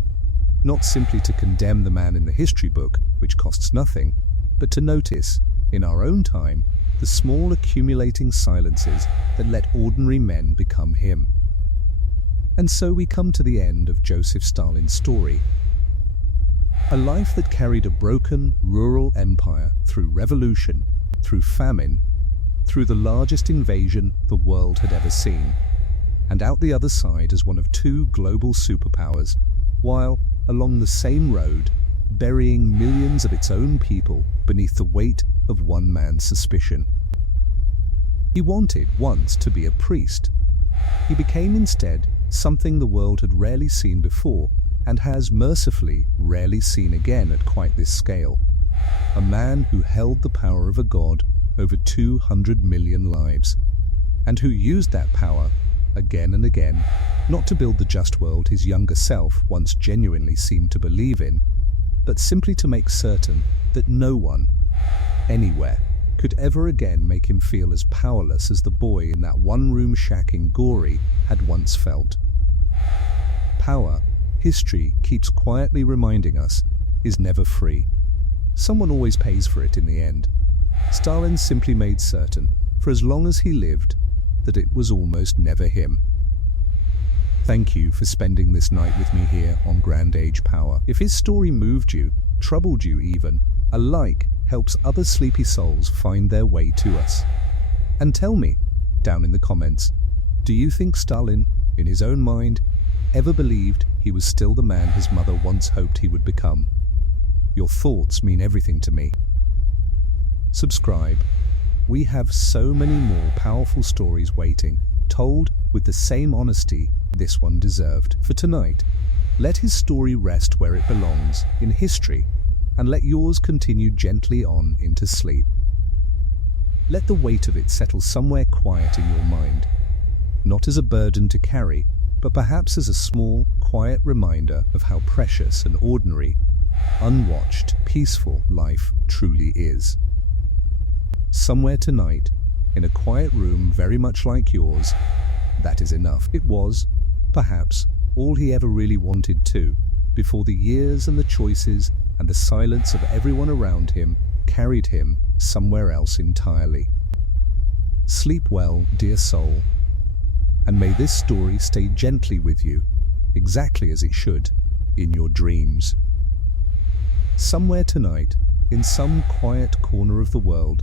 not simply to condemn the man in the history book, which costs nothing, but to notice, in our own time, the small accumulating silences that let ordinary men become him. And so we come to the end of Joseph Stalin's story. A life that carried a broken, rural empire through revolution, through famine, through the largest invasion the world had ever seen, and out the other side as one of two global superpowers, while, along the same road, burying millions of its own people beneath the weight of one man's suspicion. He wanted once to be a priest. He became instead something the world had rarely seen before and has mercifully rarely seen again at quite this scale. A man who held the power of a god over 200 million lives, and who used that power again and again, not to build the just world his younger self once genuinely seemed to believe in, but simply to make certain that no one, anywhere, could ever again make him feel as powerless as the boy in that one-room shack in Gori had once felt. Power, history keeps quietly reminding us, is never free. Someone always pays for it in the end. Stalin simply made certain, for as long as he lived, that it was almost never him. Thank you for spending this night with me here on Grand Age Power. If his story moved you, troubled you even, a like helps other sleepy souls find their way to us. And tell me, down in the comments, do you think Stalin, in his own mind, ever believed he was still the man his mother once hoped he would become? Your thoughts mean everything to me. Subscribe. We have so many more powerful stories waiting, told with the same honesty this one deserved. For tonight, let his story rest where it belongs, in history, and let yours continue gently on into sleep. Let the weight of it settle somewhere quiet in your mind, not as a burden to carry, but perhaps as a small, quiet reminder of how precious and ordinary, unwatched, peaceful life truly is. Somewhere tonight, in a quiet room very much like yours, that is enough. It was, perhaps, all he ever really wanted to, before the years and the choices and the silence of everyone around him carried him somewhere else entirely. Sleep well, dear soul, and may this story stay gently with you, exactly as it should, in your dreams. Somewhere tonight, In some quiet corner of the world,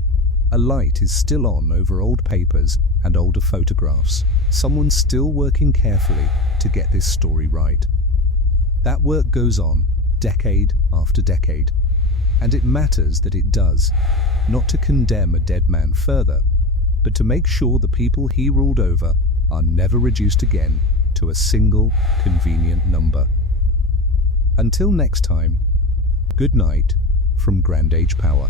a light is still on over old papers and older photographs. Someone's still working carefully to get this story right. That work goes on, decade after decade. And it matters that it does, not to condemn a dead man further, but to make sure the people he ruled over are never reduced again to a single convenient number. Until next time, good night from Grand Age Power.